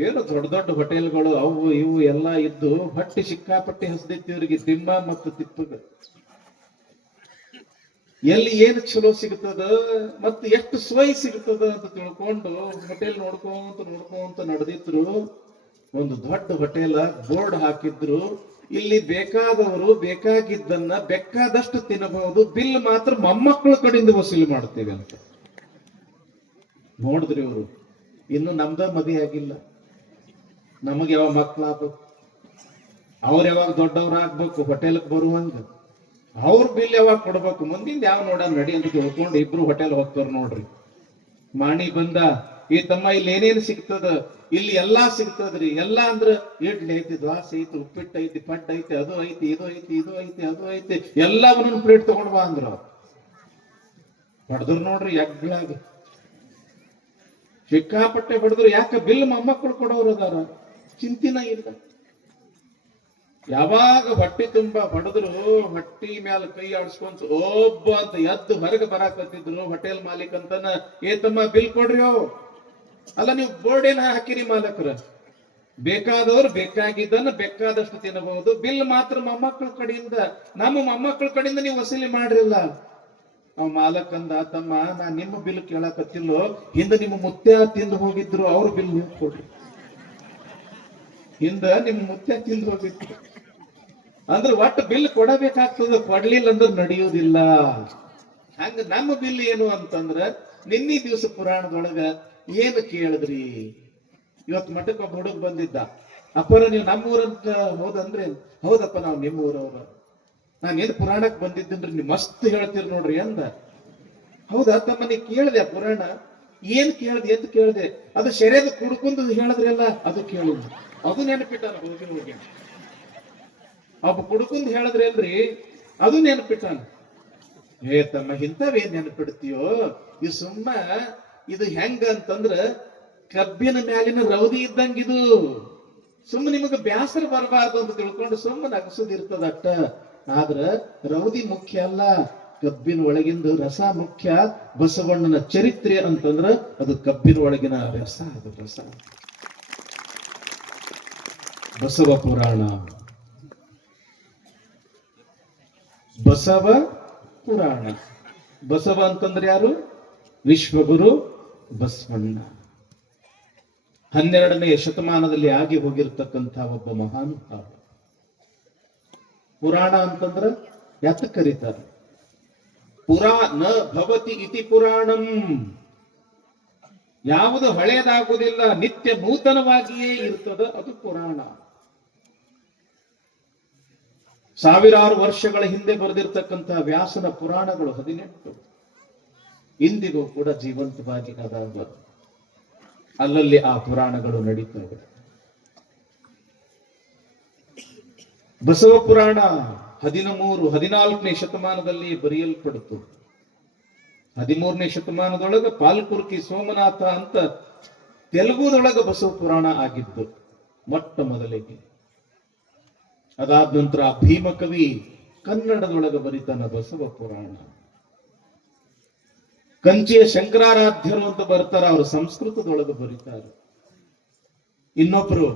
ಏನು ದೊಡ್ಡ ದೊಡ್ಡ ಹೋಟೆಲ್ಗಳು ಅವು ಇವು ಎಲ್ಲ ಇದ್ದು ಹೊಟ್ಟೆ ಸಿಕ್ಕಾಪಟ್ಟೆ ಹಸ್ದಿತ್ತು ಇವ್ರಿಗೆ, ತಿಮ್ಮ ಮತ್ತು ತಿಪ್ಪಗ. ಎಲ್ಲಿ ಏನು ಚಲೋ ಸಿಗ್ತದ ಮತ್ತು ಎಷ್ಟು ಸೋಯಿ ಸಿಗ್ತದ ಅಂತ ತಿಳ್ಕೊಂಡು ಹೋಟೆಲ್ ನೋಡ್ಕೊಂತ ನಡೆದಿದ್ರು. ಒಂದು ದೊಡ್ಡ ಹೋಟೆಲ್ ಬೋರ್ಡ್ ಹಾಕಿದ್ರು, ಇಲ್ಲಿ ಬೇಕಾದವರು ಬೇಕಾಗಿದ್ದನ್ನ ಬೇಕಾದಷ್ಟು ತಿನ್ನಬಹುದು, ಬಿಲ್ ಮಾತ್ರ ಮೊಮ್ಮಕ್ಕಳ ಕಡೆಯಿಂದ ವಸೂಲಿ ಮಾಡ್ತೇವೆ ಅಂತ. ನೋಡಿದ್ರಿ ಅವರು, ಇನ್ನು ನಮ್ದ ಮದುವೆ ಆಗಿಲ್ಲ, ನಮಗೆ ಯಾವಾಗ ಮಕ್ಕಳಾಗ್ಬೇಕು, ಅವ್ರು ಯಾವಾಗ ದೊಡ್ಡವ್ರಾಗ್ಬೇಕು, ಹೋಟೆಲ್ಗೆ ಬರುವಂಗ ಅವ್ರ ಬಿಲ್ ಯಾವಾಗ ಕೊಡ್ಬೇಕು, ಮುಂದಿಂದ ಯಾವ ನೋಡ ನಡಿ ಅಂತ ತಿಳ್ಕೊಂಡು ಇಬ್ರು ಹೋಟೆಲ್ ಹೋಗ್ತಾರ. ನೋಡ್ರಿ, ಮಾಣಿ ಬಂದ, ಈ ತಮ್ಮ ಇಲ್ಲಿ ಏನೇನು ಸಿಗ್ತದ, ಇಲ್ಲಿ ಎಲ್ಲಾ ಸಿಗ್ತದ್ರಿ. ಎಲ್ಲಾ ಅಂದ್ರ ಇಡ್ಲಿ ಐತಿ, ದ್ವಾಸೆ ಐತಿ, ಉಪ್ಪಿಟ್ಟು ಐತಿ, ಪಡ್ಡು ಐತಿ, ಅದು ಐತಿ, ಇದು ಐತಿ, ಇದು ಐತಿ, ಅದು ಐತಿ, ಎಲ್ಲಾ ಒಂದೊಂದು ಪ್ಲೇಟ್ ತಗೊಂಡ್ ಬಾ ಅಂದ್ರ ಹೊಡೆದ್ರು. ನೋಡ್ರಿ ಯಗ್ಲಾಗಿ ಸಿಕ್ಕಾಪಟ್ಟೆ ಹೊಡೆದ್ರು. ಯಾಕ? ಬಿಲ್ ಮೊಮ್ಮಕ್ಕಳು ಕೊಡೋರು ಅದಾರ, ಚಿಂತಿನ ಇಲ್ಲ. ಯಾವಾಗ ಹೊಟ್ಟಿ ತುಂಬಾ ಹೊಡೆದ್ರು, ಹೊಟ್ಟಿ ಮ್ಯಾಲ ಕೈ ಆಡಿಸ್ಕೊಂತ ಒಬ್ಬ ಅಂತ ಎದ್ದು ಹೊರಗೆ ಬರಾಕತ್ತಿದ್ರು. ಹೋಟೆಲ್ ಮಾಲೀಕ್ ಅಂತಾನ, ಏ ತಮ್ಮ ಬಿಲ್ ಕೊಡ್ರಿ. ಅಲ್ಲ, ನೀವು ಬೋರ್ಡ್ ಏನ್ ಹಾಕಿರಿ ಮಾಲಕರ? ಬೇಕಾದವ್ರು ಬೇಕಾಗಿದ್ದನ್ನ ಬೇಕಾದಷ್ಟು ತಿನ್ನಬಹುದು, ಬಿಲ್ ಮಾತ್ರ ಮೊಮ್ಮಕ್ಕಳ ಕಡೆಯಿಂದ, ನಮ್ಮ ಮೊಮ್ಮಕ್ಕಳ ಕಡೆಯಿಂದ ನೀವು ವಸೂಲಿ ಮಾಡ್ರಿಲ್ಲ. ಅವ್ ಮಾಲಕ್ ಅಂದ, ತಮ್ಮ ನಾ ನಿಮ್ಮ ಬಿಲ್ ಕೇಳಕತ್ತಿಲ್ಲೋ, ಹಿಂದ ನಿಮ್ಮ ಮುತ್ಯ ತಿಂದು ಹೋಗಿದ್ರು, ಅವ್ರ ಬಿಲ್ ನೀವು ಕೊಡ್ರಿ. ಹಿಂದ ನಿಮ್ಮ ಮುತ್ಯ ತಿಂದು ಹೋಗಿದ್ರು ಅಂದ್ರೆ ಒಟ್ಟು ಬಿಲ್ ಕೊಡಬೇಕಾಗ್ತದ, ಕೊಡ್ಲಿಲ್ಲ ಅಂದ್ರೆ ನಡೆಯುವುದಿಲ್ಲ. ಹಂಗ ನಮ್ಮ ಬಿಲ್ ಏನು ಅಂತಂದ್ರ, ನಿನ್ನೆ ದಿವಸ ಪುರಾಣದೊಳಗ ಏನು ಕೇಳಿದ್ರಿ? ಇವತ್ತು ಮಠಕ್ಕೆ ಒಬ್ಬ ಹುಡುಗ ಬಂದಿದ್ದ, ಅಪ್ಪರ ನೀವು ನಮ್ಮೂರಂತ ಹೋದಂದ್ರೆ, ಹೌದಪ್ಪ ನಾವು ನಿಮ್ಮ ಊರವ್ರ, ನಾನೇನು ಪುರಾಣಕ್ಕೆ ಬಂದಿದ್ದೇನ್ರಿ, ನೀವು ಮಸ್ತ್ ಹೇಳ್ತೀರಿ ನೋಡ್ರಿ ಅಂದ. ಹೌದಾ ತಮ್ಮ, ನೀ ಕೇಳಿದೆ ಪುರಾಣ? ಏನ್ ಕೇಳ್ದೆ ಅಂತ ಕೇಳಿದೆ. ಅದು ಶರೀರದ ಕುಡ್ಕೊಂಡು ಹೇಳಿದ್ರಲ್ಲ, ಅದು ಕೇಳಿದ್ವಿ, ಅದು ನೆನಪಿಟ್ಟಾನ. ಹೋಗಿ ಒಬ್ಬ ಕುಡ್ಕುಂದ್ ಹೇಳಿದ್ರಿ ಅಲ್ರಿ, ಅದು ನೆನಪಿಟ್ಟಾನ. ಏ ತಮ್ಮ, ಇಂಥವೇನ್ ನೆನಪಿಡ್ತೀಯೋ? ಇದು ಸುಮ್ಮ, ಇದು ಹೆಂಗ ಅಂತಂದ್ರ ಕಬ್ಬಿನ ಮ್ಯಾಲಿನ ರೌದಿ ಇದ್ದಂಗಿದು. ಸುಮ್ಮ ನಿಮಗೆ ಬ್ಯಾಸರ ಬರಬಾರ್ದು ಅಂತ ತಿಳ್ಕೊಂಡು ಸುಮ್ಮನೆ ನಗಸುದಿರ್ತದ ಅಟ್ಟ. ಆದ್ರ ರೌದಿ ಮುಖ್ಯ ಅಲ್ಲ, ಕಬ್ಬಿನ ಒಳಗಿಂದ ರಸ ಮುಖ್ಯ. ಬಸವಣ್ಣನ ಚರಿತ್ರೆ ಅಂತಂದ್ರ ಅದು ಕಬ್ಬಿನ ಒಳಗಿನ ರಸ, ಅದು ರಸ. ಬಸವ ಪುರಾಣ, ಬಸವ ಪುರಾಣ. ಬಸವ ಅಂತಂದ್ರೆ ಯಾರು? ವಿಶ್ವಗುರು ಬಸವಣ್ಣ. 12ನೇ ಶತಮಾನದಲ್ಲಿ ಆಗಿ ಹೋಗಿರ್ತಕ್ಕಂಥ ಒಬ್ಬ ಮಹಾನ್ ಭಾವ. ಪುರಾಣ ಅಂತಂದ್ರ ಯಾತಕ್ ಕರೀತಾರೆ? ಪುರಾ ನ ಭವತಿ ಇತಿ ಪುರಾಣಂ. ಯಾವುದು ಹಳೇದಾಗುವುದಿಲ್ಲ, ನಿತ್ಯ ನೂತನವಾಗಿಯೇ ಇರ್ತದ, ಅದು ಪುರಾಣ. ಸಾವಿರಾರು ವರ್ಷಗಳ ಹಿಂದೆ ಬರೆದಿರ್ತಕ್ಕಂತಹ ವ್ಯಾಸನ ಪುರಾಣಗಳು 18 ಇಂದಿಗೂ ಕೂಡ ಜೀವಂತವಾಗಿ ಅದಾವ. ಅಲ್ಲಲ್ಲಿ ಆ ಪುರಾಣಗಳು ನಡೀತವೆ. ಬಸವ ಪುರಾಣ 14ನೇ ಶತಮಾನದಲ್ಲಿ ಬರೆಯಲ್ಪಡುತ್ತು. 13ನೇ ಶತಮಾನದೊಳಗ ಪಾಲ್ಕುರ್ಕಿ ಸೋಮನಾಥ ಅಂತ ತೆಲುಗುದೊಳಗ ಬಸವ ಪುರಾಣ ಆಗಿತ್ತು ಮೊಟ್ಟ ಮೊದಲಿಗೆ. ಅದಾದ ನಂತರ ಭೀಮಕವಿ ಕನ್ನಡದೊಳಗ ಬರಿತಾನ ಬಸವ ಪುರಾಣ. ಕಂಚಿಯ ಶಂಕರಾರಾಧ್ಯರು ಅಂತ ಬರ್ತಾರ, ಅವರು ಸಂಸ್ಕೃತದೊಳಗೆ ಬರೀತಾರೆ. ಇನ್ನೊಬ್ರು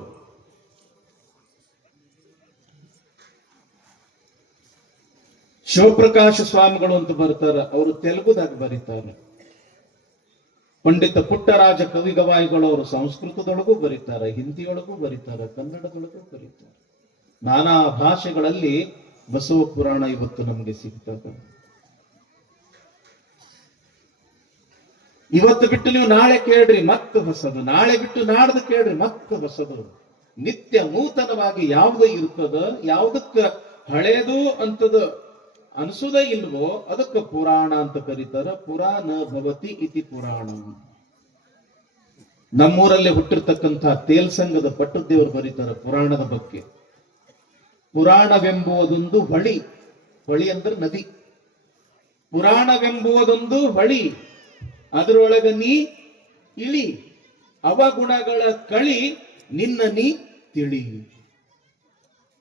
ಶಿವಪ್ರಕಾಶ ಸ್ವಾಮಿಗಳು ಅಂತ ಬರ್ತಾರ, ಅವರು ತೆಲುಗುದಾಗ ಬರೀತಾರೆ. ಪಂಡಿತ ಪುಟ್ಟರಾಜ ಕವಿಗವಾಯಿಗಳು ಅವರು ಸಂಸ್ಕೃತದೊಳಗೂ ಬರೀತಾರೆ, ಹಿಂದಿಯೊಳಗೂ ಬರೀತಾರೆ, ಕನ್ನಡದೊಳಗೂ ಬರೀತಾರೆ. ನಾನಾ ಭಾಷೆಗಳಲ್ಲಿ ಬಸವ ಪುರಾಣ ಇವತ್ತು ನಮಗೆ ಸಿಗ್ತದೆ. ಇವತ್ತು ಬಿಟ್ಟು ನೀವು ನಾಳೆ ಕೇಳ್ರಿ ಮತ್ತೆ ಹೊಸದು, ನಾಳೆ ಬಿಟ್ಟು ನಾಡ್ದು ಕೇಳ್ರಿ ಮತ್ತೆ ಹೊಸದು. ನಿತ್ಯ ನೂತನವಾಗಿ ಯಾವ್ದು ಇರ್ತದ, ಯಾವುದಕ್ಕ ಹಳೇದು ಅಂತದ ಅನ್ಸುದ ಇಲ್ವೋ ಅದಕ್ಕೆ ಪುರಾಣ ಅಂತ ಕರೀತಾರ. ಪುರಾಣ ಭವತಿ ಇತಿ ಪುರಾಣ. ನಮ್ಮೂರಲ್ಲಿ ಹುಟ್ಟಿರ್ತಕ್ಕಂತಹ ತೇಲ್ಸಂಗದ ಪಟ್ಟದೇವರು ಬರೀತಾರ ಪುರಾಣದ ಬಗ್ಗೆ. ಪುರಾಣವೆಂಬುವುದೊಂದು ಹೊಳಿ, ಹೊಳಿ ಅಂದ್ರೆ ನದಿ. ಪುರಾಣವೆಂಬುವುದೊಂದು ಹೊಳಿ, ಅದರೊಳಗ ನೀ ಇಳಿ, ಅವಗುಣಗಳ ಕಳಿ ನಿನ್ನ ನೀ ತಿಳಿ.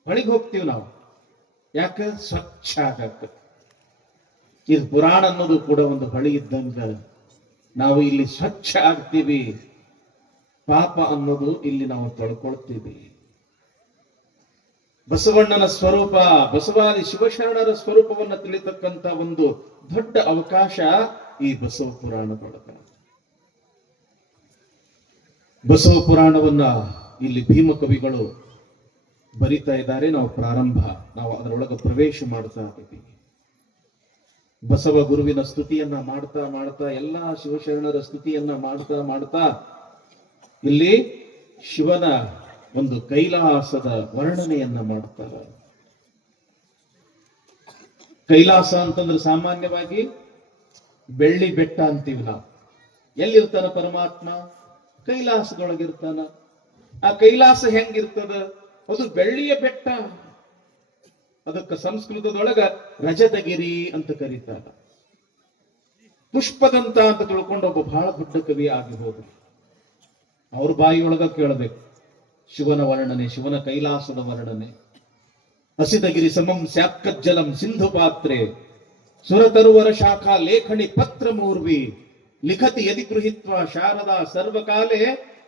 ಹೊಳಿಗೆ ಹೋಗ್ತೀವಿ ನಾವು, ಯಾಕ ಸ್ವಚ್ಛ ಆಗಕ್ಕ. ಇದು ಪುರಾಣ ಅನ್ನೋದು ಕೂಡ ಒಂದು ಹೊಳಿ ಇದ್ದಂಗ. ನಾವು ಇಲ್ಲಿ ಸ್ವಚ್ಛ ಆಗ್ತೀವಿ, ಪಾಪ ಅನ್ನೋದು ಇಲ್ಲಿ ನಾವು ತೊಳ್ಕೊಳ್ತೀವಿ. ಬಸವಣ್ಣನ ಸ್ವರೂಪ, ಬಸವಾದಿ ಶಿವಶರಣರ ಸ್ವರೂಪವನ್ನು ತಿಳಿತಕ್ಕಂತ ಒಂದು ದೊಡ್ಡ ಅವಕಾಶ ಈ ಬಸವ ಪುರಾಣದೊಳಗ. ಬಸವ ಪುರಾಣವನ್ನ ಇಲ್ಲಿ ಭೀಮ ಕವಿಗಳು ಬರಿತಾ ಇದ್ದಾರೆ. ನಾವು ಅದರೊಳಗೆ ಪ್ರವೇಶ ಮಾಡ್ತಾ ಇದ್ದೀವಿ. ಬಸವ ಗುರುವಿನ ಸ್ತುತಿಯನ್ನ ಮಾಡ್ತಾ ಮಾಡ್ತಾ, ಎಲ್ಲಾ ಶಿವಶರಣರ ಸ್ತುತಿಯನ್ನ ಮಾಡ್ತಾ ಮಾಡ್ತಾ ಇಲ್ಲಿ ಶಿವನ ಒಂದು ಕೈಲಾಸದ ವರ್ಣನೆಯನ್ನ ಮಾಡ್ತಾರ. ಕೈಲಾಸ ಅಂತಂದ್ರೆ ಸಾಮಾನ್ಯವಾಗಿ ಬೆಳ್ಳಿ ಬೆಟ್ಟ ಅಂತೀವಿ ನಾವು. ಎಲ್ಲಿರ್ತಾನ ಪರಮಾತ್ಮ? ಕೈಲಾಸದೊಳಗಿರ್ತಾನ. ಆ ಕೈಲಾಸ ಹೆಂಗಿರ್ತದ? ಅದು ಬೆಳ್ಳಿಯ ಬೆಟ್ಟ. ಅದಕ್ಕೆ ಸಂಸ್ಕೃತದೊಳಗ ರಜತಗಿರಿ ಅಂತ ಕರೀತಾರ. ಪುಷ್ಪದಂತ ಅಂತ ತಿಳ್ಕೊಂಡು ಒಬ್ಬ ಬಹಳ ದೊಡ್ಡ ಕವಿ ಆಗಿ ಹೋದ್ರು. ಅವ್ರ ಬಾಯಿಯೊಳಗ ಕೇಳಬೇಕು ಶಿವನ ವರ್ಣನೆ, ಶಿವನ ಕೈಲಾಸದ ವರ್ಣನೆ. ಹಸಿದಗಿರಿ ಸಮಂ ಸ್ಯಾತ್ಕಜ್ಜಲಂ ಸಿಂಧು ಪಾತ್ರೆ ಸುರತರುವರ ಶಾಖಾ ಲೇಖಣಿ ಪತ್ರ ಮೂರ್ವಿ ಲಿಖತಿ ಯದಿ ಗೃಹಿತ್ವ ಶಾರದಾ ಸರ್ವಕಾಲೇ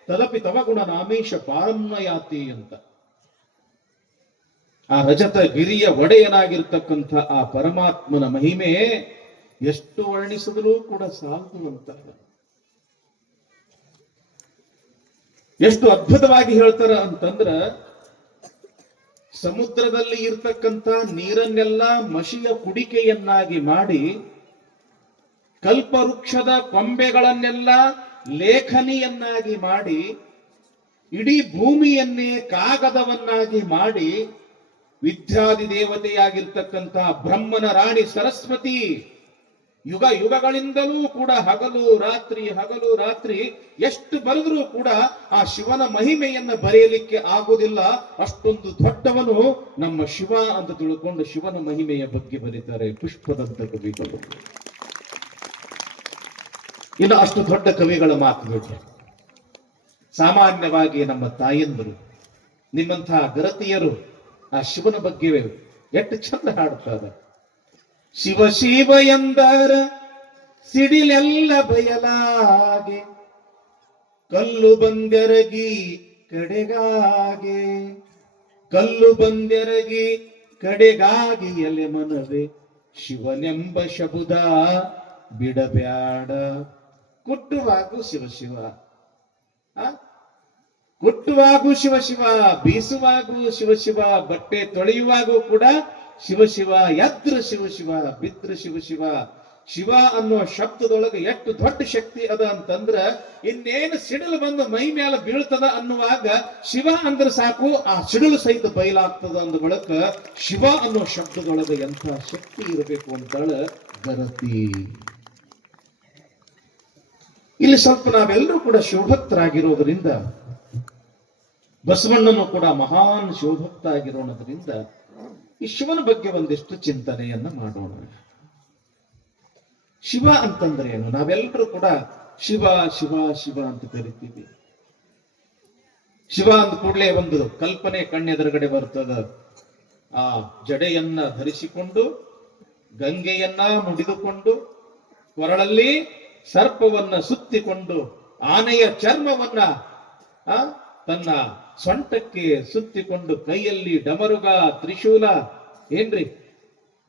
ತದಪಿ ತವ ಗುಣ ನಾಮೇಶ ಪಾರಮ್ನಯಾತಿ ಅಂತ. ಆ ರಜತ ಗಿರಿಯ ಒಡೆಯನಾಗಿರ್ತಕ್ಕಂಥ ಆ ಪರಮಾತ್ಮನ ಮಹಿಮೆ ಎಷ್ಟು ವರ್ಣಿಸಿದ್ರೂ ಕೂಡ ಸಾಲದು ಅಂತ. ಎಷ್ಟು ಅದ್ಭುತವಾಗಿ ಹೇಳ್ತಾರ ಅಂತಂದ್ರ, ಸಮುದ್ರದಲ್ಲಿ ಇರ್ತಕ್ಕಂಥ ನೀರನ್ನೆಲ್ಲ ಮಷಿಯ ಕುಡಿಕೆಯನ್ನಾಗಿ ಮಾಡಿ, ಕಲ್ಪವೃಕ್ಷದ ಕೊಂಬೆಗಳನ್ನೆಲ್ಲ ಲೇಖನಿಯನ್ನಾಗಿ ಮಾಡಿ, ಇಡೀ ಭೂಮಿಯನ್ನೇ ಕಾಗದವನ್ನಾಗಿ ಮಾಡಿ, ವಿದ್ಯಾದಿ ದೇವತೆಯಾಗಿರ್ತಕ್ಕಂಥ ಬ್ರಹ್ಮನ ರಾಣಿ ಸರಸ್ವತಿ ಯುಗ ಯುಗಗಳಿಂದಲೂ ಕೂಡ ಹಗಲು ರಾತ್ರಿ ಎಷ್ಟು ಬರೆದ್ರೂ ಕೂಡ ಆ ಶಿವನ ಮಹಿಮೆಯನ್ನ ಬರೆಯಲಿಕ್ಕೆ ಆಗುವುದಿಲ್ಲ. ಅಷ್ಟೊಂದು ದೊಡ್ಡವನು ನಮ್ಮ ಶಿವ ಅಂತ ತಿಳ್ಕೊಂಡು ಶಿವನ ಮಹಿಮೆಯ ಬಗ್ಗೆ ಬರೀತಾರೆ ಪುಷ್ಪದಂತ ಕವಿಗಳು. ಇನ್ನು ಅಷ್ಟು ದೊಡ್ಡ ಕವಿಗಳ ಮಾತು ಬಿಟ್ರೆ ಸಾಮಾನ್ಯವಾಗಿ ನಮ್ಮ ತಾಯಂದರು, ನಿಮ್ಮಂತಹ ಗರತಿಯರು ಆ ಶಿವನ ಬಗ್ಗೆ ಎಷ್ಟು ಚಂದ ಹಾಡ್ತಾರೆ. ಶಿವ ಶಿವ ಎಂದರ ಸಿಡಿಲೆಲ್ಲ ಬಯಲಾಗೆ, ಕಲ್ಲು ಬಂದೆರಗಿ ಕಡೆಗಾಗೆ, ಕಲ್ಲು ಬಂದೆರಗಿ ಕಡೆಗಾಗಿ ಎಲೆ ಮನವೇ ಶಿವನೆಂಬ ಶಬುದ ಬಿಡಬ್ಯಾಡ. ಕುಟ್ಟುವಾಗೂ ಶಿವ ಶಿವ, ಕುಟ್ಟುವಾಗೂ ಶಿವ ಶಿವ, ಬೀಸುವಾಗೂ ಶಿವ ಶಿವ, ಬಟ್ಟೆ ತೊಳೆಯುವಾಗೂ ಕೂಡ ಶಿವ ಶಿವ, ಎದ್ರ ಶಿವ ಶಿವ, ಬಿದ್ರ ಶಿವ ಶಿವ. ಶಿವ ಅನ್ನೋ ಶಬ್ದದೊಳಗೆ ಎಷ್ಟು ದೊಡ್ಡ ಶಕ್ತಿ ಅದ ಅಂತಂದ್ರ, ಇನ್ನೇನು ಸಿಡಿಲು ಬಂದು ಮೈ ಮೇಲೆ ಬೀಳ್ತದ ಅನ್ನುವಾಗ ಶಿವ ಅಂದ್ರೆ ಸಾಕು, ಆ ಸಿಡಿಲು ಸಹಿತ ಬಯಲಾಗ್ತದ ಅಂದ ಬಳಕ ಶಿವ ಅನ್ನೋ ಶಬ್ದದೊಳಗೆ ಎಂಥ ಶಕ್ತಿ ಇರಬೇಕು ಅಂತಾಳ ಗರತಿ. ಇಲ್ಲಿ ಸ್ವಲ್ಪ ನಾವೆಲ್ಲರೂ ಕೂಡ ಶಿವಭಕ್ತರಾಗಿರೋದ್ರಿಂದ, ಬಸವಣ್ಣನು ಕೂಡ ಮಹಾನ್ ಶಿವಭಕ್ತ ಆಗಿರೋದ್ರಿಂದ ಈ ಶಿವನ ಬಗ್ಗೆ ಒಂದಿಷ್ಟು ಚಿಂತನೆಯನ್ನ ಮಾಡೋಣ. ಶಿವ ಅಂತಂದ್ರೆ ಏನು? ನಾವೆಲ್ಲರೂ ಕೂಡ ಶಿವ ಶಿವ ಶಿವ ಅಂತ ಕರಿತೀವಿ. ಶಿವ ಅಂದ ಕೂಡಲೇ ಒಂದು ಕಲ್ಪನೆ ಕಣ್ಣೆದುರುಗಡೆ ಬರ್ತದ. ಆ ಜಡೆಯನ್ನ ಧರಿಸಿಕೊಂಡು, ಗಂಗೆಯನ್ನ ಮುಡಿದುಕೊಂಡು, ಕೊರಳಲ್ಲಿ ಸರ್ಪವನ್ನ ಸುತ್ತಿಕೊಂಡು, ಆನೆಯ ಚರ್ಮವನ್ನ ತನ್ನ ಸೊಂಟಕ್ಕೆ ಸುತ್ತಿಕೊಂಡು, ಕೈಯಲ್ಲಿ ಡಮರುಗ ತ್ರಿಶೂಲ ಏನ್ರಿ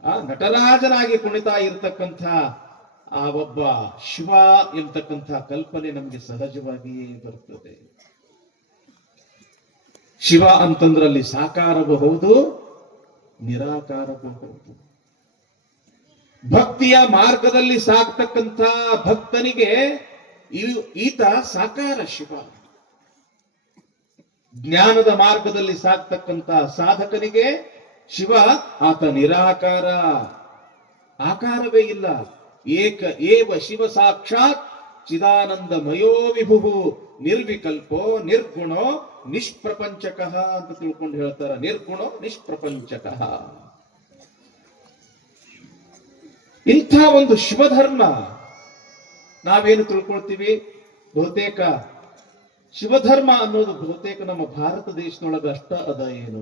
ಆ ನಟರಾಜನಾಗಿ ಕುಣಿತಾ ಇರತಕ್ಕಂಥ ಆ ಒಬ್ಬ ಶಿವ ಎಂತಕ್ಕಂಥ ಕಲ್ಪನೆ ನಮಗೆ ಸಹಜವಾಗಿಯೇ ಬರ್ತದೆ. ಶಿವ ಅಂತಂದ್ರಲ್ಲಿ ಸಾಕಾರವೂ ಹೌದು, ನಿರಾಕಾರವೂ ಹೌದು. ಭಕ್ತಿಯ ಮಾರ್ಗದಲ್ಲಿ ಸಾಕ್ತಕ್ಕಂಥ ಭಕ್ತನಿಗೆ ಈತ ಸಾಕಾರ ಶಿವ. ಜ್ಞಾನದ ಮಾರ್ಗದಲ್ಲಿ ಸಾಕ್ತಕ್ಕಂಥ ಸಾಧಕನಿಗೆ ಶಿವ ಆತ ನಿರಾಕಾರ, ಆಕಾರವೇ ಇಲ್ಲ. ಏಕ ಏವ ಶಿವ ಸಾಕ್ಷಾತ್ ಚಿದಾನಂದಮಯೋ ವಿಭು ನಿರ್ವಿಕಲ್ಪೋ ನಿರ್ಗುಣೋ ನಿಷ್ಪ್ರಪಂಚಕಃ ಅಂತ ತಿಳ್ಕೊಂಡು ಹೇಳ್ತಾರ. ನಿರ್ಗುಣೋ ನಿಷ್ಪ್ರಪಂಚಕಃ. ಇಂಥ ಒಂದು ಶಿವಧರ್ಮ ನಾವೇನು ತಿಳ್ಕೊಳ್ತೀವಿ, ಬಹುತೇಕ ಶಿವಧರ್ಮ ಅನ್ನೋದು ಬಹುತೇಕ ನಮ್ಮ ಭಾರತ ದೇಶದೊಳಗ ಅಷ್ಟ ಅದ. ಏನು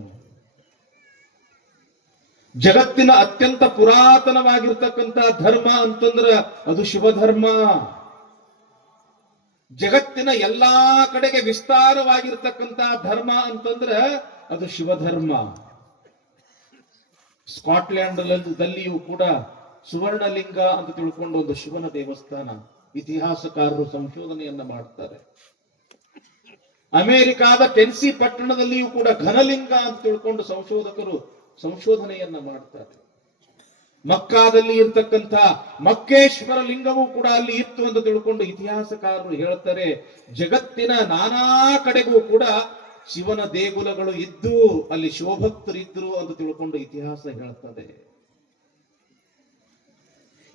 ಜಗತ್ತಿನ ಅತ್ಯಂತ ಪುರಾತನವಾಗಿರ್ತಕ್ಕಂಥ ಧರ್ಮ ಅಂತಂದ್ರ ಅದು ಶಿವಧರ್ಮ. ಜಗತ್ತಿನ ಎಲ್ಲಾ ಕಡೆಗೆ ವಿಸ್ತಾರವಾಗಿರ್ತಕ್ಕಂಥ ಧರ್ಮ ಅಂತಂದ್ರ ಅದು ಶಿವಧರ್ಮ. ಸ್ಕಾಟ್ಲ್ಯಾಂಡ್ ದಲ್ಲಿಯೂ ಕೂಡ ಸುವರ್ಣಲಿಂಗ ಅಂತ ತಿಳ್ಕೊಂಡು ಒಂದು ಶಿವನ ದೇವಸ್ಥಾನ ಇತಿಹಾಸಕಾರರು ಸಂಶೋಧನೆಯನ್ನ ಮಾಡ್ತಾರೆ. ಅಮೆರಿಕಾದ ಟೆನ್ಸಿ ಪಟ್ಟಣದಲ್ಲಿಯೂ ಕೂಡ ಘನಲಿಂಗ ಅಂತ ತಿಳ್ಕೊಂಡು ಸಂಶೋಧಕರು ಸಂಶೋಧನೆಯನ್ನ ಮಾಡ್ತಾರೆ. ಮಕ್ಕಾದಲ್ಲಿ ಇರ್ತಕ್ಕಂಥ ಮಕ್ಕೇಶ್ವರ ಲಿಂಗವೂ ಕೂಡ ಅಲ್ಲಿ ಇತ್ತು ಅಂತ ತಿಳ್ಕೊಂಡು ಇತಿಹಾಸಕಾರರು ಹೇಳ್ತಾರೆ. ಜಗತ್ತಿನ ನಾನಾ ಕಡೆಗೂ ಕೂಡ ಶಿವನ ದೇಗುಲಗಳು ಇದ್ದು ಅಲ್ಲಿ ಶಿವಭಕ್ತರಿದ್ರು ಅಂತ ತಿಳ್ಕೊಂಡು ಇತಿಹಾಸ ಹೇಳ್ತದೆ.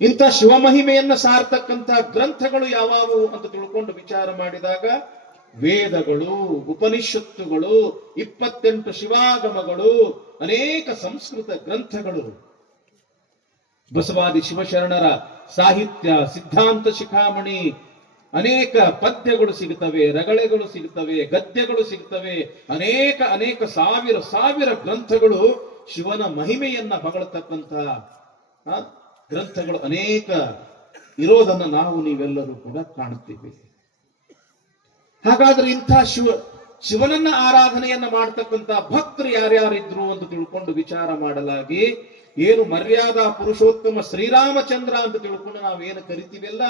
ಇಂಥ ಶಿವಮಹಿಮೆಯನ್ನ ಸಾರ್ತಕ್ಕಂಥ ಗ್ರಂಥಗಳು ಯಾವಾವು ಅಂತ ತಿಳ್ಕೊಂಡು ವಿಚಾರ ಮಾಡಿದಾಗ ವೇದಗಳು, ಉಪನಿಷತ್ತುಗಳು, 28 ಶಿವಾಗಮಗಳು, ಅನೇಕ ಸಂಸ್ಕೃತ ಗ್ರಂಥಗಳು, ಬಸವಾದಿ ಶಿವಶರಣರ ಸಾಹಿತ್ಯ ಸಿದ್ಧಾಂತ ಶಿಖಾಮಣಿ, ಅನೇಕ ಪದ್ಯಗಳು ಸಿಗುತ್ತವೆ, ರಗಳೆಗಳು ಸಿಗುತ್ತವೆ, ಗದ್ಯಗಳು ಸಿಗುತ್ತವೆ. ಅನೇಕ ಅನೇಕ ಸಾವಿರ ಗ್ರಂಥಗಳು ಶಿವನ ಮಹಿಮೆಯನ್ನ ಹೊಗಳತಕ್ಕಂಥ ಗ್ರಂಥಗಳು ಅನೇಕ ಇರೋದನ್ನ ನಾವು ನೀವೆಲ್ಲರೂ ಕೂಡ ಕಾಣುತ್ತೀವಿ. ಹಾಗಾದ್ರೆ ಇಂಥ ಶಿವನನ್ನ ಆರಾಧನೆಯನ್ನ ಮಾಡ್ತಕ್ಕಂಥ ಭಕ್ತರು ಯಾರ್ಯಾರಿದ್ರು ಅಂತ ತಿಳ್ಕೊಂಡು ವಿಚಾರ ಮಾಡಲಾಗಿ ಏನು ಮರ್ಯಾದಾ ಪುರುಷೋತ್ತಮ ಶ್ರೀರಾಮಚಂದ್ರ ಅಂತ ತಿಳ್ಕೊಂಡು ನಾವೇನು ಕರಿತೀವಲ್ಲ,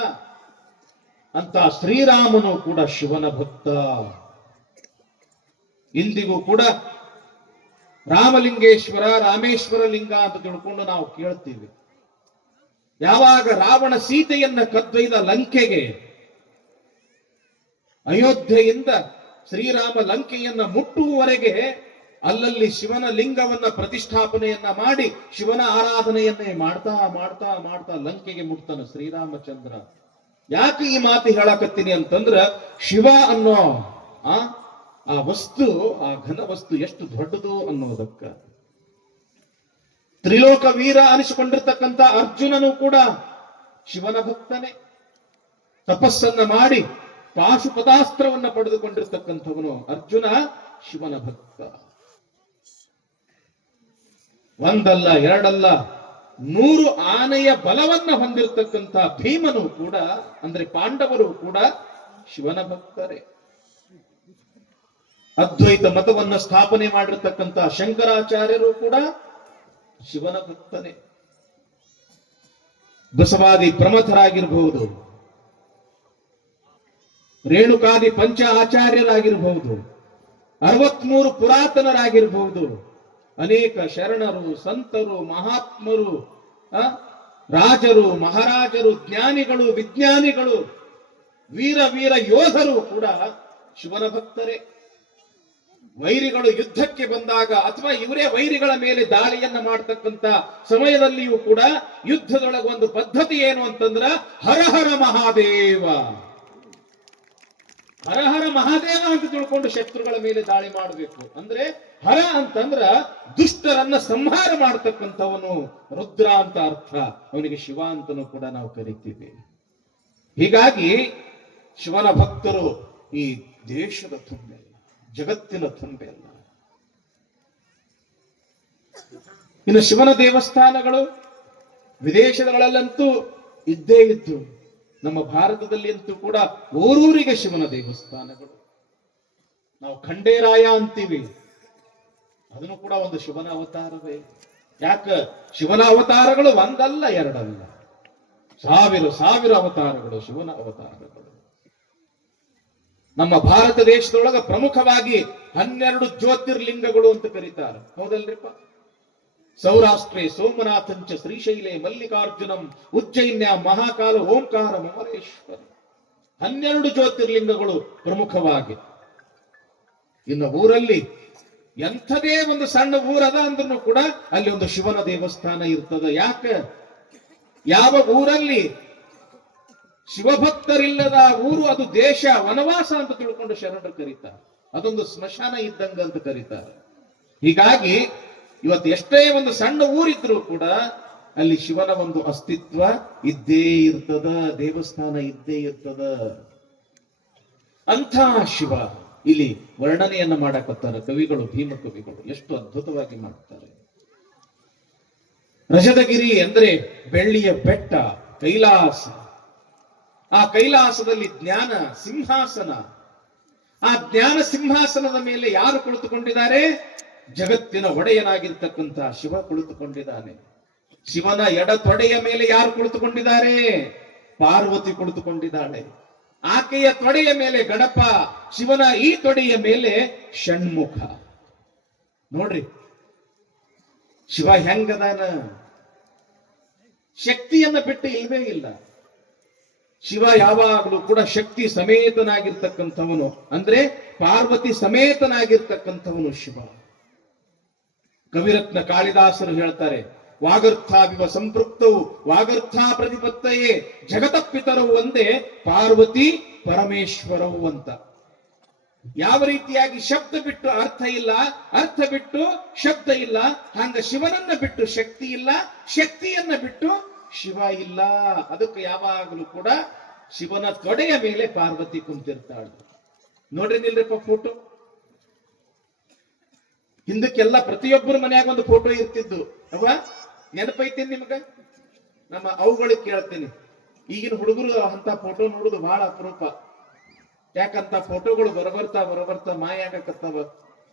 ಅಂತ ಶ್ರೀರಾಮನು ಕೂಡ ಶಿವನ ಭಕ್ತ. ಇಂದಿಗೂ ಕೂಡ ರಾಮಲಿಂಗೇಶ್ವರ, ರಾಮೇಶ್ವರ ಲಿಂಗ ಅಂತ ತಿಳ್ಕೊಂಡು ನಾವು ಕೇಳ್ತೀವಿ. ಯಾವಾಗ ರಾವಣ ಸೀತೆಯನ್ನ ಕದ್ದೊಯ್ದ ಲಂಕೆಗೆ, ಅಯೋಧ್ಯೆಯಿಂದ ಶ್ರೀರಾಮ ಲಂಕೆಯನ್ನ ಮುಟ್ಟುವವರೆಗೆ ಅಲ್ಲಲ್ಲಿ ಶಿವನ ಲಿಂಗವನ್ನ ಪ್ರತಿಷ್ಠಾಪನೆಯನ್ನ ಮಾಡಿ ಶಿವನ ಆರಾಧನೆಯನ್ನೇ ಮಾಡ್ತಾ ಮಾಡ್ತಾ ಮಾಡ್ತಾ ಲಂಕೆಗೆ ಮುಟ್ತಾನ ಶ್ರೀರಾಮಚಂದ್ರ. ಯಾಕೆ ಈ ಮಾತು ಹೇಳಕತ್ತೀನಿ ಅಂತಂದ್ರ ಶಿವ ಅನ್ನೋ ಆ ವಸ್ತು, ಆ ಘನ ವಸ್ತು ಎಷ್ಟು ದೊಡ್ಡದು ಅನ್ನೋದಕ್ಕ. ತ್ರಿಲೋಕ ವೀರ ಅನಿಸಿಕೊಂಡಿರ್ತಕ್ಕಂಥ ಅರ್ಜುನನು ಕೂಡ ಶಿವನ ಭಕ್ತನೇ. ತಪಸ್ಸನ್ನ ಮಾಡಿ ಪಾಶುಪತಾಸ್ತ್ರವನ್ನ ಪಡೆದುಕೊಂಡಿರ್ತಕ್ಕಂಥವನು ಅರ್ಜುನ ಶಿವನ ಭಕ್ತ. ಒಂದಲ್ಲ ಎರಡಲ್ಲ 100 ಆನೆಯ ಬಲವನ್ನ ಹೊಂದಿರತಕ್ಕಂಥ ಭೀಮನು ಕೂಡ, ಅಂದ್ರೆ ಪಾಂಡವರು ಕೂಡ ಶಿವನ ಭಕ್ತರೇ. ಅದ್ವೈತ ಮತವನ್ನ ಸ್ಥಾಪನೆ ಮಾಡಿರ್ತಕ್ಕಂಥ ಶಂಕರಾಚಾರ್ಯರು ಕೂಡ ಶಿವನ ಭಕ್ತನೇ. ಬಸವಾದಿ ಪ್ರಮಥರಾಗಿರಬಹುದು, ರೇಣುಕಾದಿ ಪಂಚ ಆಚಾರ್ಯರಾಗಿರಬಹುದು, 63 ಪುರಾತನರಾಗಿರಬಹುದು, ಅನೇಕ ಶರಣರು, ಸಂತರು, ಮಹಾತ್ಮರು, ರಾಜರು, ಮಹಾರಾಜರು, ಜ್ಞಾನಿಗಳು, ವಿಜ್ಞಾನಿಗಳು, ವೀರ ಯೋಧರು ಕೂಡ ಶಿವನ ಭಕ್ತರೇ. ವೈರಿಗಳು ಯುದ್ಧಕ್ಕೆ ಬಂದಾಗ ಅಥವಾ ಇವರೇ ವೈರಿಗಳ ಮೇಲೆ ದಾಳಿಯನ್ನ ಮಾಡತಕ್ಕಂತ ಸಮಯದಲ್ಲಿಯೂ ಕೂಡ ಯುದ್ಧದೊಳಗೆ ಒಂದು ಪದ್ಧತಿ ಏನು ಅಂತಂದ್ರ ಹರ ಹರ ಮಹಾದೇವ, ಹರ ಹರ ಮಹಾದೇವ ಅಂತ ತಿಳ್ಕೊಂಡು ಶತ್ರುಗಳ ಮೇಲೆ ದಾಳಿ ಮಾಡಬೇಕು. ಅಂದ್ರೆ ಹರ ಅಂತಂದ್ರ ದುಷ್ಟರನ್ನ ಸಂಹಾರ ಮಾಡತಕ್ಕಂಥವನು, ರುದ್ರ ಅಂತ ಅರ್ಥ. ಅವನಿಗೆ ಶಿವ ಅಂತನೂ ಕೂಡ ನಾವು ಕರಿತೀವಿ. ಹೀಗಾಗಿ ಶಿವನ ಭಕ್ತರು ಈ ದೇಶದ ತುಂಬೆ, ಜಗತ್ತಿನ ತುಂಬೆ ಅಲ್ಲ. ಇನ್ನು ಶಿವನ ದೇವಸ್ಥಾನಗಳು ವಿದೇಶಗಳಲ್ಲಂತೂ ಇದ್ದೇ ಇದ್ದು, ನಮ್ಮ ಭಾರತದಲ್ಲಿ ಅಂತೂ ಕೂಡ ಊರೂರಿಗೆ ಶಿವನ ದೇವಸ್ಥಾನಗಳು. ನಾವು ಖಂಡೇರಾಯ ಅಂತೀವಿ, ಅದನ್ನು ಕೂಡ ಒಂದು ಶಿವನ ಅವತಾರವೇ. ಯಾಕ ಶಿವನ ಅವತಾರಗಳು ಒಂದಲ್ಲ ಎರಡಲ್ಲ, ಸಾವಿರ ಸಾವಿರ ಅವತಾರಗಳು ಶಿವನ ಅವತಾರಗಳು. ನಮ್ಮ ಭಾರತ ದೇಶದೊಳಗ ಪ್ರಮುಖವಾಗಿ 12 ಜ್ಯೋತಿರ್ಲಿಂಗಗಳು ಅಂತ ಕರೀತಾರೆ, ಹೌದಲ್ರಿಪ್ಪ? ಸೌರಾಷ್ಟ್ರೇ ಸೋಮನಾಥಂಚ ಶ್ರೀಶೈಲೆ ಮಲ್ಲಿಕಾರ್ಜುನಂ ಉಜ್ಜೈನ್ಯ ಮಹಾಕಾಲ ಓಂಕಾರ ಮಮಲೇಶ್ವರ. 12 ಜ್ಯೋತಿರ್ಲಿಂಗಗಳು ಪ್ರಮುಖವಾಗಿ. ಇನ್ನು ಊರಲ್ಲಿ ಎಂಥದೇ ಒಂದು ಸಣ್ಣ ಊರದ ಅಂದ್ರೂ ಕೂಡ ಅಲ್ಲಿ ಒಂದು ಶಿವನ ದೇವಸ್ಥಾನ ಇರ್ತದ. ಯಾಕೆ? ಯಾವ ಊರಲ್ಲಿ ಶಿವಭಕ್ತರಿಲ್ಲದ ಊರು ಅದು ದೇಶ ವನವಾಸ ಅಂತ ತಿಳ್ಕೊಂಡು ಶರಣರು ಕರೀತಾರೆ. ಅದೊಂದು ಸ್ಮಶಾನ ಇದ್ದಂಗ ಅಂತ ಕರೀತಾರೆ. ಹೀಗಾಗಿ ಇವತ್ತು ಎಷ್ಟೇ ಒಂದು ಸಣ್ಣ ಊರಿದ್ರೂ ಕೂಡ ಅಲ್ಲಿ ಶಿವನ ಒಂದು ಅಸ್ತಿತ್ವ ಇದ್ದೇ ಇರ್ತದ, ದೇವಸ್ಥಾನ ಇದ್ದೇ ಇರ್ತದ. ಅಂಥ ಶಿವ ಇಲ್ಲಿ ವರ್ಣನೆಯನ್ನ ಮಾಡಕತ್ತಾರ ಕವಿಗಳು, ಭೀಮ ಕವಿಗಳು ಎಷ್ಟು ಅದ್ಭುತವಾಗಿ ಮಾಡ್ತಾರೆ. ರಜತಗಿರಿ ಅಂದ್ರೆ ಬೆಳ್ಳಿಯ ಬೆಟ್ಟ, ಕೈಲಾಸ. ಆ ಕೈಲಾಸದಲ್ಲಿ ಜ್ಞಾನ ಸಿಂಹಾಸನ. ಆ ಜ್ಞಾನ ಸಿಂಹಾಸನದ ಮೇಲೆ ಯಾರು ಕುಳಿತುಕೊಂಡಿದ್ದಾರೆ? ಜಗತ್ತಿನ ಒಡೆಯನಾಗಿರ್ತಕ್ಕಂಥ ಶಿವ ಕುಳಿತುಕೊಂಡಿದ್ದಾನೆ. ಶಿವನ ಎಡ ತೊಡೆಯ ಮೇಲೆ ಯಾರು ಕುಳಿತುಕೊಂಡಿದ್ದಾರೆ? ಪಾರ್ವತಿ ಕುಳಿತುಕೊಂಡಿದ್ದಾಳೆ. ಆಕೆಯ ತೊಡೆಯ ಮೇಲೆ ಗಣಪ, ಶಿವನ ಈ ತೊಡೆಯ ಮೇಲೆ ಷಣ್ಮುಖ. ನೋಡ್ರಿ ಶಿವ ಹೆಂಗದಾನ, ಶಕ್ತಿಯನ್ನ ಬಿಟ್ಟು ಇಲ್ವೇ ಇಲ್ಲ. ಶಿವ ಯಾವಾಗಲೂ ಕೂಡ ಶಕ್ತಿ ಸಮೇತನಾಗಿರ್ತಕ್ಕಂಥವನು, ಅಂದ್ರೆ ಪಾರ್ವತಿ ಸಮೇತನಾಗಿರ್ತಕ್ಕಂಥವನು ಶಿವ. ಕವಿರತ್ನ ಕಾಳಿದಾಸರು ಹೇಳ್ತಾರೆ, ವಾಗರ್ಥಾವಿವ ಸಂಪೃಕ್ತವು ವಾಗರ್ಥ ಪ್ರತಿಪತ್ತಯೇ ಜಗತ ಪಿತರವು ಒಂದೇ ಪಾರ್ವತಿ ಪರಮೇಶ್ವರವು ಅಂತ. ಯಾವ ರೀತಿಯಾಗಿ ಶಬ್ದ ಬಿಟ್ಟು ಅರ್ಥ ಇಲ್ಲ, ಅರ್ಥ ಬಿಟ್ಟು ಶಬ್ದ ಇಲ್ಲ, ಹಂಗ ಶಿವನನ್ನ ಬಿಟ್ಟು ಶಕ್ತಿ ಇಲ್ಲ, ಶಕ್ತಿಯನ್ನ ಬಿಟ್ಟು ಶಿವ ಇಲ್ಲ. ಅದಕ್ಕೆ ಯಾವಾಗಲೂ ಕೂಡ ಶಿವನ ತೊಡೆಯ ಮೇಲೆ ಪಾರ್ವತಿ ಕುಂತಿರ್ತಾಳೆ. ನೋಡ್ರಿ ನಿಲ್ರಿಪ್ಪ ಫೋಟೋ. ಹಿಂದಕ್ಕೆಲ್ಲ ಪ್ರತಿಯೊಬ್ಬರ ಮನ್ಯಾಗ ಒಂದು ಫೋಟೋ ಇರ್ತಿದ್ದು ಅವ ನೆನಪೈತೇನೆ ನಿಮ್ಗ? ನಮ್ಮ ಅವುಗಳಿಗೆ ಕೇಳ್ತೀನಿ, ಈಗಿನ ಹುಡುಗರು ಅಂತ ಫೋಟೋ ನೋಡುದು ಬಹಳ ಅಪರೂಪ. ಯಾಕಂತ ಫೋಟೋಗಳು ಬರಬರ್ತಾ ಮಾಯ ಆಗಕತ್ತಾವ.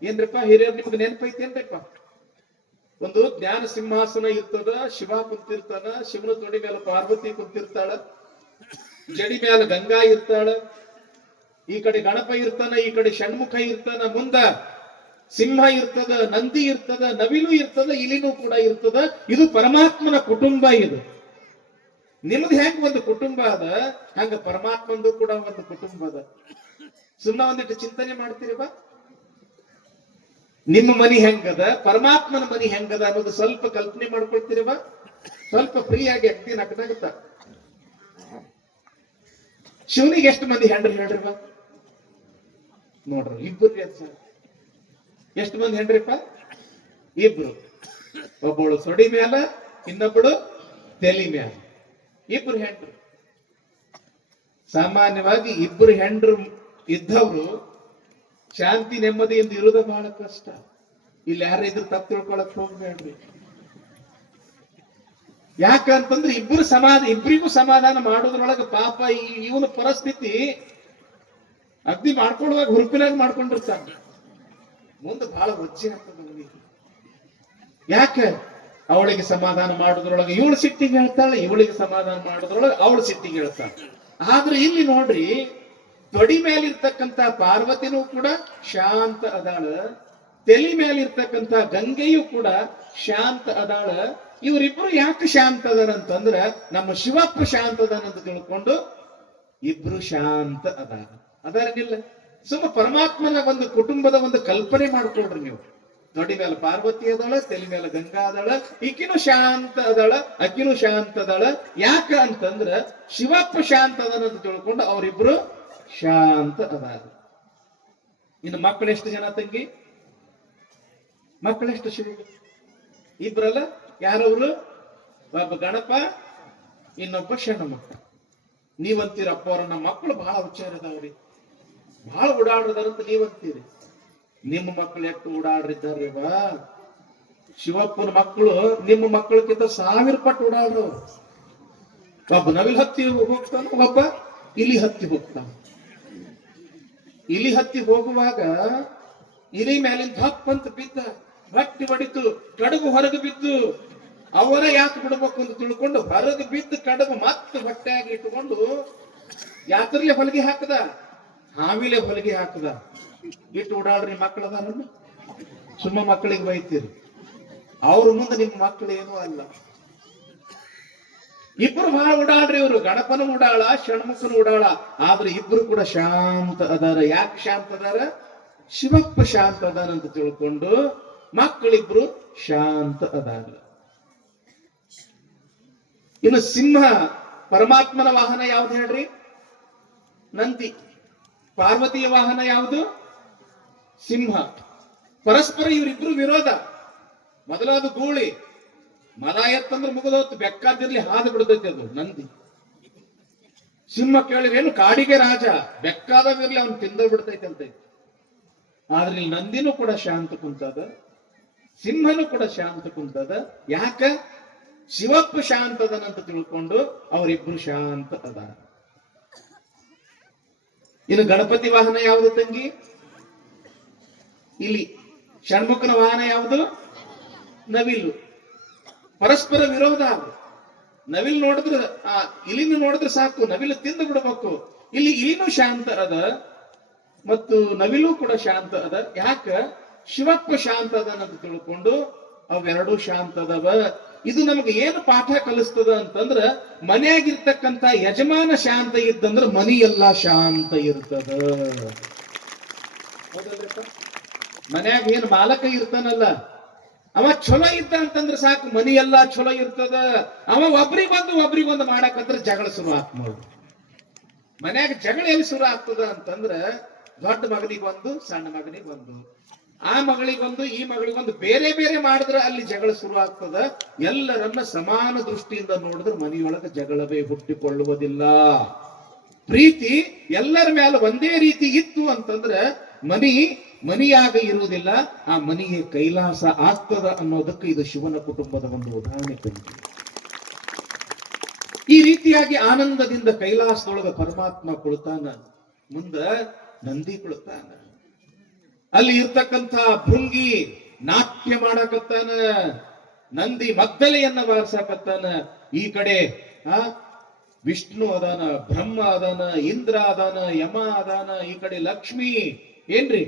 ಏನ್ರಿಪ್ಪ ಹಿರಿಯರ್ ನಿಮ್ಗೆ ನೆನಪೈತೇನ್ರಿಪ್ಪ? ಒಂದು ಜ್ಞಾನ ಸಿಂಹಾಸನ ಇರ್ತದ, ಶಿವ ಕುಂತಿರ್ತಾನ, ಶಿವನ ತೊಡಿ ಮೇಲೆ ಪಾರ್ವತಿ ಕುಂತಿರ್ತಾಳ, ಜಡಿ ಮೇಲೆ ಗಂಗಾ ಇರ್ತಾಳ, ಈ ಕಡೆ ಗಣಪ ಇರ್ತಾನ, ಈ ಕಡೆ ಷಣ್ಮುಖ ಇರ್ತಾನ, ಮುಂದ ಸಿಂಹ ಇರ್ತದ, ನಂದಿ ಇರ್ತದ, ನವಿಲು ಇರ್ತದ, ಇಲಿನೂ ಕೂಡ ಇರ್ತದ. ಇದು ಪರಮಾತ್ಮನ ಕುಟುಂಬ. ಇದು ನಿಮ್ದು ಹೆಂಗ್ ಒಂದು ಕುಟುಂಬ ಅದ, ಹಂಗ ಪರಮಾತ್ಮಂದು ಕೂಡ ಒಂದು ಕುಟುಂಬ ಅದ. ಸುಮ್ಮನೆ ಒಂದಿಟ್ಟು ಚಿಂತನೆ ಮಾಡ್ತೀರಿವಾ? ನಿಮ್ಮ ಮನಿ ಹೆಂಗದ, ಪರಮಾತ್ಮನ ಮನಿ ಹೆಂಗದ ಅನ್ನೋದು ಸ್ವಲ್ಪ ಕಲ್ಪನೆ ಮಾಡ್ಕೊಳ್ತೀರಿವಾ? ಸ್ವಲ್ಪ ಫ್ರೀ ಆಗಿ ಅಗ್ದಿ ನಗ್ನಾಗುತ್ತ. ಶಿವನಿಗೆ ಎಷ್ಟು ಮಂದಿ ಹೆಂಡ್ರಿ ಹೇಳ್ರಿವ? ನೋಡ್ರಿ, ಇಬ್ಬರು ಎಷ್ಟು ಮಂದಿ ಹೆಂಡ್ರಿಪ್ಪ? ಇಬ್ರು. ಒಬ್ಬಳು ಸೊಡಿ ಮ್ಯಾಲ, ಇನ್ನೊಬ್ಬಳು ತೆಲಿ ಮ್ಯಾಲ. ಇಬ್ರು ಹೆಂಡ್ರು. ಸಾಮಾನ್ಯವಾಗಿ ಇಬ್ರು ಹೆಂಡ್ರು ಇದ್ದವ್ರು ಶಾಂತಿ ನೆಮ್ಮದಿಯಿಂದ ಇರೋದ ಬಹಳ ಕಷ್ಟ. ಇಲ್ಲಿ ಯಾರಿದ್ರು ತಪ್ಪು ತಿಳ್ಕೊಳಕ್ ಹೋಗ್ಬೇಡ್ರಿ. ಯಾಕಂತಂದ್ರೆ ಇಬ್ಬರಿಗೂ ಸಮಾಧಾನ ಮಾಡೋದ್ರೊಳಗೆ ಪಾಪ ಇವನ ಪರಿಸ್ಥಿತಿ ಅಗ್ದಿ ಮಾಡ್ಕೊಳ್ಳುವಾಗ ಹುರುಪಿನಾಗ ಮಾಡ್ಕೊಂಡಿರ್ತಾನೆ. ಮುಂದೆ ಬಹಳ ಒಜ್ಜೆ ಆಗ್ತದೆ ಅವನಿಗೆ. ಯಾಕೆ? ಅವಳಿಗೆ ಸಮಾಧಾನ ಮಾಡೋದ್ರೊಳಗೆ ಇವಳು ಸಿಟ್ಟಿಗೆ ಹೇಳ್ತಾಳೆ, ಇವಳಿಗೆ ಸಮಾಧಾನ ಮಾಡೋದ್ರೊಳಗೆ ಅವಳು ಸಿಟ್ಟಿಗೆ ಹೇಳ್ತಾಳೆ. ಆದ್ರೆ ಇಲ್ಲಿ ನೋಡ್ರಿ, ತೊಡಿ ಮೇಲಿರ್ತಕ್ಕಂಥ ಪಾರ್ವತಿನೂ ಕೂಡ ಶಾಂತ ಅದಾಳ, ತೆಲಿ ಮೇಲಿರ್ತಕ್ಕಂಥ ಗಂಗೆಯೂ ಕೂಡ ಶಾಂತ ಅದಾಳ. ಇವರಿಬ್ರು ಯಾಕೆ ಶಾಂತ ಅದಾರಂತಂದ್ರ ನಮ್ಮ ಶಿವಪ್ಪ ಶಾಂತ ಅದಾನಂತ ತಿಳ್ಕೊಂಡು ಇಬ್ರು ಶಾಂತ ಅದಾರನಿಲ್ಲ. ಸುಮ್ಮ ಪರಮಾತ್ಮನ ಒಂದು ಕುಟುಂಬದ ಒಂದು ಕಲ್ಪನೆ ಮಾಡ್ಕೊಳ್ರಿ ನೀವು. ತೊಡಿ ಮೇಲೆ ಪಾರ್ವತಿ ಅದಾಳ, ತೆಲಿ ಮೇಲೆ ಗಂಗಾ ಅದಾಳ, ಈಕಿನೂ ಶಾಂತ ಅದಾಳ, ಅಕ್ಕಿನೂ ಶಾಂತ ಅದಾಳ. ಯಾಕ ಅಂತಂದ್ರ ಶಿವಪ್ಪ ಶಾಂತ ಅದಾನಂತ ತಿಳ್ಕೊಂಡು ಅವರಿಬ್ರು ಶಾಂತ ಅದಾರ. ಇನ್ನು ಮಕ್ಕಳೆಷ್ಟು ಜನ ತಂಗಿ? ಮಕ್ಕಳೆಷ್ಟು ಶಿವ? ಇಬ್ರಲ್ಲ. ಯಾರವ್ರು? ಒಬ್ಬ ಗಣಪ, ಇನ್ನೊಬ್ಬ ಷಣ್ಮುಖ. ನೀವಂತೀರಪ್ಪ ಅವ್ರ ನಮ್ಮ ಮಕ್ಕಳು ಬಹಳ ಹುಚ್ಚಾರದವ್ರಿ, ಬಹಳ ಓಡಾಡ್ರದಾರಂತ ನೀವಂತೀರಿ. ನಿಮ್ಮ ಮಕ್ಕಳು ಎಷ್ಟು ಓಡಾಡ್ರಿದ್ದಾರ್ರಿವಾ? ಶಿವಪ್ಪನ ಮಕ್ಕಳು ನಿಮ್ಮ ಮಕ್ಕಳಕ್ಕಿಂತ 1000 ಪಟ್ಟು ಓಡಾಡ್ರವ್ರು. ಒಬ್ಬ ನವಿಲ್ ಹತ್ತಿ ಹೋಗ್ತಾನ, ಒಬ್ಬ ಇಲಿ ಹತ್ತಿ ಹೋಗ್ತಾನ. ಇಲಿ ಹತ್ತಿ ಹೋಗುವಾಗ ಇಲಿ ಮ್ಯಾಲಿಂದ ಹಪ್ ಅಂತ ಬಿದ್ದ. ಹೊಟ್ಟಿ ಹೊಡಿತು, ಕಡುಬು ಹೊರಗೆ ಬಿದ್ದು, ಅವರ ಯಾಕೆ ಬಿಡ್ಬೇಕು ಅಂತ ತಿಳ್ಕೊಂಡು ಹೊರಗೆ ಬಿದ್ದು ಕಡುಬು ಮತ್ತೆ ಹೊಟ್ಟೆಯಾಗಿ ಇಟ್ಟುಕೊಂಡು ಯಾತ್ರಲೆ ಹೊಲಿಗೆ ಹಾಕದ, ಹಾವಿಲೆ ಹೊಲಿಗೆ ಹಾಕದ. ಇಟ್ಟು ಓಡಾಡ್ರಿ ಮಕ್ಕಳದಾರಲ್ಲ, ಸುಮ್ಮ ಮಕ್ಕಳಿಗೆ ಬೈತೀರಿ, ಅವ್ರ ಮುಂದೆ ನಿಮ್ಮ ಮಕ್ಕಳು ಏನೂ ಅಲ್ಲ. ಇಬ್ರು ಬಹಳ ಓಡಾಡ್ರಿ, ಇವರು ಗಣಪನ ಓಡಾಳ, ಷಣ್ಮುಖನ ಓಡಾಳ, ಆದ್ರೆ ಇಬ್ರು ಕೂಡ ಶಾಂತ ಅದಾರ. ಯಾಕೆ ಶಾಂತ ಅದಾರ? ಶಿವಪ್ಪ ಶಾಂತ ಅದಾನ ಅಂತ ತಿಳ್ಕೊಂಡು ಮಕ್ಕಳಿಬ್ರು ಶಾಂತ ಅದಾರ. ಇನ್ನು ಸಿಂಹ, ಪರಮಾತ್ಮನ ವಾಹನ ಯಾವ್ದು ಹೇಳ್ರಿ? ನಂದಿ. ಪಾರ್ವತಿಯ ವಾಹನ ಯಾವುದು? ಸಿಂಹ. ಪರಸ್ಪರ ಇವರಿಬ್ರು ವಿರೋಧ. ಮೊದಲಾದ ಗೂಳಿ, ಮದ ಎತ್ತಂದ್ರೆ ಮುಗಿದೋತ್ತು, ಬೆಕ್ಕಾದಿರ್ಲಿ ಹಾದು ಬಿಡ್ತೈತಿ ಅದು ನಂದಿ. ಸಿಂಹ ಕೇಳಿರೇನು ಕಾಡಿಗೆ ರಾಜ, ಬೆಕ್ಕಾದವಿರ್ಲಿ ಅವನು ತಿಂದ ಬಿಡ್ತೈತೆ ಅಂತೈತಿ. ಆದ್ರೆ ಇಲ್ಲಿ ನಂದಿನೂ ಕೂಡ ಶಾಂತ ಕುಂತದ, ಸಿಂಹನು ಕೂಡ ಶಾಂತ ಕುಂತದ. ಯಾಕ? ಶಿವಪ್ಪ ಶಾಂತ ಅದನಂತ ತಿಳ್ಕೊಂಡು ಅವರಿಬ್ರು ಶಾಂತ ಅದ. ಇನ್ನು ಗಣಪತಿ ವಾಹನ ಯಾವುದು ತಂಗಿ? ಇಲಿ. ಷಣ್ಮುಖನ ವಾಹನ ಯಾವುದು? ನವಿಲು. ಪರಸ್ಪರ ವಿರೋಧ. ನವಿಲು ನೋಡಿದ್ರೆ, ಆ ಇಲಿನ ನೋಡಿದ್ರೆ ಸಾಕು, ನವಿಲು ತಿಂದು ಬಿಡ್ಬೇಕು. ಇಲ್ಲಿ ಇಲಿನೂ ಶಾಂತ ಅದ ಮತ್ತು ನವಿಲು ಕೂಡ ಶಾಂತ ಅದ. ಯಾಕ? ಶಿವಪ್ಪ ಶಾಂತ ಅದನ್ನಂತ ತಿಳ್ಕೊಂಡು ಅವೆರಡೂ ಶಾಂತ ಅದವ. ಇದು ನಮಗೆ ಏನು ಪಾಠ ಕಲಿಸ್ತದ ಅಂತಂದ್ರ, ಮನೆಯಾಗಿರ್ತಕ್ಕಂಥ ಯಜಮಾನ ಶಾಂತ ಇದ್ದಂದ್ರ ಮನಿ ಎಲ್ಲಾ ಶಾಂತ ಇರ್ತದ. ಮನ್ಯಾಗ ಏನ್ ಮಾಲಕ ಇರ್ತಾನಲ್ಲ, ಅವ ಚಲೋ ಇದ್ದ ಅಂತಂದ್ರೆ ಸಾಕು, ಮನಿ ಎಲ್ಲಾ ಚಲೋ ಇರ್ತದ. ಅವ ಒಬ್ರಿಗೊಂದು ಮಾಡಕಂದ್ರೆ ಜಗಳ ಶುರು ಆಗ್ತದ. ಮನ್ಯಾಗ ಜಗಳ ಎಲ್ಲಿ ಶುರು ಆಗ್ತದ ಅಂತಂದ್ರ, ದೊಡ್ಡ ಮಗನಿಗೊಂದು, ಸಣ್ಣ ಮಗನಿಗೊಂದು, ಆ ಮಗಳಿಗೊಂದು, ಈ ಮಗಳಿಗೊಂದು, ಬೇರೆ ಬೇರೆ ಮಾಡಿದ್ರೆ ಅಲ್ಲಿ ಜಗಳ ಶುರು ಆಗ್ತದ. ಎಲ್ಲರನ್ನ ಸಮಾನ ದೃಷ್ಟಿಯಿಂದ ನೋಡಿದ್ರೆ ಮನೆಯೊಳಗೆ ಜಗಳವೇ ಹುಟ್ಟಿಕೊಳ್ಳುವುದಿಲ್ಲ. ಪ್ರೀತಿ ಎಲ್ಲರ ಮೇಲೆ ಒಂದೇ ರೀತಿ ಇತ್ತು ಅಂತಂದ್ರೆ ಮನಿಯಾಗ ಇರುವುದಿಲ್ಲ, ಆ ಮನಿಗೆ ಕೈಲಾಸ ಆಗ್ತದ ಅನ್ನೋದಕ್ಕೆ ಇದು ಶಿವನ ಕುಟುಂಬದ ಒಂದು ಉದಾಹರಣೆ. ಈ ರೀತಿಯಾಗಿ ಆನಂದದಿಂದ ಕೈಲಾಸದೊಳಗ ಪರಮಾತ್ಮ ಕುಳಿತಾನ, ಮುಂದ ನಂದಿ ಕುಳಿತಾನ. ಅಲ್ಲಿ ಇರ್ತಕ್ಕಂಥ ಭೃಂಗಿ ನಾಟ್ಯ ಮಾಡಕತ್ತಾನ, ನಂದಿ ಮದ್ದಲೆಯನ್ನ ಬಾರಿಸಕತ್ತಾನ. ಈ ಕಡೆ ವಿಷ್ಣು ಅದಾನ, ಬ್ರಹ್ಮ ಅದಾನ, ಇಂದ್ರ ಅದಾನ, ಯಮ ಅದಾನ, ಈ ಕಡೆ ಲಕ್ಷ್ಮಿ, ಏನ್ರಿ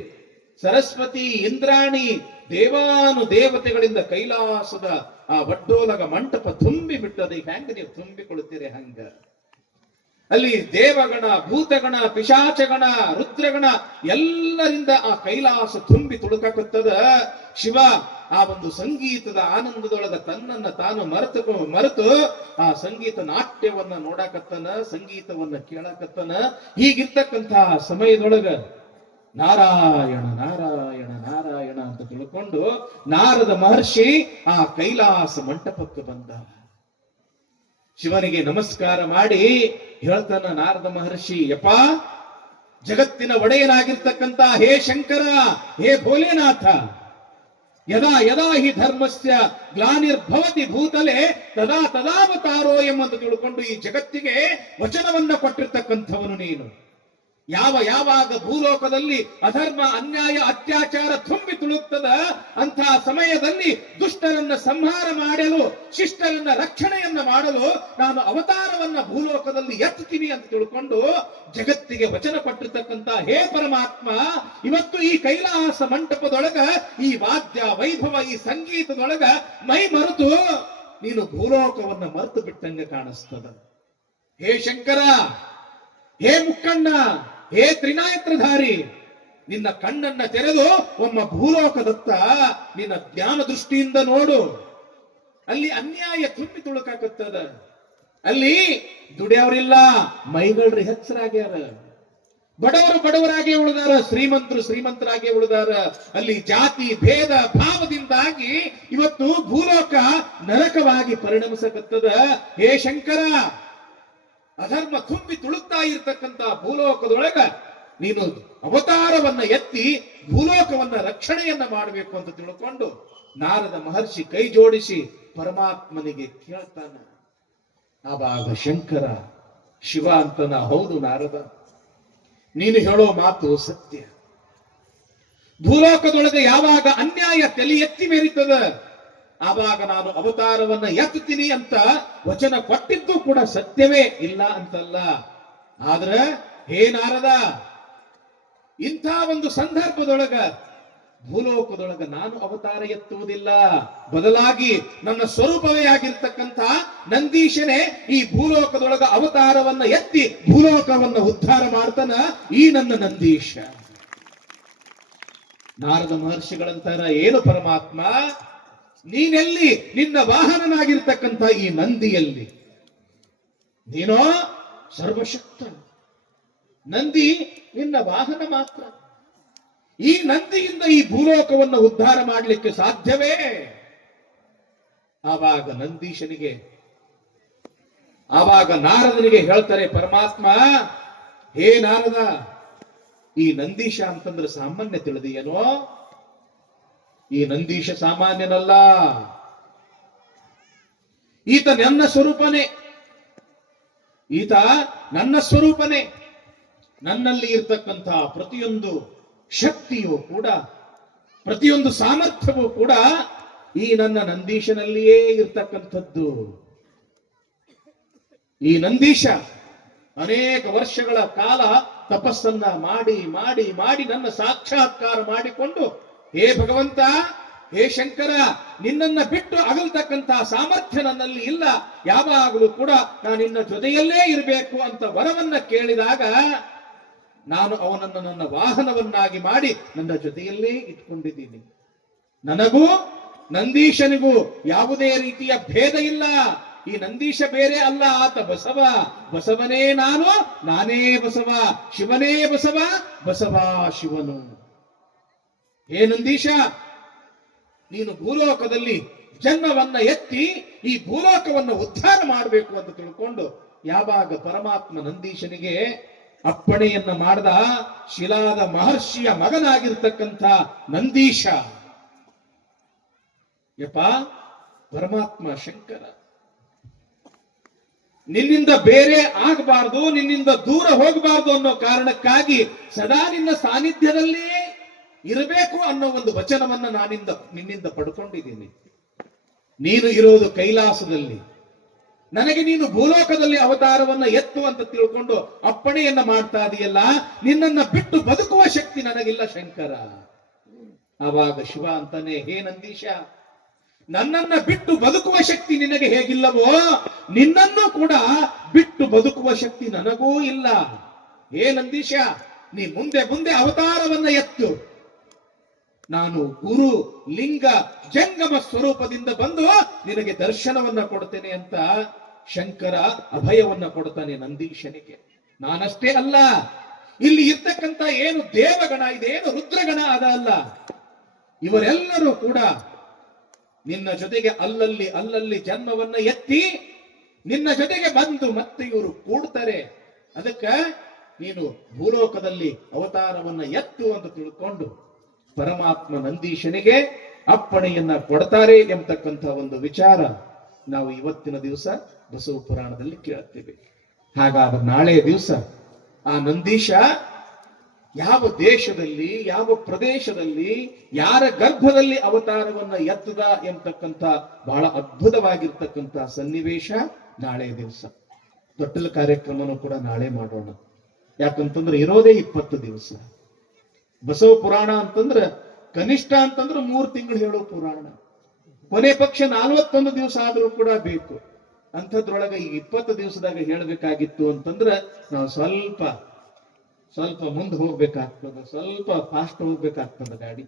ಸರಸ್ವತಿ, ಇಂದ್ರಾಣಿ, ದೇವಾನು ದೇವತೆಗಳಿಂದ ಕೈಲಾಸದ ಆ ವಡ್ಡೋಲಗ ಮಂಟಪ ತುಂಬಿ ಬಿಟ್ಟದೆ. ಹೆಂಗ ನೀವು ತುಂಬಿಕೊಳ್ತೀರಿ ಹಂಗ. ಅಲ್ಲಿ ದೇವಗಣ, ಭೂತಗಣ, ಪಿಶಾಚಗಣ, ರುದ್ರಗಣ ಎಲ್ಲರಿಂದ ಆ ಕೈಲಾಸ ತುಂಬಿ ತುಳುಕಾಕುತ್ತದ. ಶಿವ ಆ ಒಂದು ಸಂಗೀತದ ಆನಂದದೊಳಗ ತನ್ನನ್ನ ತಾನು ಮರೆತು ಆ ಸಂಗೀತ ನಾಟ್ಯವನ್ನ ನೋಡಾಕತ್ತನ, ಸಂಗೀತವನ್ನ ಕೇಳಾಕತ್ತನ. ಹೀಗಿರ್ತಕ್ಕಂಥ ಸಮಯದೊಳಗ ನಾರಾಯಣ ನಾರಾಯಣ ನಾರಾಯಣ ಅಂತ ತಿಳ್ಕೊಂಡು ನಾರದ ಮಹರ್ಷಿ ಆ ಕೈಲಾಸ ಮಂಟಪಕ್ಕೆ ಬಂದ. ಶಿವನಿಗೆ ನಮಸ್ಕಾರ ಮಾಡಿ ಹೇಳ್ತಾನ ನಾರದ ಮಹರ್ಷಿ, ಯಪ್ಪ, ಜಗತ್ತಿನ ಒಡೆಯನಾಗಿರ್ತಕ್ಕಂಥ ಹೇ ಶಂಕರ, ಹೇ ಭೋಲೆನಾಥ, ಯದಾ ಯದಾ ಹಿ ಧರ್ಮಸ್ಯ ಗ್ಲಾನಿರ್ಭವತಿ ಭೂತಲೆ ತದಾ ತದಾವತಾರೋ ಎಂಬಂತ ತಿಳ್ಕೊಂಡು ಈ ಜಗತ್ತಿಗೆ ವಚನವನ್ನ ಕೊಟ್ಟಿರ್ತಕ್ಕಂಥವನು ನೀನು. ಯಾವಾಗ ಭೂಲೋಕದಲ್ಲಿ ಅಧರ್ಮ, ಅನ್ಯಾಯ, ಅತ್ಯಾಚಾರ ತುಂಬಿ ತುಳುಕ್ತದ, ಅಂತಹ ಸಮಯದಲ್ಲಿ ದುಷ್ಟರನ್ನ ಸಂಹಾರ ಮಾಡಲು, ಶಿಷ್ಟರನ್ನ ರಕ್ಷಣೆಯನ್ನ ಮಾಡಲು ನಾನು ಅವತಾರವನ್ನ ಭೂಲೋಕದಲ್ಲಿ ಎತ್ತುತ್ತೀನಿ ಅಂತ ತಿಳ್ಕೊಂಡು ಜಗತ್ತಿಗೆ ವಚನ ಕೊಟ್ಟಿರ್ತಕ್ಕಂಥ ಹೇ ಪರಮಾತ್ಮ, ಇವತ್ತು ಈ ಕೈಲಾಸ ಮಂಟಪದೊಳಗ ಈ ವಾದ್ಯ ವೈಭವ, ಈ ಸಂಗೀತದೊಳಗ ಮೈ ಮರೆತು ನೀನು ಭೂಲೋಕವನ್ನ ಮರೆತು ಬಿಟ್ಟಂಗೆ ಕಾಣಿಸ್ತದ. ಹೇ ಶಂಕರ, ಹೇ ಮುಕ್ಕಣ್ಣ, ಹೇ ತ್ರಿನಾಯತ್ರಧಾರಿ, ನಿನ್ನ ಕಣ್ಣನ್ನ ತೆರೆದು ಒಮ್ಮ ಭೂಲೋಕದತ್ತ ನಿನ್ನ ಜ್ಞಾನ ದೃಷ್ಟಿಯಿಂದ ನೋಡು. ಅಲ್ಲಿ ಅನ್ಯಾಯ ತುಂಬಿ ತುಳುಕಾಕತ್ತದ. ಅಲ್ಲಿ ದುಡಿಯವ್ರಿಲ್ಲ, ಮೈಗಳ್ರಿ ಹೆಚ್ಚರಾಗ್ಯಾರ. ಬಡವರು ಬಡವರಾಗಿ ಉಳಿದಾರ, ಶ್ರೀಮಂತರು ಶ್ರೀಮಂತರಾಗಿ ಉಳಿದಾರ. ಅಲ್ಲಿ ಜಾತಿ ಭೇದ ಭಾವದಿಂದಾಗಿ ಇವತ್ತು ಭೂಲೋಕ ನರಕವಾಗಿ ಪರಿಣಮಿಸಕತ್ತದ. ಹೇ ಶಂಕರ, ಅಧರ್ಮ ತುಂಬಿ ತುಳುಕ್ತಾ ಇರ್ತಕ್ಕಂಥ ಭೂಲೋಕದೊಳಗ ನೀನು ಅವತಾರವನ್ನ ಎತ್ತಿ ಭೂಲೋಕವನ್ನ ರಕ್ಷಣೆಯನ್ನ ಮಾಡಬೇಕು ಅಂತ ತಿಳ್ಕೊಂಡು ನಾರದ ಮಹರ್ಷಿ ಕೈ ಜೋಡಿಸಿ ಪರಮಾತ್ಮನಿಗೆ ಕೇಳ್ತಾನ. ಆವಾಗ ಶಂಕರ ಶಿವ ಅಂತನ, ಹೌದು ನಾರದ, ನೀನು ಹೇಳೋ ಮಾತು ಸತ್ಯ. ಭೂಲೋಕದೊಳಗೆ ಯಾವಾಗ ಅನ್ಯಾಯ ತಲೆ ಎತ್ತಿ ಮೇರಿತದ ಆವಾಗ ನಾನು ಅವತಾರವನ್ನ ಎತ್ತುತ್ತೀನಿ ಅಂತ ವಚನ ಕೊಟ್ಟಿದ್ದು ಕೂಡ ಸತ್ಯವೇ, ಇಲ್ಲ ಅಂತಲ್ಲ. ಆದ್ರೆ ಹೇ ನಾರದ, ಇಂಥ ಒಂದು ಸಂದರ್ಭದೊಳಗ ಭೂಲೋಕದೊಳಗ ನಾನು ಅವತಾರ ಎತ್ತುವುದಿಲ್ಲ, ಬದಲಾಗಿ ನನ್ನ ಸ್ವರೂಪವೇ ಆಗಿರ್ತಕ್ಕಂಥ ನಂದೀಶನೇ ಈ ಭೂಲೋಕದೊಳಗ ಅವತಾರವನ್ನ ಎತ್ತಿ ಭೂಲೋಕವನ್ನ ಉದ್ಧಾರ ಮಾಡ್ತಾನ ಈ ನನ್ನ ನಂದೀಶ. ನಾರದ ಮಹರ್ಷಿಗಳಂತಾರ, ಏನು ಪರಮಾತ್ಮ, ನೀನೆಲ್ಲಿ ನಿನ್ನ ವಾಹನನಾಗಿರ್ತಕ್ಕಂಥ ಈ ನಂದಿಯಲ್ಲಿ? ನೀನೋ ಸರ್ವಶಕ್ತ, ನಂದಿ ನಿನ್ನ ವಾಹನ ಮಾತ್ರ. ಈ ನಂದಿಯಿಂದ ಈ ಭೂಲೋಕವನ್ನು ಉದ್ಧಾರ ಮಾಡಲಿಕ್ಕೆ ಸಾಧ್ಯವೇ? ಆವಾಗ ನಂದೀಶನಿಗೆ, ಆವಾಗ ನಾರದನಿಗೆ ಹೇಳ್ತಾರೆ ಪರಮಾತ್ಮ, ಹೇ ನಾರದ, ಈ ನಂದೀಶ ಅಂತಂದ್ರೆ ಸಾಮಾನ್ಯ ತಿಳಿದಿಯೇನೋ? ಈ ನಂದೀಶ ಸಾಮಾನ್ಯನಲ್ಲ, ಈತ ನನ್ನ ಸ್ವರೂಪನೇ, ಈತ ನನ್ನ ಸ್ವರೂಪನೇ. ನನ್ನಲ್ಲಿ ಇರ್ತಕ್ಕಂತಹ ಪ್ರತಿಯೊಂದು ಶಕ್ತಿಯೂ ಕೂಡ, ಪ್ರತಿಯೊಂದು ಸಾಮರ್ಥ್ಯವೂ ಕೂಡ ಈ ನನ್ನ ನಂದೀಶನಲ್ಲಿಯೇ ಇರ್ತಕ್ಕಂಥದ್ದು. ಈ ನಂದೀಶ ಅನೇಕ ವರ್ಷಗಳ ಕಾಲ ತಪಸ್ಸನ್ನ ಮಾಡಿ ಮಾಡಿ ಮಾಡಿ ನನ್ನ ಸಾಕ್ಷಾತ್ಕಾರ ಮಾಡಿಕೊಂಡು, ಹೇ ಭಗವಂತ, ಹೇ ಶಂಕರ, ನಿನ್ನನ್ನ ಬಿಟ್ಟು ಅಗಲ್ತಕ್ಕಂತಹ ಸಾಮರ್ಥ್ಯ ನನ್ನಲ್ಲಿ ಇಲ್ಲ, ಯಾವಾಗಲೂ ಕೂಡ ನಾನು ನಿನ್ನ ಜೊತೆಯಲ್ಲೇ ಇರಬೇಕು ಅಂತ ವರವನ್ನ ಕೇಳಿದಾಗ ನಾನು ಅವನನ್ನು ನನ್ನ ವಾಹನವನ್ನಾಗಿ ಮಾಡಿ ನನ್ನ ಜೊತೆಯಲ್ಲೇ ಇಟ್ಕೊಂಡಿದ್ದೀನಿ. ನನಗೂ ನಂದೀಶನಿಗೂ ಯಾವುದೇ ರೀತಿಯ ಭೇದ ಇಲ್ಲ. ಈ ನಂದೀಶ ಬೇರೆ ಅಲ್ಲ, ಆತ ಬಸವ, ಬಸವನೇ ನಾನು, ನಾನೇ ಬಸವ, ಶಿವನೇ ಬಸವ, ಬಸವ ಶಿವನು. ಹೇ ನಂದೀಶ, ನೀನು ಭೂಲೋಕದಲ್ಲಿ ಜನ್ಮವನ್ನ ಎತ್ತಿ ಈ ಭೂಲೋಕವನ್ನು ಉದ್ಧಾರ ಮಾಡಬೇಕು ಅಂತ ತಿಳ್ಕೊಂಡು ಯಾವಾಗ ಪರಮಾತ್ಮ ನಂದೀಶನಿಗೆ ಅಪ್ಪಣೆಯನ್ನ ಮಾಡಿದ, ಶಿಲಾದ ಮಹರ್ಷಿಯ ಮಗನಾಗಿರ್ತಕ್ಕಂಥ ನಂದೀಶ, ಯಪ್ಪ ಪರಮಾತ್ಮ ಶಂಕರ, ನಿನ್ನಿಂದ ಬೇರೆ ಆಗಬಾರ್ದು, ನಿನ್ನಿಂದ ದೂರ ಹೋಗಬಾರ್ದು ಅನ್ನೋ ಕಾರಣಕ್ಕಾಗಿ ಸದಾ ನಿನ್ನ ಸಾನ್ನಿಧ್ಯದಲ್ಲೇ ಇರಬೇಕು ಅನ್ನೋ ಒಂದು ವಚನವನ್ನ ನಿನ್ನಿಂದ ಪಡ್ಕೊಂಡಿದ್ದೀನಿ. ನೀನು ಇರೋದು ಕೈಲಾಸದಲ್ಲಿ, ನನಗೆ ನೀನು ಭೂಲೋಕದಲ್ಲಿ ಅವತಾರವನ್ನ ಎತ್ತು ಅಂತ ತಿಳ್ಕೊಂಡು ಅಪ್ಪಣೆಯನ್ನ ಮಾಡ್ತಾ ಇದೆಯಲ್ಲ, ನಿನ್ನನ್ನ ಬಿಟ್ಟು ಬದುಕುವ ಶಕ್ತಿ ನನಗಿಲ್ಲ ಶಂಕರ. ಆವಾಗ ಶಿವ ಅಂತಾನೆ, ಹೇ ನಂದೀಶ, ನನ್ನನ್ನ ಬಿಟ್ಟು ಬದುಕುವ ಶಕ್ತಿ ನಿನಗೆ ಹೇಗಿಲ್ಲವೋ, ನಿನ್ನನ್ನು ಕೂಡ ಬಿಟ್ಟು ಬದುಕುವ ಶಕ್ತಿ ನನಗೂ ಇಲ್ಲ. ಹೇ ನಂದೀಶ, ನೀ ಮುಂದೆ ಮುಂದೆ ಅವತಾರವನ್ನ ಎತ್ತು, ನಾನು ಗುರು ಲಿಂಗ ಜಂಗಮ ಸ್ವರೂಪದಿಂದ ಬಂದು ನಿನಗೆ ದರ್ಶನವನ್ನ ಕೊಡ್ತೇನೆ ಅಂತ ಶಂಕರ ಅಭಯವನ್ನ ಕೊಡ್ತಾನೆ ನಂದೀಶನಿಗೆ. ನಾನಷ್ಟೇ ಅಲ್ಲ, ಇಲ್ಲಿ ಇರ್ತಕ್ಕಂಥ ಏನು ದೇವಗಣ ಇದೆ, ಏನು ರುದ್ರಗಣ ಅದ ಅಲ್ಲ, ಇವರೆಲ್ಲರೂ ಕೂಡ ನಿನ್ನ ಜೊತೆಗೆ ಅಲ್ಲಲ್ಲಿ ಅಲ್ಲಲ್ಲಿ ಜನ್ಮವನ್ನ ಎತ್ತಿ ನಿನ್ನ ಜೊತೆಗೆ ಬಂದು ಮತ್ತೆ ಇವರು ಕೂಡ್ತಾರೆ. ಅದಕ್ಕ ನೀನು ಭೂಲೋಕದಲ್ಲಿ ಅವತಾರವನ್ನ ಎತ್ತು ಅಂತ ತಿಳ್ಕೊಂಡು ಪರಮಾತ್ಮ ನಂದೀಶನಿಗೆ ಅಪ್ಪಣೆಯನ್ನ ಕೊಡ್ತಾರೆ ಎಂಬತಕ್ಕಂಥ ಒಂದು ವಿಚಾರ ನಾವು ಇವತ್ತಿನ ದಿವಸ ಬಸವ ಪುರಾಣದಲ್ಲಿ ಕೇಳುತ್ತೇವೆ. ಹಾಗಾದ್ರೆ ನಾಳೆ ದಿವಸ ಆ ನಂದೀಶ ಯಾವ ದೇಶದಲ್ಲಿ, ಯಾವ ಪ್ರದೇಶದಲ್ಲಿ, ಯಾರ ಗರ್ಭದಲ್ಲಿ ಅವತಾರವನ್ನ ಎತ್ತದ ಎಂಬತಕ್ಕಂಥ ಬಹಳ ಅದ್ಭುತವಾಗಿರ್ತಕ್ಕಂಥ ಸನ್ನಿವೇಶ ನಾಳೆ ದಿವಸ. ತೊಟ್ಟಲ ಕಾರ್ಯಕ್ರಮನೂ ಕೂಡ ನಾಳೆ ಮಾಡೋಣ. ಯಾಕಂತಂದ್ರೆ ಇರೋದೇ 20 ದಿವಸ. ಬಸವ ಪುರಾಣ ಅಂತಂದ್ರೆ ಕನಿಷ್ಠ ಅಂತಂದ್ರೆ 3 ತಿಂಗಳು ಹೇಳೋ ಪುರಾಣ, ಕೊನೆ ಪಕ್ಷ 41 ದಿವಸ ಆದ್ರೂ ಕೂಡ ಬೇಕು. ಅಂಥದ್ರೊಳಗೆ ಈಗ 20 ದಿವಸದಾಗ ಹೇಳಬೇಕಾಗಿತ್ತು ಅಂತಂದ್ರೆ ನಾವು ಸ್ವಲ್ಪ ಮುಂದೆ ಹೋಗ್ಬೇಕಾಗ್ತದೆ, ಸ್ವಲ್ಪ ಫಾಸ್ಟ್ ಹೋಗ್ಬೇಕಾಗ್ತದೆ ಗಾಡಿ.